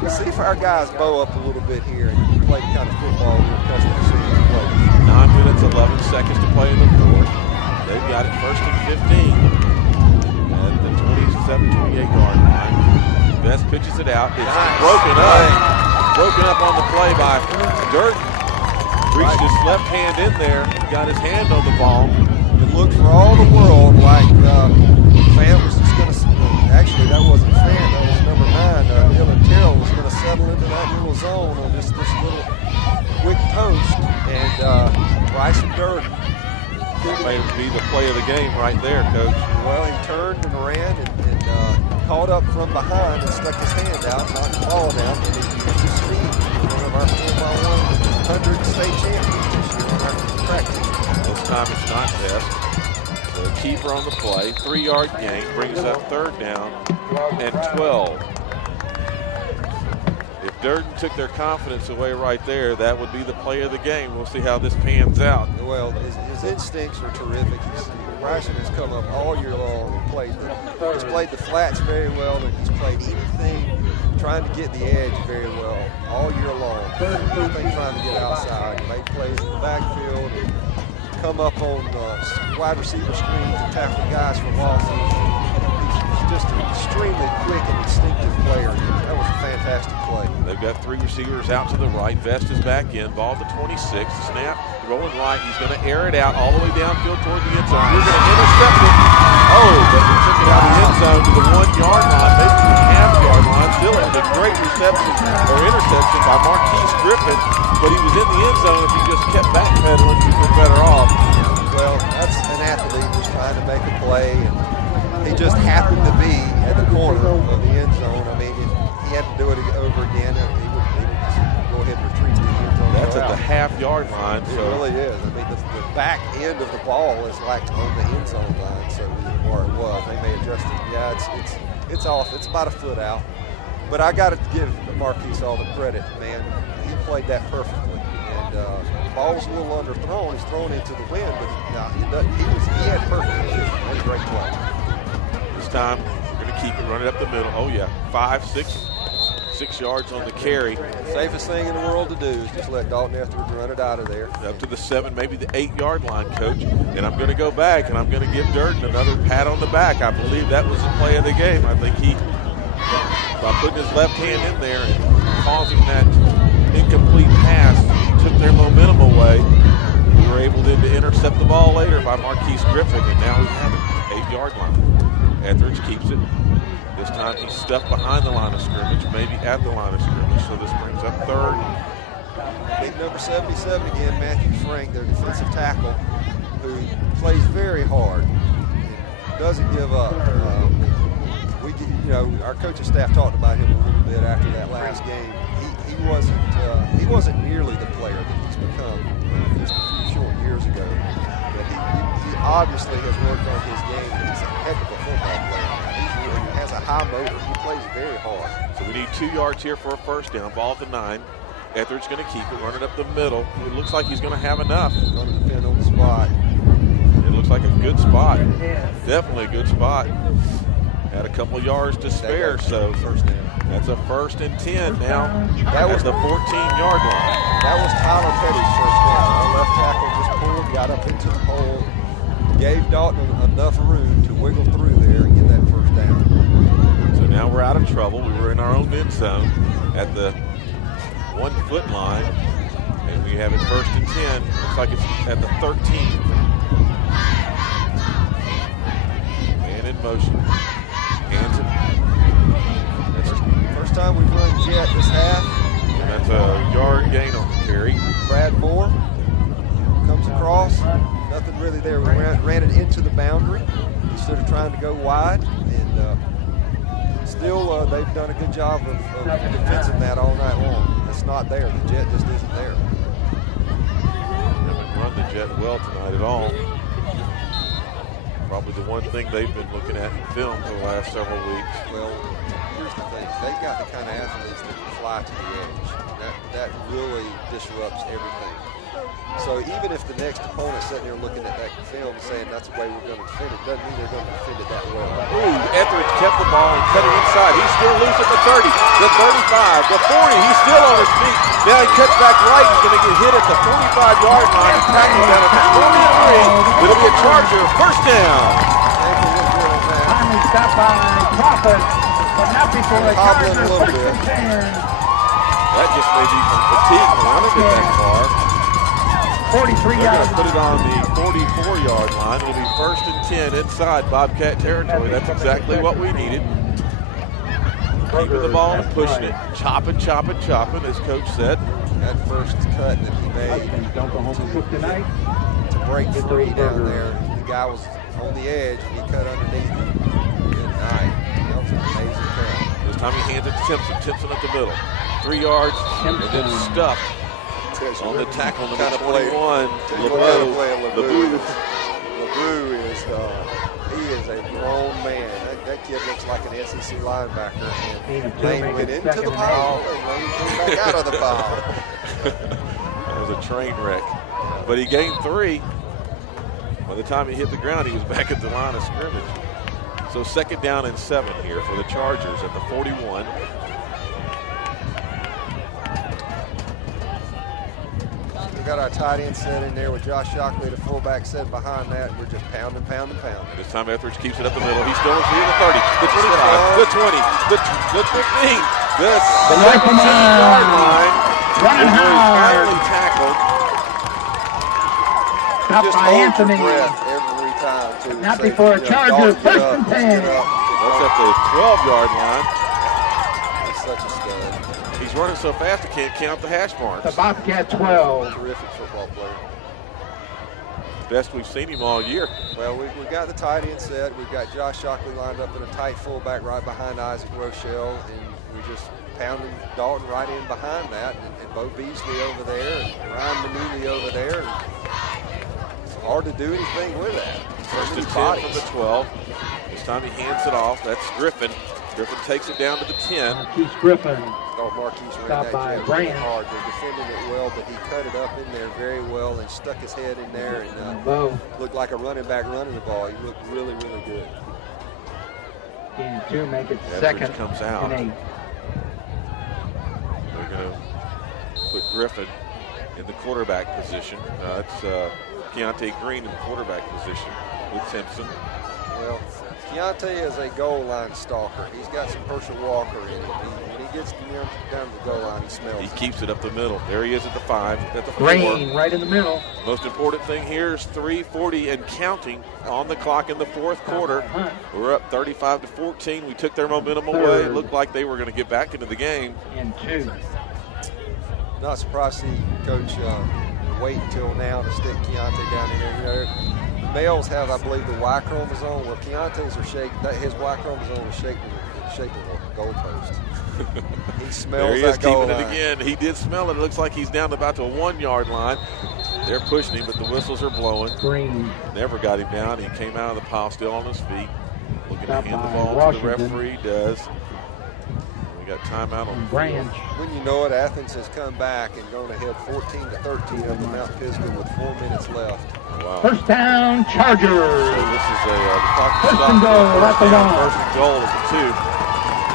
Let's see if our guys bow up a little bit here and play the kind of football we're accustomed to seeing them play. 9 minutes, 11 seconds to play in the fourth. They've got it first and 15 at the 27-28-yard line. Best pitches it out. It's broken up on the play by Durden. Reached his left hand in there, got his hand on the ball. It looked for all the world like Fan was just going to, actually that wasn't Fan, that was number 9. Dylan Terrell was going to settle into that little zone on this little quick post, and Bryson Durden. That may be the play of the game right there, Coach. Well, he turned and ran and caught up from behind and stuck his hand out, knocked the ball down, and he used his speed. One of our 4x100 state champions this year on our track team. This time it's not Best. The keeper on the play, 3-yard gain, brings up 3rd down and 12. If Durden took their confidence away right there, that would be the play of the game. We'll see how this pans out. Well, his instincts are terrific. Bryson has come up all year long and he's played the flats very well, and he's played anything trying to get the edge very well all year long. Anything trying to get outside. He made plays in the backfield and come up on wide receiver screens and tackle guys for losses. He's just an extremely quick and instinctive player. That was a fantastic play. They've got 3 receivers out to the right. Vest is back in. Ball to 26. Snap, rolling right. He's going to air it out all the way downfield toward the end zone. We're going to intercept it. Oh, but he took it out of the end zone to the 1-yard line, maybe the half-yard line. Still a great reception or interception by Marquise Griffin, but he was in the end zone. If he just kept backpedaling, he'd been better off. Well, that's an athlete who's trying to make a play, and he just happened to be at the corner of the end zone. I mean, if he had to do it over again, he would just go ahead and retreat to the end zone. That's at the half-yard line. It really is. I mean, the back end of the ball is like on the end zone line, so where it was. They may adjust it. Yeah, it's off. It's about a foot out. But I got to give Marquise all the credit, man. He played that perfectly. And the ball was a little underthrown. He's thrown into the wind, but he had perfect position. That was a great play. This time, we're going to keep it, run it up the middle. Oh, yeah, 6 yards on the carry. Safest thing in the world to do is just let Dalton Etheridge run it out of there. Up to the 7, maybe the 8-yard line, Coach. And I'm going to go back, and I'm going to give Durden another pat on the back. I believe that was the play of the game. I think he, by putting his left hand in there and causing that incomplete pass, took their momentum away. We were able then to intercept the ball later by Marquise Griffin, and now we have it, 8-yard line. Etheridge keeps it. This time he's stuck behind the line of scrimmage, maybe at the line of scrimmage, so this brings up 3rd. Big number 77 again, Matthew Frank, their defensive tackle, who plays very hard and doesn't give up. Our coaching staff talked about him a little bit after that last game. He wasn't nearly the player that he's become just a few short years ago. But he obviously has worked on his game. He's a heck of a football player. high motor. He plays very hard. So we need 2 yards here for a first down. Ball at the 9. Etheridge going to keep it, running up the middle. It looks like he's going to have enough. Going to defend on the spot. It looks like a good spot. Definitely a good spot. Had a couple yards to spare, so first down. That's a 1st and 10 now. That was the 14-yard line. That was Tyler Petty's first down. Our left tackle just pulled, got up into the hole, gave Dalton enough room to wiggle through there and get that first down. So now we're out of trouble. We were in our own end zone at the 1-foot line, and we have it 1st and 10. Looks like it's at the 13. Man in motion. Hands it. First time we've run jet this half. And that's a yard gain on the carry. Brad Moore comes across. Nothing really there. We ran it into the boundary instead of trying to go wide. And still, they've done a good job of defending that all night long. It's not there. The jet just isn't there. Haven't run the jet well tonight at all. Probably the one thing they've been looking at in film for the last several weeks. Well, here's the thing. They've got the kind of athletes that can fly to the edge. That really disrupts everything. So even if the next opponent's sitting there looking at that film saying that's the way we're going to defend it, doesn't mean they're going to defend it that well. Ooh, Etheridge kept the ball and cut it inside. He's still loose at the 30, the 35, the 40. He's still on his feet. Now he cuts back right. He's going to get hit at the 45-yard line. He's tackled down at the 43. It'll be a Charger first down. Finally stopped by Crawford, but not before a Charger first and 10. That just may be from fatigue running it that far. 43 yards. Put it on the 44-yard line. It'll be 1st and 10 inside Bobcat territory. That's exactly what we needed. Keeping the ball and pushing it. Chopping, chopping, chopping, as Coach said. That first cut that he made to break free down there. The guy was on the edge and he cut underneath him. Good night. That was an amazing cut. This time he hands it to Timpson. Timpson at the middle. 3 yards and then stuffed on the tackle number 21. LeBeau. LeBeau is he is a grown man. That kid looks like an SEC linebacker. And Lane went into the pile and Lane came back out of the pile. That was a train wreck. But he gained 3. By the time he hit the ground, he was back at the line of scrimmage. So 2nd down and 7 here for the Chargers at the 41. We've got our tight end set in there with Josh Shockley, the fullback, set behind that. We're just pounding. This time Etheridge keeps it up the middle. He's still in the 30, the 25, the 20, the 15, the 17-yard line. Running hard. Finally tackled. Stopped by Anthony. Every time, too. Not before a Charger, 1st and 10. That's at the 12-yard line. He's such a stud. He's running so fast he can't count the hash marks. The Bobcat 12. Terrific football player. Best we've seen him all year. Well, we've got the tight end set. We've got Josh Shockley lined up in a tight fullback right behind Isaac Rochelle, and we just pounding Dalton right in behind that, and Bo Beasley over there, and Ryan Manuli over there. And it's hard to do anything with that. 1st and 10 from the 12. This time he hands it off. That's Griffin. Griffin takes it down to the 10. Marquise Griffin. Marquise ran Stopped that by jet Brand. really hard. They're defending it well, but he cut it up in there very well and stuck his head in there and looked like a running back running the ball. He looked really, really good. Gain 2, make it Etheridge 2nd comes out. and 8. They're going to put Griffin in the quarterback position. It's Keontae Green in the quarterback position with Timpson. Well, Keontae is a goal line stalker. He's got some Herschel Walker in him. When he gets down to the goal line, he smells. He keeps it up the middle. There he is at the 5, at the 4. Green right in the middle. Most important thing here is 3:40 and counting on the clock in the 4th quarter. We're up 35-14. We took their momentum away. It looked like they were going to get back into the game. And 2. Not surprised to see Coach wait until now to stick Keontae down in there. You know, males have, I believe, the Y chromosome. Well, Keontae's are shaking. His Y chromosome is shaking the goalpost. He smells there he that is, goal keeping line. it again. He did smell it. It looks like he's down about to a 1-yard line. They're pushing him, but the whistles are blowing. Green. Never got him down. He came out of the pile still on his feet. Looking to Stop hand the by ball to the Washington. referee. Does. We got timeout on the Branch. When you know it, Athens has come back and gone ahead 14-13 over Mount Pisgah with 4 minutes left. Wow. First down, Chargers. So this is a First and goal, first at the down, one. first and goal at the 2.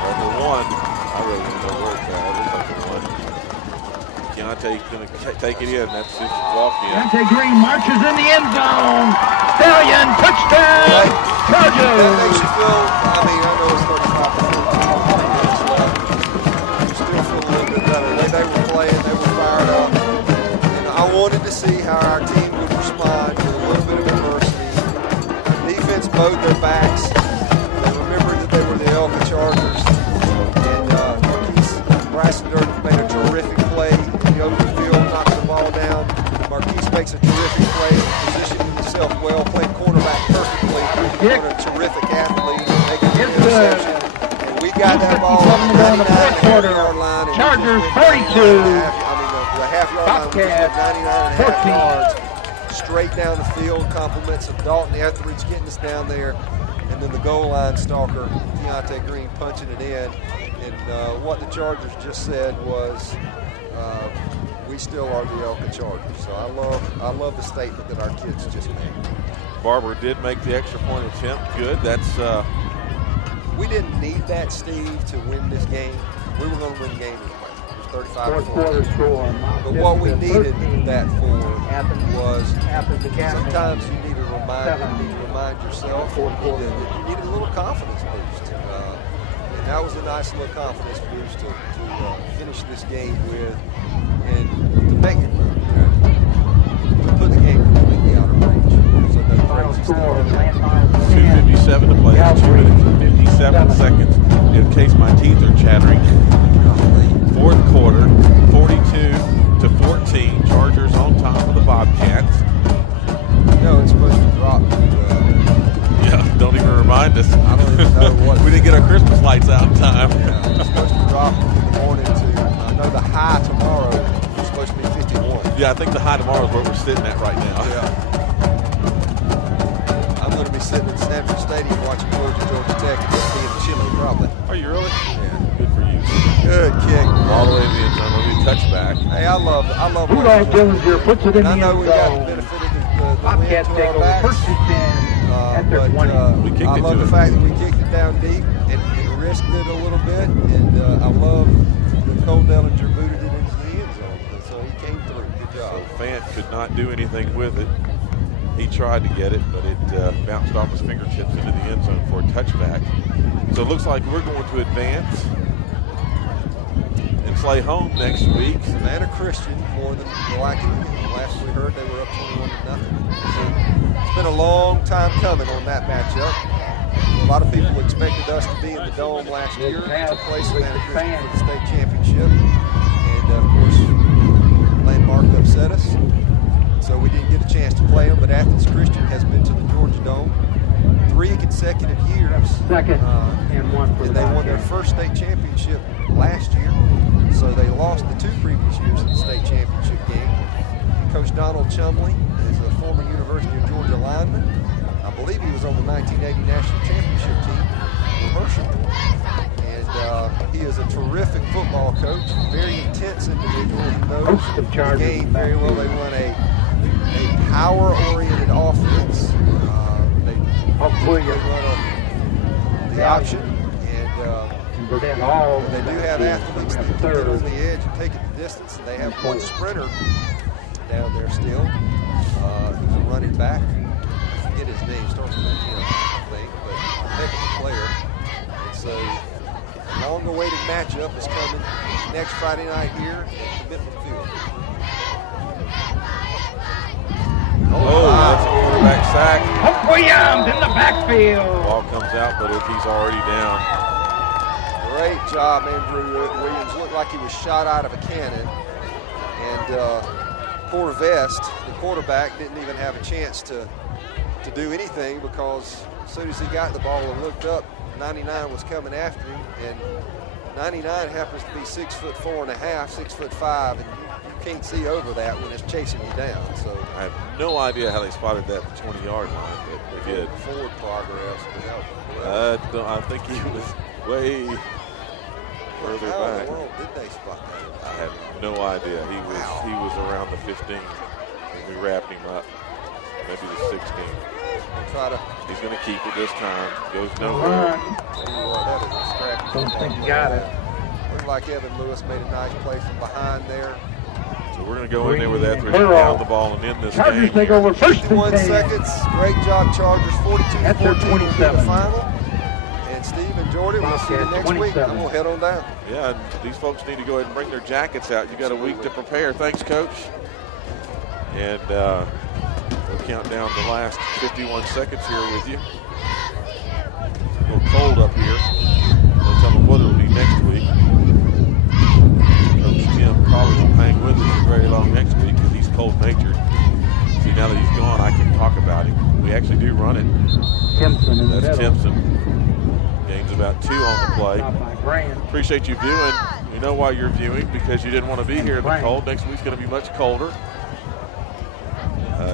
Or the 1. I really don't know where it's at. It looks like the 1. Keontae's going to take it in. That's his walk in. Deontay Green marches in the end zone. Stallion, touchdown, That Chargers. makes you feel, I mean, I know it's 35-14 minutes left. You still feel a little bit better. The way they were playing, they were fired up. And I wanted to see how our team would respond with a little bit of adversity. Defense bowed their backs. They remembered that they were the ELCA Chargers. And Marquise Brassender made a terrific play in the open field, knocked the ball down. Marquise makes a terrific play, positioning himself well, playing quarterback perfectly. On a terrific athlete, making an interception. And we got that ball on the 99.5-yard line. And Chargers 42. The half-yard line was just 99.5 yards. Straight down the field, compliments of Dalton Etheridge getting us down there. And then the goal line stalker, Keontae Green, punching it in. And what the Chargers just said was, we still are the ELCA Chargers. So I love the statement that our kids just made. Barber did make the extra point attempt. Good. That's we didn't need that, Steve, to win this game. We were going to win the game anyway. It was 35-14. Fourth quarter score. But what we needed 13. that for was Athens Academy. sometimes you need to remind yourself. You needed a little confidence boost. And that was a nice little confidence boost to finish this game with and to make it, to put the game completely out of range. So that Final crazy score, stuff. landmark 2:57 to play. 2 minutes and 57 seconds. In case my teeth are chattering. Fourth quarter, 42-14. Chargers on top of the Bobcats. No, it's supposed to drop to, Yeah, don't even remind us. I don't even know what. We didn't get our Christmas lights out in time. It's supposed to drop in the morning to, I know the high tomorrow is supposed to be 51. Yeah, I think the high tomorrow is where we're sitting at right now. Yeah. I'm going to be sitting in Stanford Stadium watching Georgia Tech and just being chilly probably. Are you really? Yeah. Good for you. Good kick. All the way to the end zone. It'll be a touchback. Hey, I love Rudolph Dillinger puts it in the I know end we got the zone. benefit of the wind Bobcats to take our over backs. first and 10 at their 20. We kicked I it love to the him. fact that we kicked it down deep and risked it a little bit. And I love that Cole Dellinger booted it into the end zone. And so he came through. Good job. So Fant could not do anything with it. He tried to get it, but it bounced off his fingertips into the end zone for a touchback. So it looks like we're going to advance and play home next week. Savannah Christian more than likely. Last we heard they were up 21-0. So it's been a long time coming on that matchup. A lot of people expected us to be in the Dome last year to play Savannah Christian for the state championship. And of course, Landmark upset us. So we didn't get a chance to play them, but Athens Christian has been to the Georgia Dome 3 consecutive years. Second and 1 for the And they won their Bobcats. first state championship last year. So they lost the 2 previous years in the state championship game. Coach Donald Chumley is a former University of Georgia lineman. I believe he was on the 1980 national championship team for Herschel. And he is a terrific football coach, very intense individual. He knows Host of the Chargers game very well. They run a power-oriented offense. They run the option, and they do have athletes that can get on the edge and take it the distance. And they have one sprinter down there still, who's a running back. I forget his name, starts with an M, I think, but a heck of a player. And so a long-awaited matchup is coming next Friday night here at Commitment Field. That's a quarterback sack. Hope Williams in the backfield. Ball comes out, but he's already down. Great job, Andrew Williams. Looked like he was shot out of a cannon. And poor Vest, the quarterback, didn't even have a chance to do anything because as soon as he got the ball and looked up, 99 was coming after him. And 99 happens to be 6'4.5", 6'5", and you can't see over that when it's chasing you down. So I have no idea how they spotted that at the 20-yard line, but they did. Forward progress. I think he was way further How in back. the world did they spot that? I have no idea. He was around the 15 when we wrapped him up, maybe the 16. He's going to keep it this time. Goes nowhere. That is a scrappy. Don't think you got it. Looked like Evan Lewis made a nice play from behind there. So we're going to go in there with Etheridge and down the ball and end this Chargers game. take over first and 51 10. seconds. Great job, Chargers. 42-14 At their will be the 27. final. And Steve and Jordan, we'll see you next week. 27. I'm going to head on down. Yeah, and these folks need to go ahead and bring their jackets out. You got a week to prepare. Thanks, Coach. And we'll count down the last 51 seconds here with you. A little cold up here. Don't tell me what it'll be next week. Coach Tim probably won't hang with us very long next week because he's cold-natured. See, now that he's gone, I can talk about him. We actually do run it. Timpson in the That's middle. Timpson. Gains about 2 on the play. Not by Grant. Appreciate you viewing. We know why you're viewing, because you didn't want to be here in the cold. Next week's going to be much colder.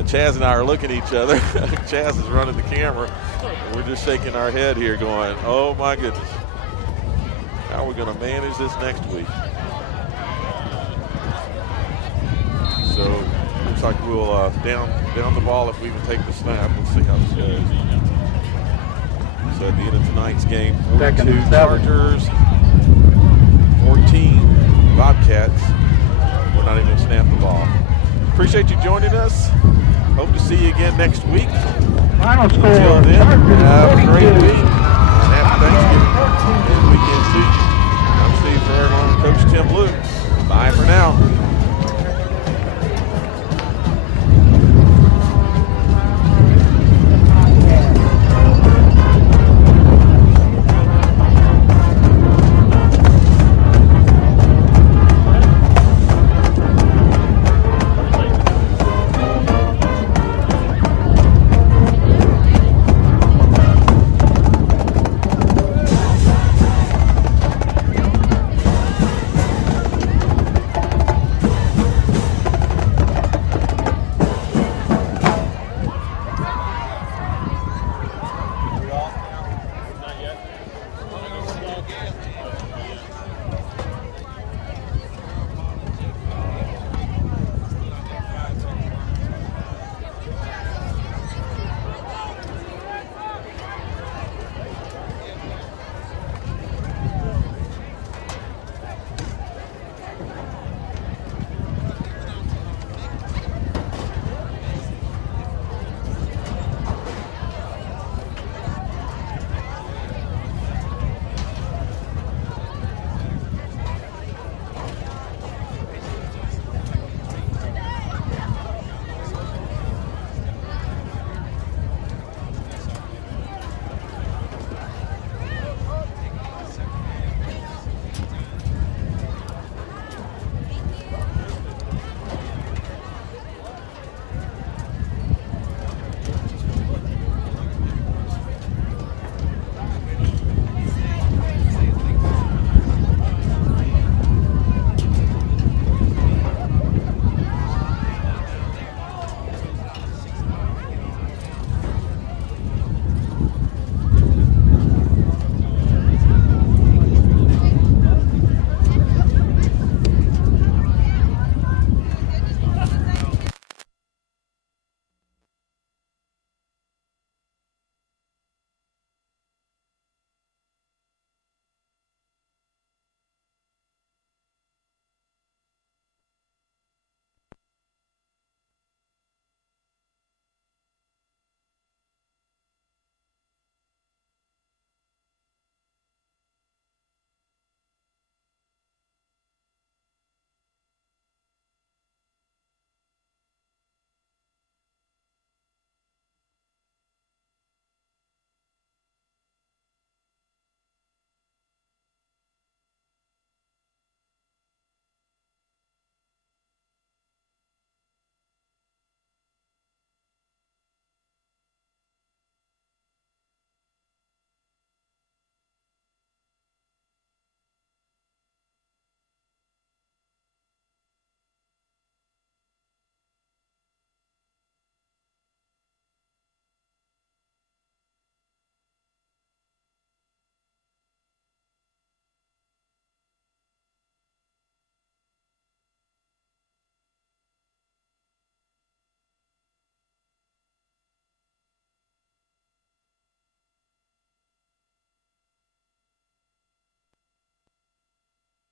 Chaz and I are looking at each other. Chaz is running the camera. And we're just shaking our head here going, oh my goodness. How are we going to manage this next week? So looks like we'll down the ball if we even take the snap. Let's see how this goes. So at the end of tonight's game, 42 Chargers, 14 Bobcats. We're not even going to snap the ball. Appreciate you joining us. Hope to see you again next week. Final score. Until then, Chargers have a great 42. week. And happy Thanksgiving.